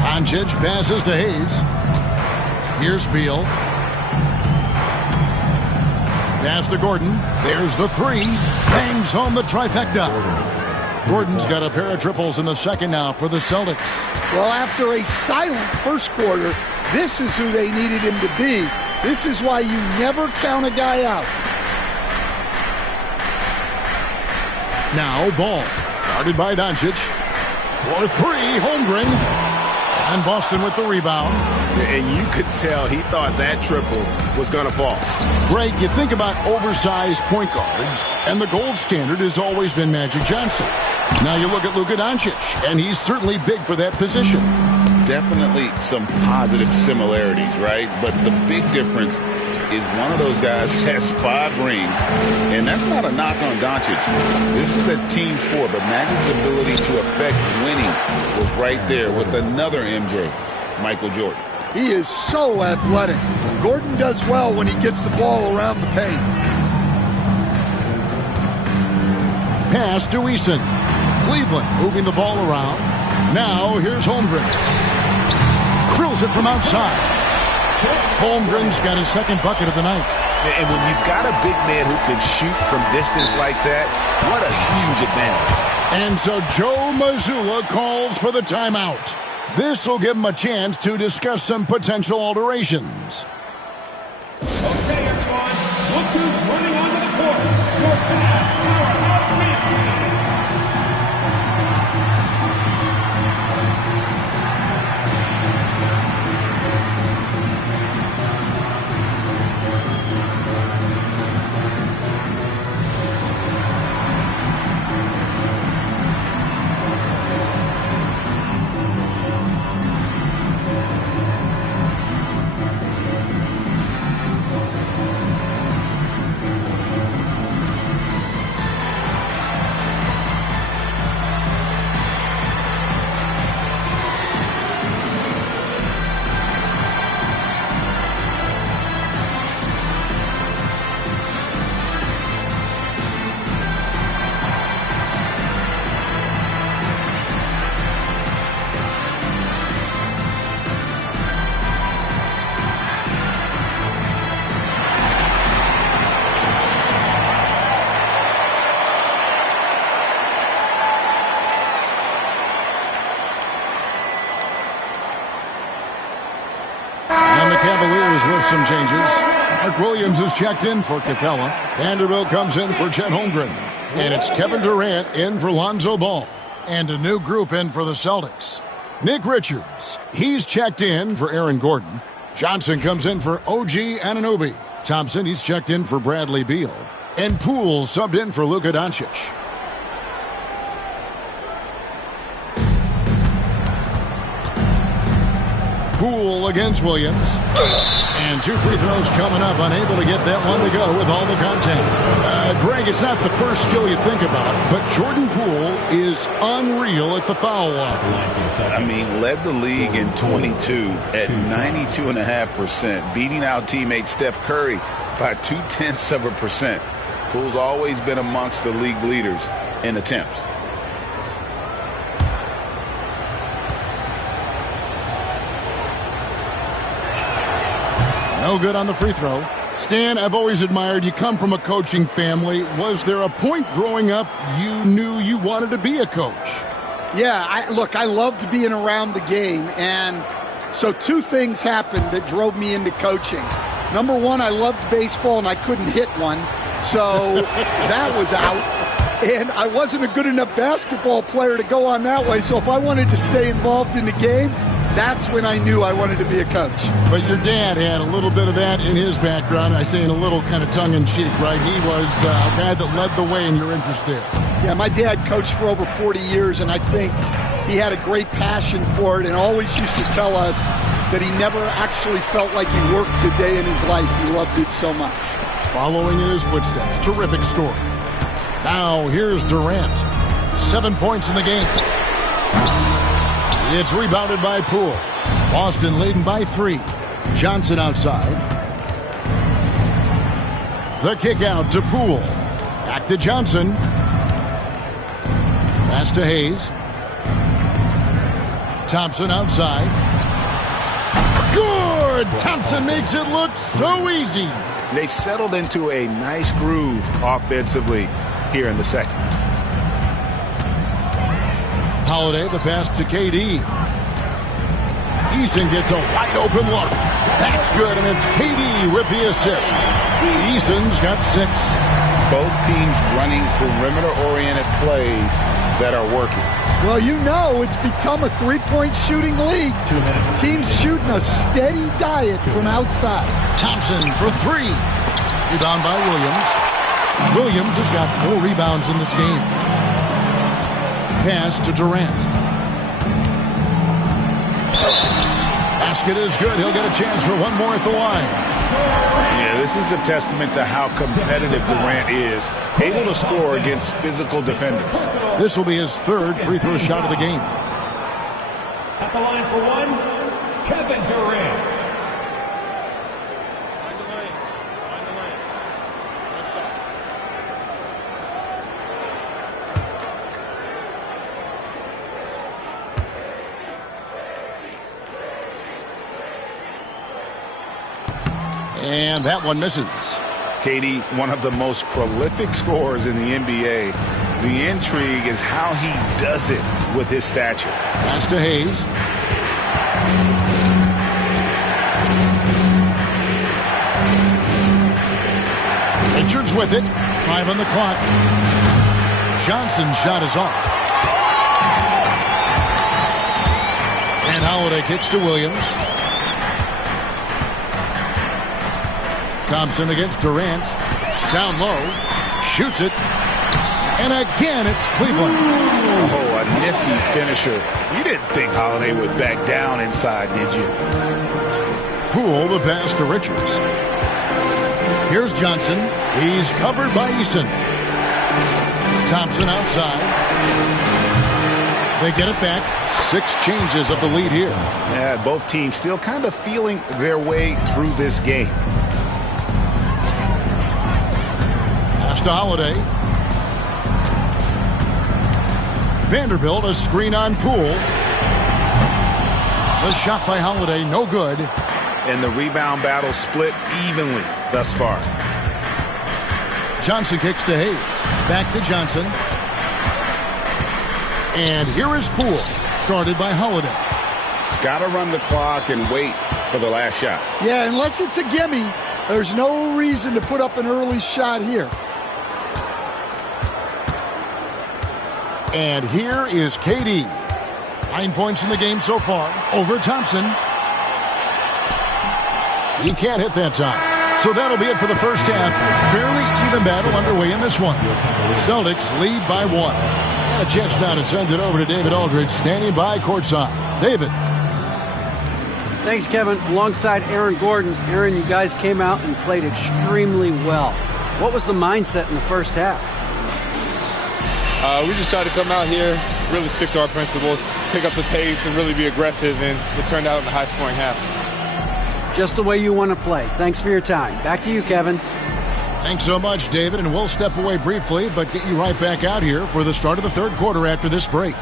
Doncic passes to Hayes. Here's Beal. Pass to Gordon. There's the three. Bangs home the trifecta. Gordon's got a pair of triples in the second now for the Celtics. Well, after a silent first quarter, this is who they needed him to be. This is why you never count a guy out. Now Ball, guarded by Doncic. For three, Holmgren. And Boston with the rebound. And you could tell he thought that triple was going to fall. Greg, you think about oversized point guards, and the gold standard has always been Magic Johnson. Now you look at Luka Doncic, and he's certainly big for that position. Definitely some positive similarities, right? But the big difference is one of those guys has 5 rings, and that's not a knock on Doncic. This is a team sport, but Magic's ability to affect winning was right there with another MJ, Michael Jordan. He is so athletic. Gordon does well when he gets the ball around the paint. Pass to Eason. Cleveland moving the ball around. Now here's Holmgren. Drills it from outside. Holmgren's got his second bucket of the night. And when you've got a big man who can shoot from distance like that, what a huge advantage. And so Joe Mazzulla calls for the timeout. This will give him a chance to discuss some potential alterations. Okay, everyone, look who's running onto the court. Your powerhouse man. Cavaliers with some changes. Mark Williams is checked in for Capella. Vanderbilt comes in for Chet Holmgren. And it's Kevin Durant in for Lonzo Ball. And a new group in for the Celtics. Nick Richards, he's checked in for Aaron Gordon. Johnson comes in for OG Anunoby. Thompson, he's checked in for Bradley Beal. And Poole subbed in for Luka Doncic. Poole against Williams. And 2 free throws coming up. Unable to get that one to go with all the contact. Greg, it's not the first skill you think about, but Jordan Poole is unreal at the foul line. I mean, led the league in 22 at 92.5%, beating out teammate Steph Curry by 0.2%. Poole's always been amongst the league leaders in attempts. No good on the free throw. Stan, I've always admired you. Come from a coaching family. Was there a point growing up you knew you wanted to be a coach? Yeah, I loved being around the game. And so 2 things happened that drove me into coaching. Number 1, I loved baseball and I couldn't hit one. So that was out. And I wasn't a good enough basketball player to go on that way. So if I wanted to stay involved in the game, that's when I knew I wanted to be a coach. But your dad had a little bit of that in his background. I say in a little kind of tongue-in-cheek, right? He was a guy that led the way in your interest there. Yeah, my dad coached for over 40 years, and I think he had a great passion for it and always used to tell us that he never actually felt like he worked a day in his life. He loved it so much. Following in his footsteps. Terrific story. Now, here's Durant. 7 points in the game. It's rebounded by Poole. Boston leading by 3. Johnson outside. The kick out to Poole. Back to Johnson. Pass to Hayes. Thompson outside. Good! Thompson makes it look so easy. They've settled into a nice groove offensively here in the second. Holiday, the pass to KD. Eason gets a wide open look. That's good, and it's KD with the assist. Eason's got 6. Both teams running perimeter-oriented plays that are working. Well, you know it's become a 3-point shooting league. Teams shooting a steady diet from outside. Thompson for 3. Rebound by Williams. Williams has got 4 rebounds in this game. Pass to Durant. Basket is good. He'll get a chance for one more at the line. Yeah, this is a testament to how competitive Durant is, able to score against physical defenders. This will be his 3rd free throw shot of the game. At the line for 1, Kevin Durant. And that one misses. KD, one of the most prolific scorers in the NBA. The intrigue is how he does it with his stature. Pass to Hayes. Richards with it. 5 on the clock. Johnson's shot is off. And Holiday kicks to Williams. Thompson against Durant. Down low. Shoots it. And again, it's Cleveland. Oh, a nifty finisher. You didn't think Holiday would back down inside, did you? Poole the pass to Richards. Here's Johnson. He's covered by Eason. Thompson outside. They get it back. 6 changes of the lead here. Yeah, both teams still kind of feeling their way through this game. Pass to Holiday. Vanderbilt, a screen on Poole. The shot by Holiday, no good. And the rebound battle split evenly thus far. Johnson kicks to Hayes. Back to Johnson. And here is Poole, guarded by Holiday. Got to run the clock and wait for the last shot. Yeah, unless it's a gimme, there's no reason to put up an early shot here. And here is KD. 9 points in the game so far over Thompson. He can't hit that time. So that'll be it for the first half. Fairly even battle underway in this one. Celtics lead by 1. And a chance now to send it over to David Aldridge, standing by courtside. David. Thanks, Kevin. Alongside Aaron Gordon. Aaron, you guys came out and played extremely well. What was the mindset in the first half? We just tried to come out here, really stick to our principles, pick up the pace, and really be aggressive, and it turned out in a high-scoring half. Just the way you want to play. Thanks for your time. Back to you, Kevin. Thanks so much, David, and we'll step away briefly, but get you right back out here for the start of the third quarter after this break.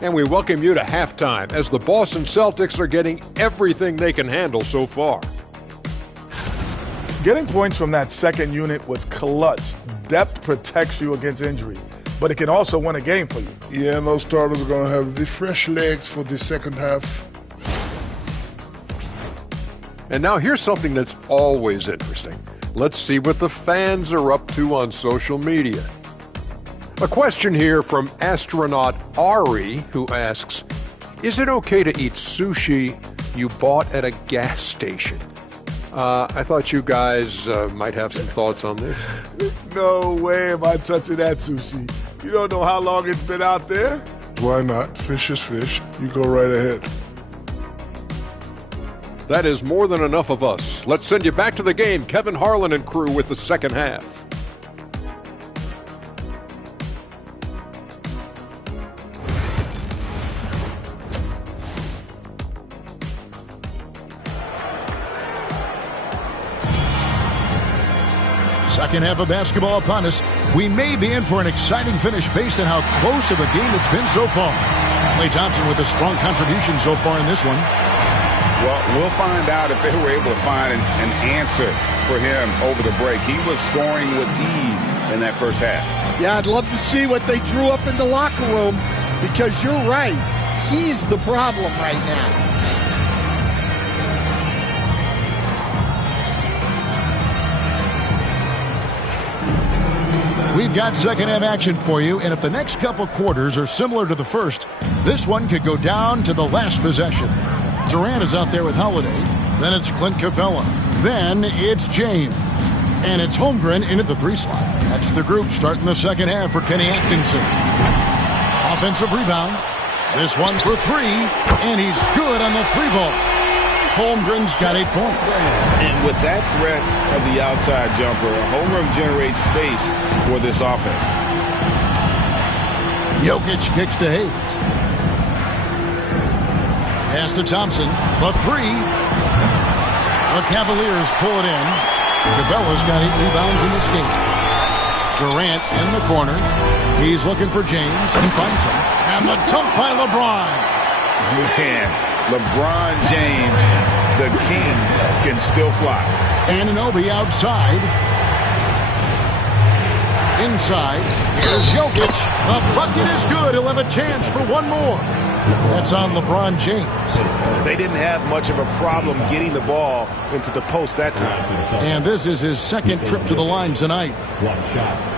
And we welcome you to halftime as the Boston Celtics are getting everything they can handle so far. Getting points from that second unit was clutch. Depth protects you against injury, but it can also win a game for you. Yeah, and those starters are going to have the fresh legs for the second half. And now here's something that's always interesting. Let's see what the fans are up to on social media. A question here from astronaut Ari, who asks, is it okay to eat sushi you bought at a gas station? I thought you guys might have some thoughts on this. No way am I touching that sushi. You don't know how long it's been out there? Why not? Fish is fish. You go right ahead. That is more than enough of us. Let's send you back to the game. Kevin Harlan and crew with the second half. Second half of basketball upon us. We may be in for an exciting finish based on how close of a game it's been so far. Klay Thompson with a strong contribution so far in this one. Well, we'll find out if they were able to find an answer for him over the break. He was scoring with ease in that first half. Yeah, I'd love to see what they drew up in the locker room, because you're right. He's the problem right now. We've got second half action for you, and if the next couple quarters are similar to the first, this one could go down to the last possession. Durant is out there with Holiday. Then it's Clint Capella. Then it's James. And it's Holmgren in at the 3 slot. That's the group starting the second half for Kenny Atkinson. Offensive rebound. This one for 3, and he's good on the 3-ball. Holmgren's got 8 points. And with that threat of the outside jumper, Holmgren generates space for this offense. Jokic kicks to Hayes. Pass to Thompson. The 3. The Cavaliers pull it in. Capella's got 8 rebounds in this game. Durant in the corner. He's looking for James and finds him. And the dunk by LeBron. Man, LeBron James, the king, can still fly. Anunoby outside. Inside. Here's Jokic. The bucket is good. He'll have a chance for one more. That's on LeBron James. They didn't have much of a problem getting the ball into the post that time. And this is his second trip to the line tonight. One shot.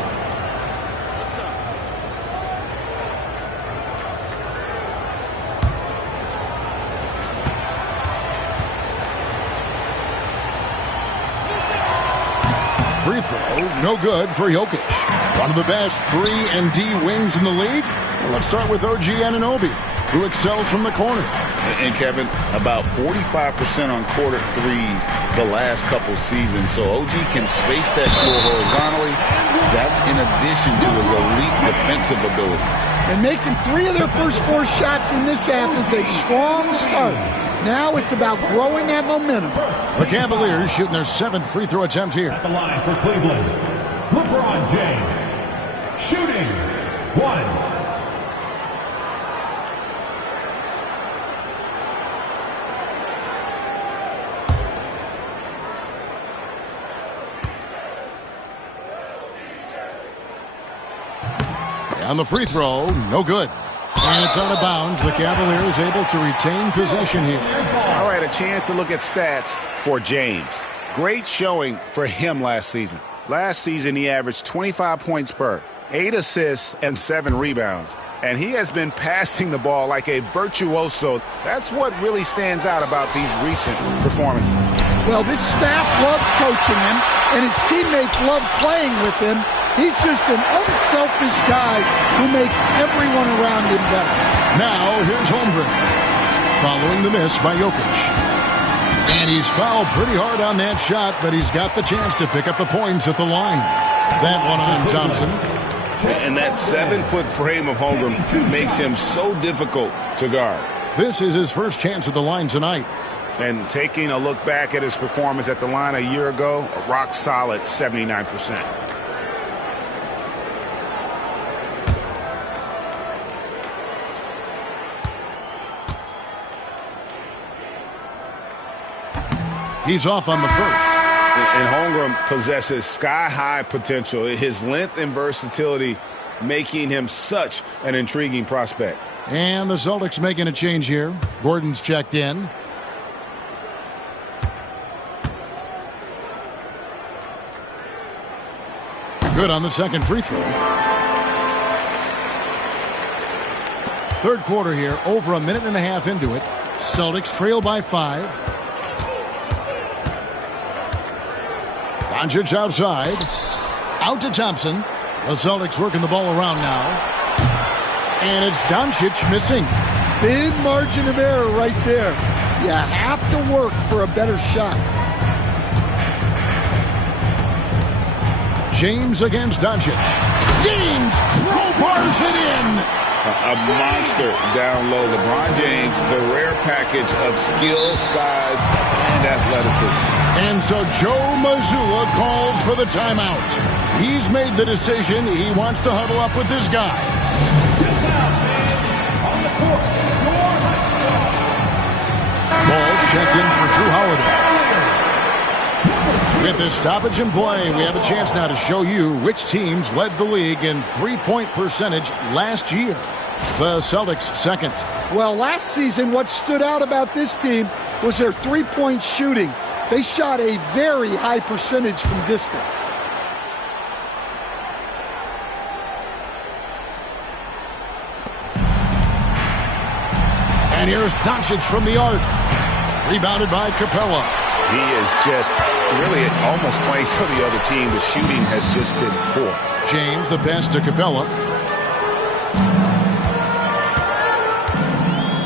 Free throw, no good for Jokic. One of the best 3-and-D wings in the league. Well, let's start with OG Anunoby, who excels from the corner. And Kevin, about 45% on quarter threes the last couple seasons. So OG can space that floor horizontally. That's in addition to his elite defensive ability. And making 3 of their first 4 shots in this half is a strong start. Now it's about growing that momentum. The Cavaliers shooting their 7th free throw attempt here. At the line for Cleveland, LeBron James. Shooting. 1. On the free throw, no good. And it's out of bounds. The Cavaliers able to retain possession here. All right, a chance to look at stats for James. Great showing for him last season. Last season, he averaged 25 points per, 8 assists, and 7 rebounds. And he has been passing the ball like a virtuoso. That's what really stands out about these recent performances. Well, this staff loves coaching him, and his teammates love playing with him. He's just an unselfish guy who makes everyone around him better. Now, here's Holmgren, following the miss by Jokic. And he's fouled pretty hard on that shot, but he's got the chance to pick up the points at the line. That one on Thompson. And that 7-foot frame of Holmgren makes him so difficult to guard. This is his first chance at the line tonight. And taking a look back at his performance at the line a year ago, a rock-solid 79%. He's off on the first. And Holmgren possesses sky-high potential. His length and versatility making him such an intriguing prospect. And the Celtics making a change here. Gordon's checked in. Good on the second free throw. Third quarter here, over a minute and a half into it. Celtics trail by 5. Doncic outside. Out to Thompson. The Celtics working the ball around now. And it's Doncic missing. Thin margin of error right there. You have to work for a better shot. James against Doncic. James crowbars it in. A monster down low. LeBron James, the rare package of skill, size, and athleticism. And so Joe Mazzulla calls for the timeout. He's made the decision. He wants to huddle up with this guy. Ball's checked in for Drew Holiday. With this stoppage in play, we have a chance now to show you which teams led the league in three-point percentage last year. The Celtics second. Well, last season, what stood out about this team was their three-point shooting. They shot a very high percentage from distance. And here's Doncic from the arc. Rebounded by Capella. He is just really almost playing for the other team. The shooting has just been poor. James, the pass to Capella.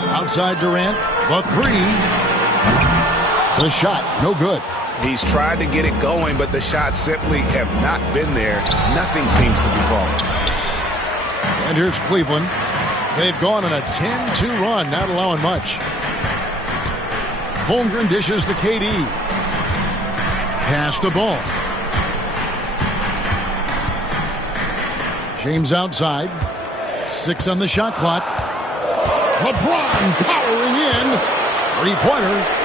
Outside Durant, the three. The shot, no good. He's tried to get it going, but the shots simply have not been there. Nothing seems to be falling. And here's Cleveland. They've gone on a 10-2 run, not allowing much. Holmgren dishes to KD. Pass the ball. James outside. 6 on the shot clock. LeBron powering in. Three-pointer.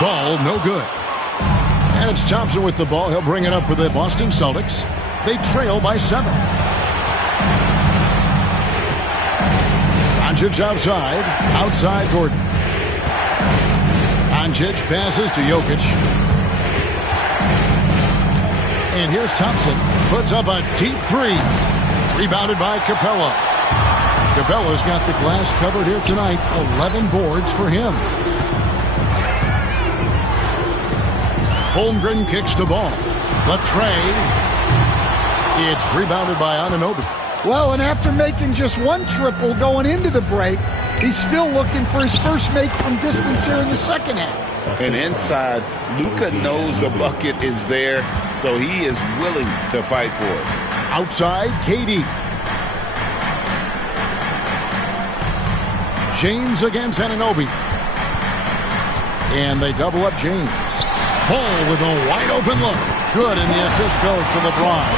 Ball no good. And it's Thompson with the ball. He'll bring it up for the Boston Celtics. They trail by 7. Doncic outside. Outside Gordon. Doncic passes to Jokic. And here's Thompson. Puts up a deep three. Rebounded by Capella. Capella's got the glass covered here tonight. 11 boards for him. Holmgren kicks the ball. The tray. It's rebounded by Anunoby. Well, and after making just one triple going into the break, he's still looking for his first make from distance here in the second half. And inside, Luka knows the bucket is there, so he is willing to fight for it. Outside, KD. James against Anunoby. And they double up James. Ball with a wide open look. Good, and the assist goes to LeBron.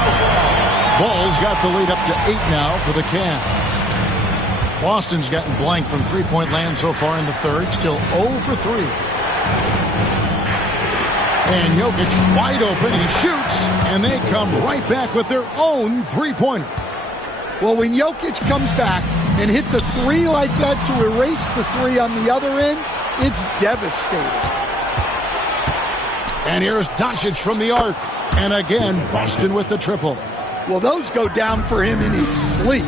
Ball's got the lead up to 8 now for the Cavs. Boston's gotten blank from three-point land so far in the third. Still 0 for 3. And Jokic wide open. He shoots, and they come right back with their own three-pointer. Well, when Jokic comes back and hits a three like that to erase the three on the other end, it's devastating. And here's Doncic from the arc. And again, Boston with the triple. Well, those go down for him in his sleep.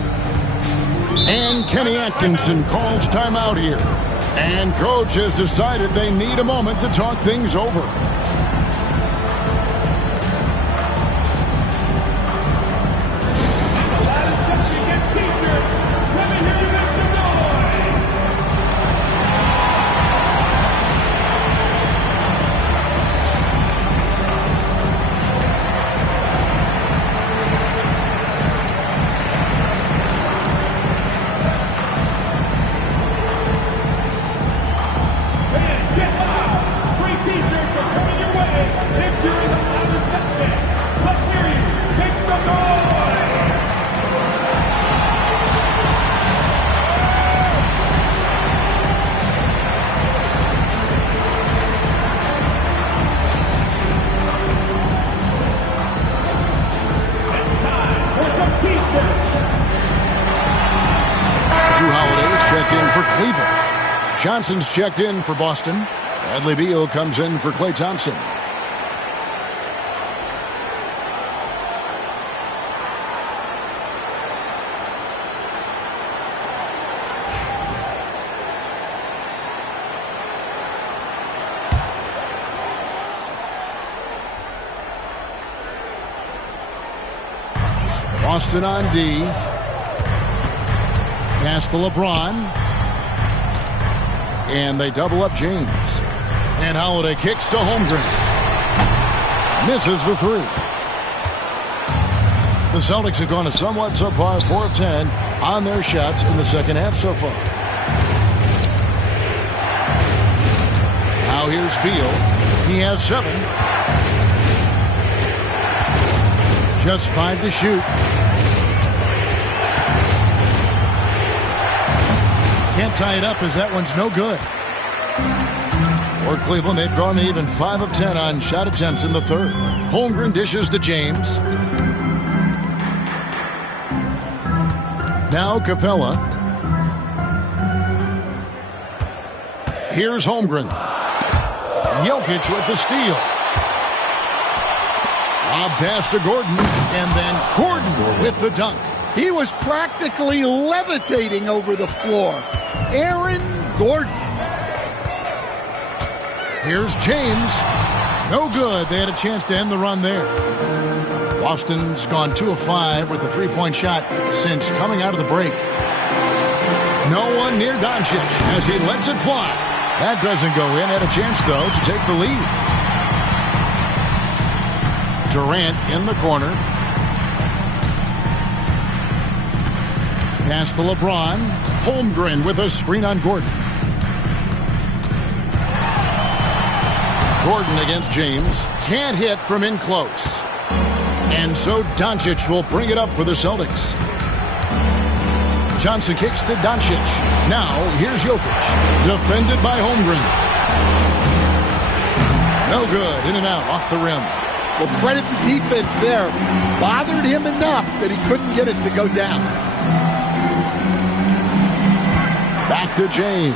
And Kenny Atkinson calls timeout here. And coach has decided they need a moment to talk things over. Johnson's checked in for Boston. Bradley Beal comes in for Klay Thompson. Boston on D. Pass to LeBron. And they double up James. And Holiday kicks to Holmgren. Misses the three. The Celtics have gone a somewhat subpar 4 of 10 on their shots in the second half so far. Now here's Beal. He has 7. Just 5 to shoot. Can't tie it up as that one's no good. For Cleveland, they've gone even 5 of 10 on shot attempts in the third. Holmgren dishes to James. Now Capella. Here's Holmgren. Jokic with the steal. Lob pass to Gordon, and then Gordon with the dunk. He was practically levitating over the floor. Aaron Gordon. Here's James. No good. They had a chance to end the run there. Boston's gone 2 of 5 with a three-point shot since coming out of the break. No one near Doncic as he lets it fly. That doesn't go in. Had a chance, though, to take the lead. Durant in the corner. Pass to LeBron. Holmgren with a screen on Gordon. Gordon against James. Can't hit from in close. And so Doncic will bring it up for the Celtics. Johnson kicks to Doncic. Now here's Jokic. Defended by Holmgren. No good. In and out off the rim. Well, credit the defense there. Bothered him enough that he couldn't get it to go down. Back to James.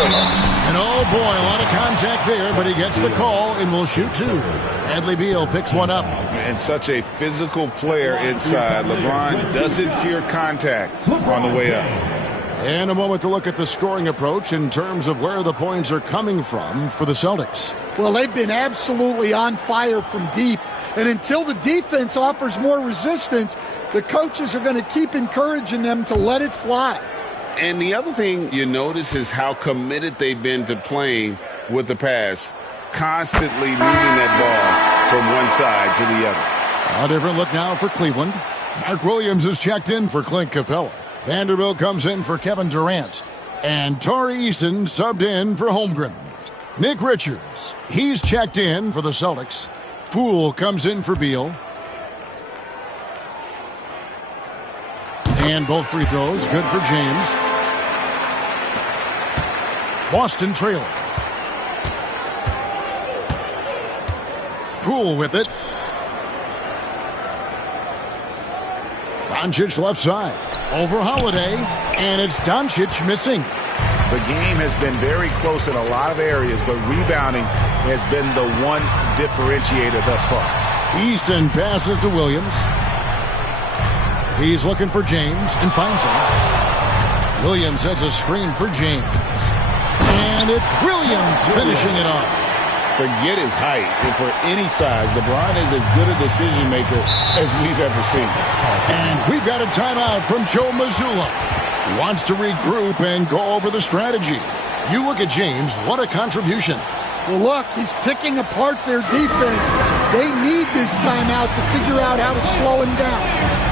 And oh boy, a lot of contact there, but he gets the call and will shoot 2. Bradley Beal picks one up. And such a physical player inside. LeBron doesn't fear contact on the way up. And a moment to look at the scoring approach in terms of where the points are coming from for the Celtics. Well, they've been absolutely on fire from deep. And until the defense offers more resistance, the coaches are going to keep encouraging them to let it fly. And the other thing you notice is how committed they've been to playing with the pass, constantly moving that ball from one side to the other. A different look now for Cleveland. Mark Williams is checked in for Clint Capella. Vanderbilt comes in for Kevin Durant. And Torrey Eason subbed in for Holmgren. Nick Richards, he's checked in for the Celtics. Poole comes in for Beal. And both free throws, good for James. Boston trailing. Poole with it. Doncic left side. Over Holiday. And it's Doncic missing. The game has been very close in a lot of areas, but rebounding has been the one differentiator thus far. Eason passes to Williams. He's looking for James and finds him. Williams sets a screen for James. And it's Williams finishing it off. Forget his height. And for any size, LeBron is as good a decision maker as we've ever seen. And we've got a timeout from Joe Mazzulla. He wants to regroup and go over the strategy. You look at James, what a contribution. Well, look, he's picking apart their defense. They need this timeout to figure out how to slow him down.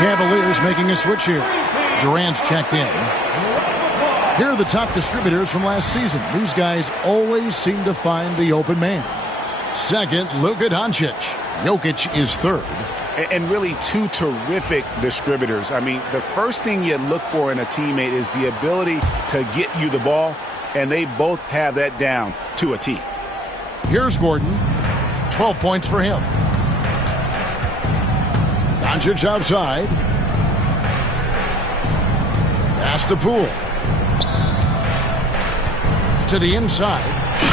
Cavaliers making a switch here. Durant's checked in. Here are the top distributors from last season. These guys always seem to find the open man. Second, Luka Doncic. Jokic is third. And really two terrific distributors. I mean, the first thing you look for in a teammate is the ability to get you the ball, and they both have that down to a T. Here's Gordon. 12 points for him. Doncic outside. Pass to Poole. To the inside.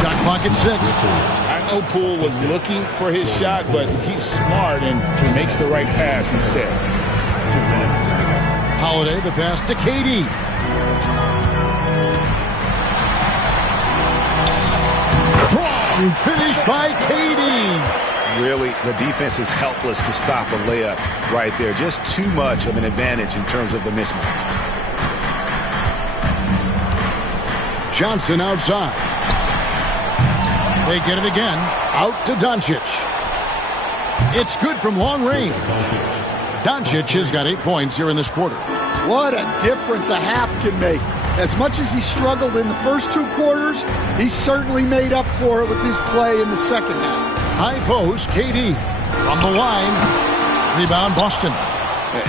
Shot clock at 6. I know Poole was looking for his shot, but he's smart and makes the right pass instead. Holiday, the pass to KD. Strong finish by KD. Really, the defense is helpless to stop a layup right there. Just too much of an advantage in terms of the mismatch. Johnson outside. They get it again. Out to Doncic. It's good from long range. Doncic has got 8 points here in this quarter. What a difference a half can make. As much as he struggled in the first 2 quarters, he certainly made up for it with his play in the second half. High post, KD. From the line. Rebound, Boston.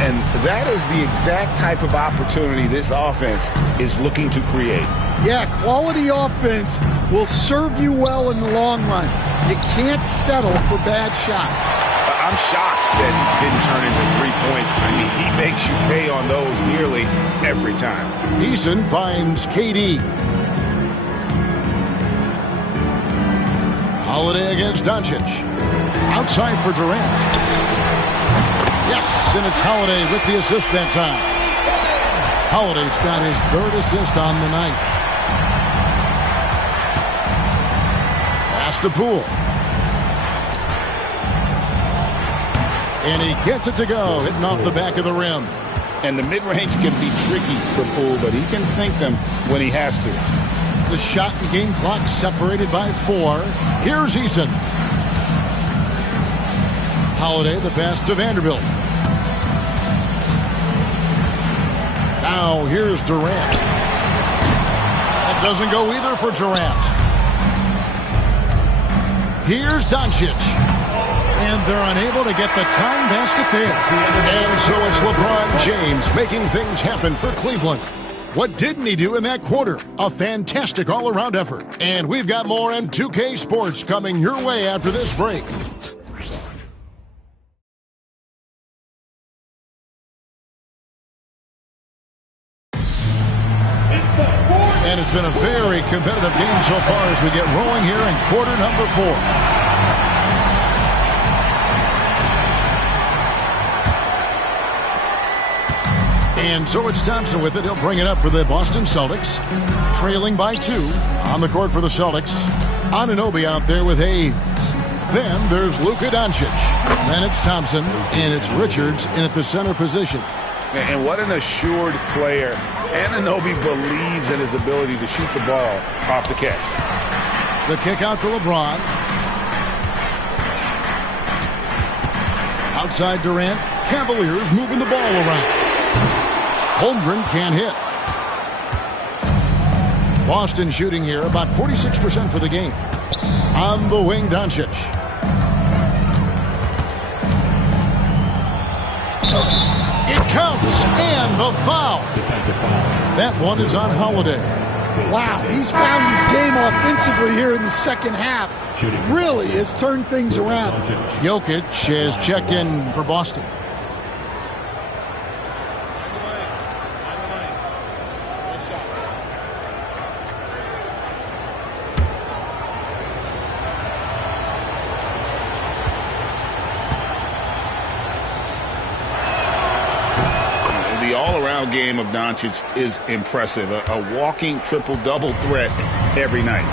And that is the exact type of opportunity this offense is looking to create. Yeah, quality offense will serve you well in the long run. You can't settle for bad shots. I'm shocked that he didn't turn into 3 points. I mean, he makes you pay on those nearly every time. Eason finds KD. Holiday against Doncic. Outside for Durant. Yes, and it's Holiday with the assist that time. Holiday's got his 3rd assist on the night. Pass to Poole. And he gets it to go, hitting off the back of the rim. And the mid-range can be tricky for Poole, but he can sink them when he has to. The shot and game clock separated by 4. Here's Eason. Holiday, the pass to Vanderbilt. Now here's Durant. That doesn't go either for Durant. Here's Doncic. And they're unable to get the time basket there. And so it's LeBron James making things happen for Cleveland. What didn't he do in that quarter? A fantastic all-around effort. And we've got more M2K Sports coming your way after this break. And it's been a very competitive game so far as we get rolling here in quarter number 4. And so it's Thompson with it. He'll bring it up for the Boston Celtics. Trailing by 2 on the court for the Celtics. Anunoby out there with Hayes. Then there's Luka Doncic. Then it's Thompson, and it's Richards in at the center position. And what an assured player. Anunoby believes in his ability to shoot the ball off the catch. The kick out to LeBron. Outside Durant. Cavaliers moving the ball around. Holmgren can't hit. Boston shooting here about 46% for the game. On the wing, Doncic. It counts, and the foul. That one is on Holiday. Wow, he's found his game offensively here in the second half. Really has turned things around. Jokic has checked in for Boston. Game of Doncic is impressive. A walking triple-double threat every night.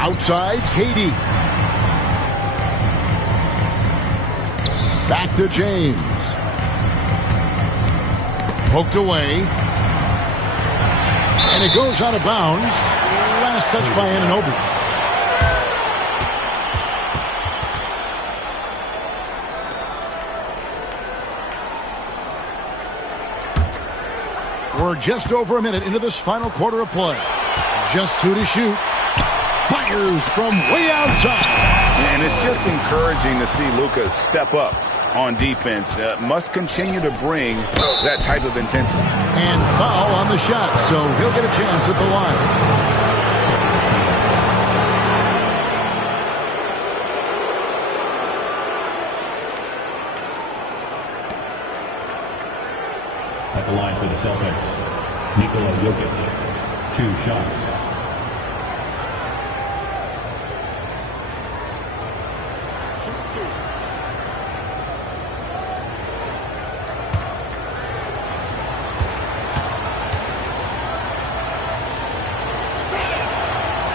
Outside, KD. Back to James. Poked away. And it goes out of bounds. Last touch by Anunoby. We're just over a minute into this final quarter of play. Just 2 to shoot. Fires from way outside. And it's just encouraging to see Luka step up on defense. Must continue to bring that type of intensity. And foul on the shot, so he'll get a chance at the line. At the line for the Celtics, Nikola Jokic, 2 shots.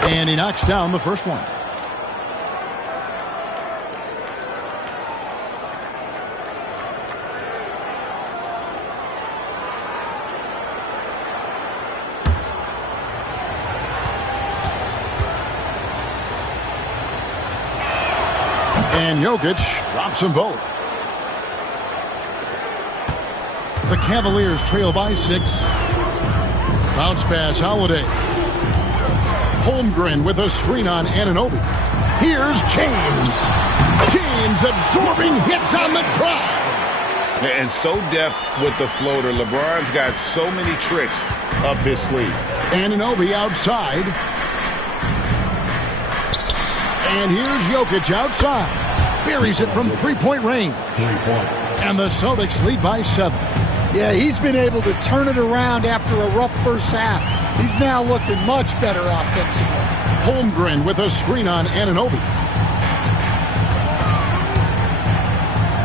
And he knocks down the first one. And Jokic drops them both. The Cavaliers trail by 6. Bounce pass, Holiday. Holmgren with a screen on Anunoby. Here's James. James absorbing hits on the drive. And so deft with the floater. LeBron's got so many tricks up his sleeve. Anunoby outside. And here's Jokic outside. Buries it from three-point range. And the Celtics lead by 7. Yeah, he's been able to turn it around after a rough first half. He's now looking much better offensively. Holmgren with a screen on Anunoby.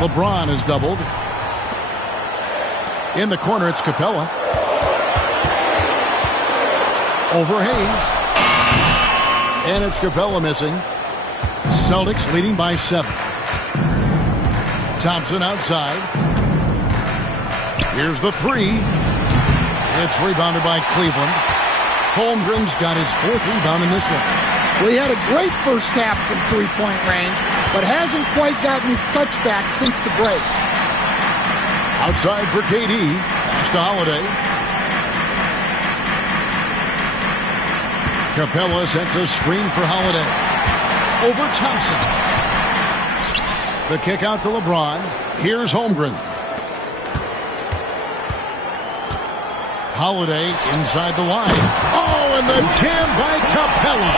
LeBron is doubled. In the corner, it's Capella. Over Hayes. And it's Capella missing. Celtics leading by 7. Thompson outside. Here's the 3. It's rebounded by Cleveland. Holmgren's got his 4th rebound in this one. Well, he had a great first half from three-point range, but hasn't quite gotten his touchback since the break. Outside for KD. Pass to Holiday. Capella sets a screen for Holiday. Over Thompson. The kick out to LeBron. Here's Holmgren. Holiday inside the line. Oh, and the jam by Capella.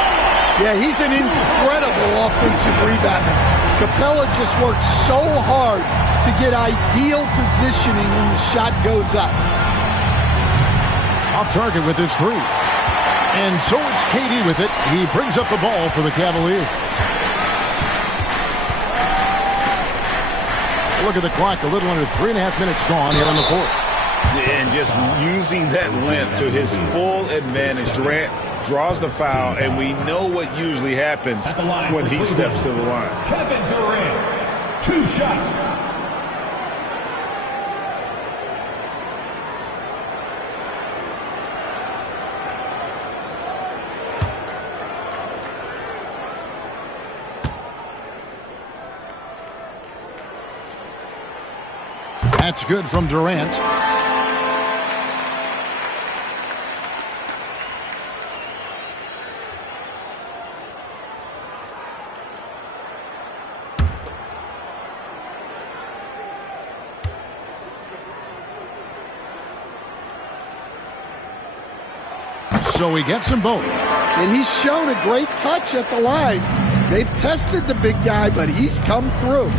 Yeah, he's an incredible offensive rebounder. Capella just works so hard to get ideal positioning when the shot goes up. Off target with his 3. And so it's KD with it. He brings up the ball for the Cavaliers. Look at the clock. A little under 3.5 minutes gone here in the fourth. And just using that length to his full advantage. Durant draws the foul, and we know what usually happens when he steps to the line. Kevin Durant, 2 shots. That's good from Durant. So he gets them both. And he's shown a great touch at the line. They've tested the big guy, but he's come through.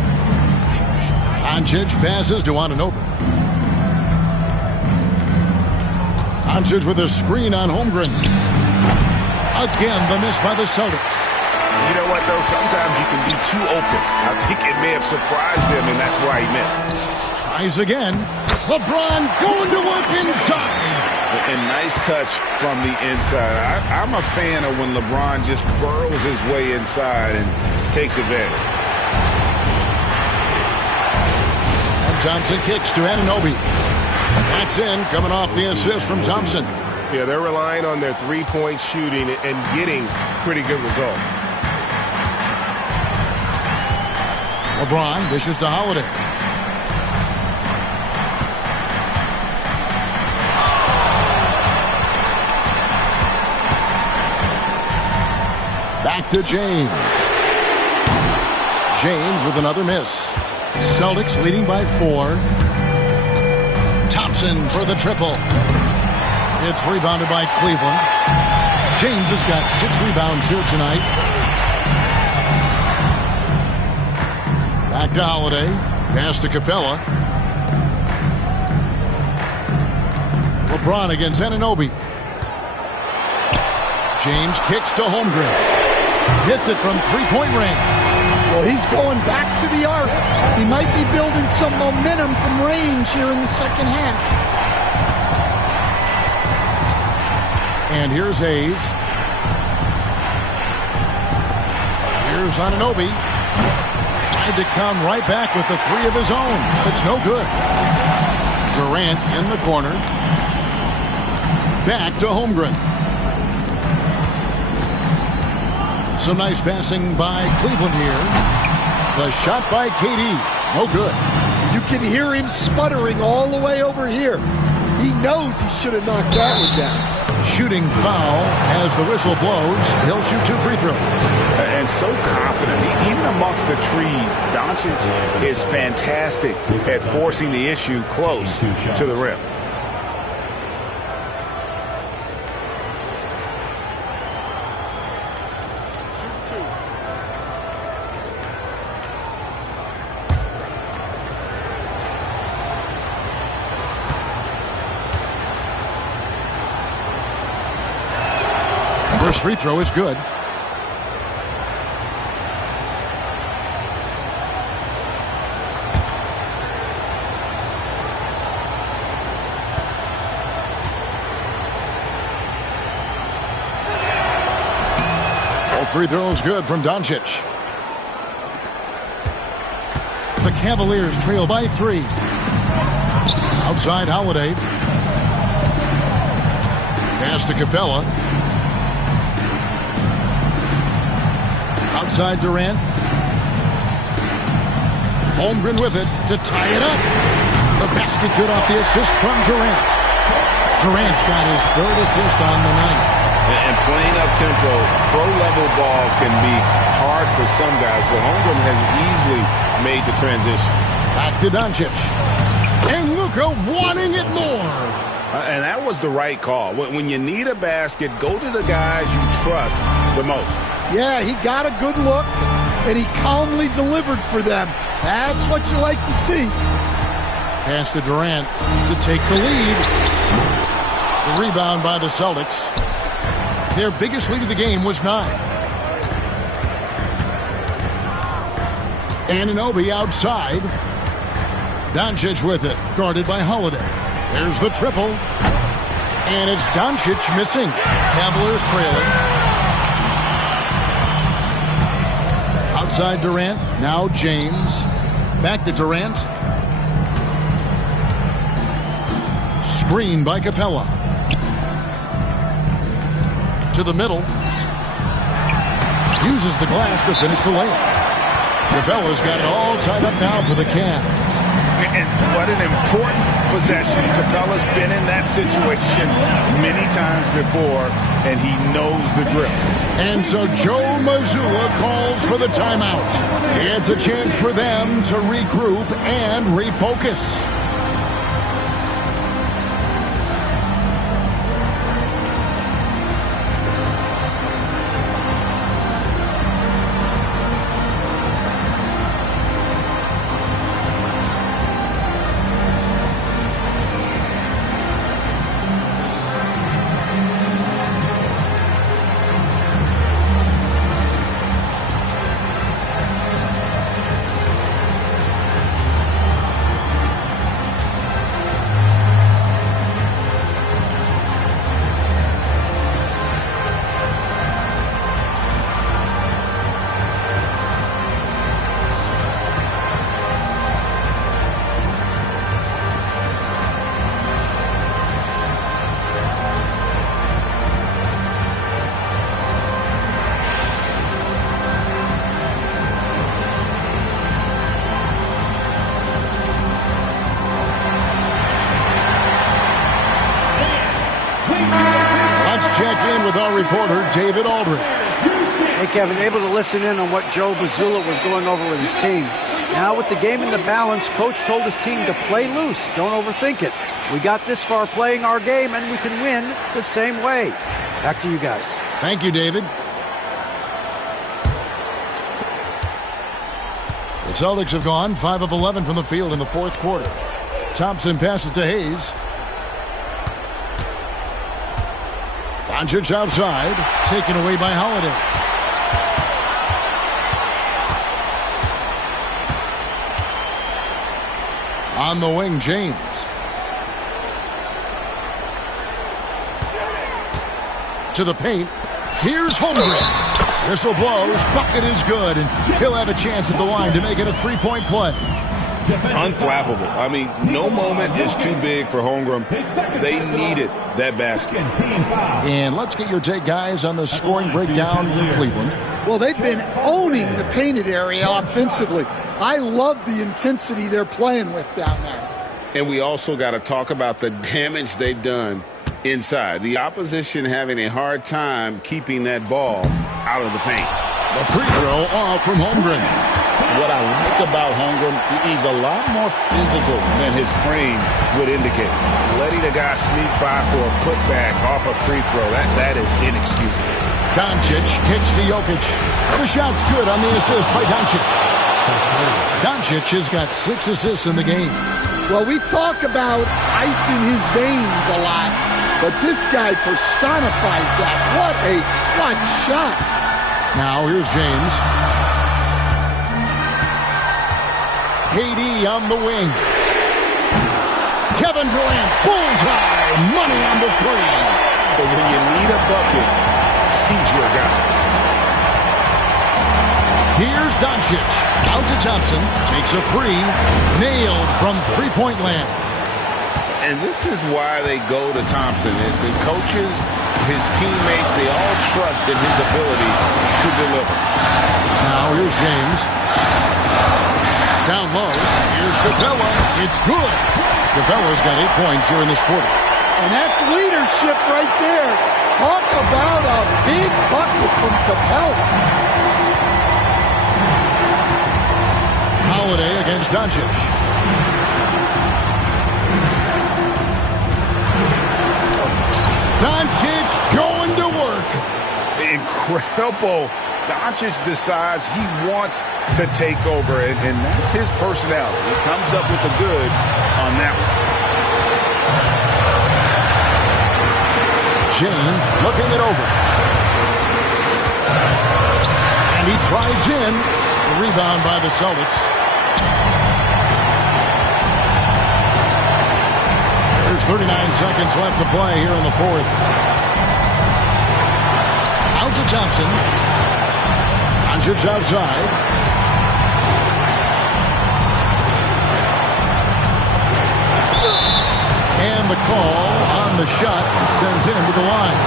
Doncic passes to Anunoby. Doncic with a screen on Holmgren. Again, the miss by the Celtics. You know what, though? Sometimes you can be too open. I think it may have surprised him, and that's why he missed. Tries again. LeBron going to work inside. And nice touch from the inside. I'm a fan of when LeBron just burrows his way inside and takes advantage. And Thompson kicks to Anunoby. That's in, coming off the assist from Thompson. Yeah, they're relying on their three-point shooting and getting pretty good results. LeBron dishes to Holiday. Back to James. James with another miss. Celtics leading by 4. Thompson for the triple. It's rebounded by Cleveland. James has got 6 rebounds here tonight. Back to Holiday. Pass to Capella. LeBron against Anunoby. James kicks to Holmgren. Hits it from three-point range. Well, he's going back to the arc. He might be building some momentum from range here in the second half. And here's Hayes. Here's Anunoby. Tried to come right back with the 3 of his own. It's no good. Durant in the corner. Back to Holmgren. Some nice passing by Cleveland here. The shot by KD. No good. You can hear him sputtering all the way over here. He knows he should have knocked that one down. Shooting foul as the whistle blows. He'll shoot 2 free throws. And so confident. Even amongst the trees, Doncic is fantastic at forcing the issue close to the rim. First free throw is good. All free throws good from Doncic. The Cavaliers trail by 3. Outside Holiday. Pass to Capella. Outside Durant. Holmgren with it to tie it up. The basket good off the assist from Durant. Durant's got his 3rd assist on the night. And playing up tempo, pro-level ball can be hard for some guys, but Holmgren has easily made the transition. Back to Doncic. And Luka wanting it more. And that was the right call. When you need a basket, go to the guys you trust the most. Yeah, he got a good look, and he calmly delivered for them. That's what you like to see. Pass to Durant to take the lead. The rebound by the Celtics. Their biggest lead of the game was 9. Anunoby outside. Doncic with it, guarded by Holiday. There's the triple. And it's Doncic missing. Cavaliers trailing. Outside Durant, now James. Back to Durant. Screen by Capella. To the middle. Uses the glass to finish the layup. Capella's got it all tied up now for the Cavs. And what an important possession. Capella's been in that situation many times before, and he knows the drill. And so Joe Mazzulla calls for the timeout. It's a chance for them to regroup and refocus. With our reporter, David Aldridge. Hey, Kevin, able to listen in on what Joe Mazzulla was going over with his team. Now with the game in the balance, Coach told his team to play loose. Don't overthink it. We got this far playing our game, and we can win the same way. Back to you guys. Thank you, David. The Celtics have gone 5 of 11 from the field in the fourth quarter. Thompson passes to Hayes. Doncic outside, taken away by Holiday. On the wing, James. To the paint. Here's Holmgren. Whistle blows. Bucket is good, and he'll have a chance at the line to make it a three-point play. Unflappable. I mean, no moment is too big for Holmgren. They needed that basket. And let's get your take, guys, on the scoring breakdown from Cleveland. Well, they've been owning the painted area offensively. I love the intensity they're playing with down there. And we also got to talk about the damage they've done inside. The opposition having a hard time keeping that ball out of the paint. The free throw off from Holmgren. What I like about Holmgren, he's a lot more physical than his frame would indicate. Letting a guy sneak by for a putback off a free throw, that is inexcusable. Doncic kicks to Jokic. The shot's good on the assist by Doncic. Doncic has got 6 assists in the game. Well, we talk about ice in his veins a lot, but this guy personifies that. What a clutch shot. Now here's James. KD on the wing. Kevin Durant, bullseye, money on the three. But when you need a bucket, he's your guy. Here's Doncic. Out to Thompson. Takes a three. Nailed from three-point land. And this is why they go to Thompson. The coaches, his teammates, they all trust in his ability to deliver. Now here's James. Down low. Here's Capella. It's good. Capella's got 8 points here in this quarter. And that's leadership right there. Talk about a big bucket from Capella. Holiday against Doncic. Doncic going to work. Incredible. Doncic decides he wants to take over, and that's his personality. He comes up with the goods on that one. James looking it over. And he drives in. The rebound by the Celtics. 39 seconds left to play here in the fourth. Out to Thompson. Doncic outside. And the call on the shot sends him to the line.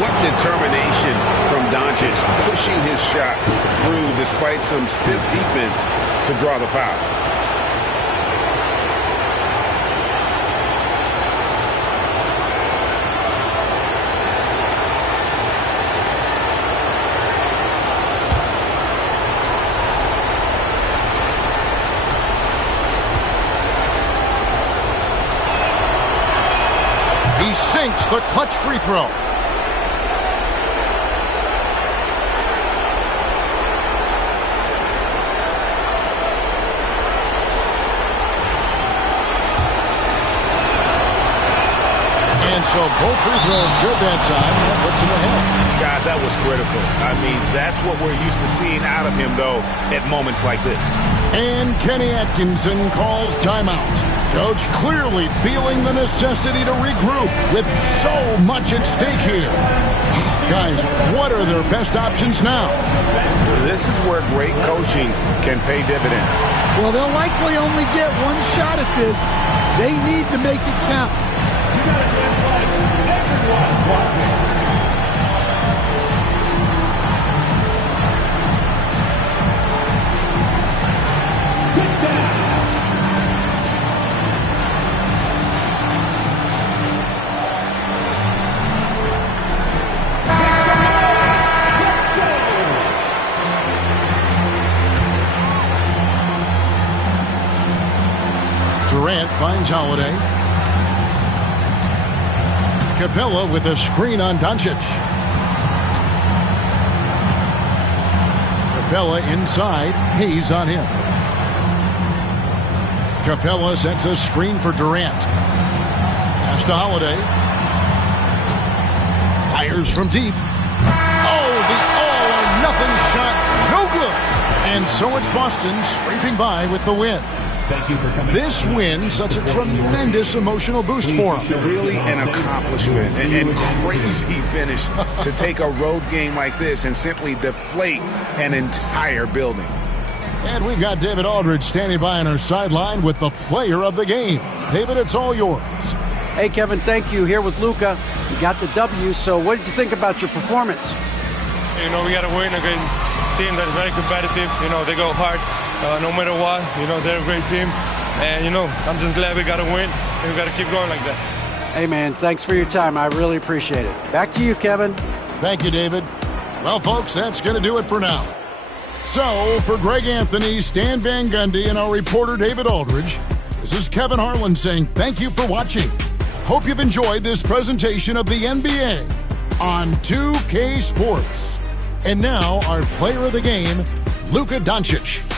What determination from Doncic, pushing his shot through despite some stiff defense to draw the foul. He sinks the clutch free throw. So both free throws good that time. That puts him ahead. Guys, that was critical. I mean, that's what we're used to seeing out of him, though, at moments like this. And Kenny Atkinson calls timeout. Coach clearly feeling the necessity to regroup with so much at stake here. Guys, what are their best options now? This is where great coaching can pay dividends. Well, they'll likely only get one shot at this. They need to make it count. Everyone watching. Durant finds Holiday. Capella with a screen on Doncic. Capella inside. Hayes on him. Capella sets a screen for Durant. Pass to Holiday. Fires from deep. Oh, the all-or-nothing shot. No good. And so it's Boston scraping by with the win. Thank you for coming. This win, such a tremendous emotional boost for him. Really an accomplishment and crazy finish to take a road game like this and simply deflate an entire building. And we've got David Aldridge standing by on our sideline with the player of the game. David, it's all yours. Hey, Kevin, thank you. Here with Luka. You got the W, so what did you think about your performance? You know, we got to win against a team that is very competitive. You know, they go hard. No matter what, you know, they're a great team. And, you know, I'm just glad we got to win, and we got to keep going like that. Hey, man, thanks for your time. I really appreciate it. Back to you, Kevin. Thank you, David. Well, folks, that's going to do it for now. So, for Greg Anthony, Stan Van Gundy, and our reporter, David Aldridge, this is Kevin Harlan saying thank you for watching. Hope you've enjoyed this presentation of the NBA on 2K Sports. And now, our player of the game, Luka Doncic.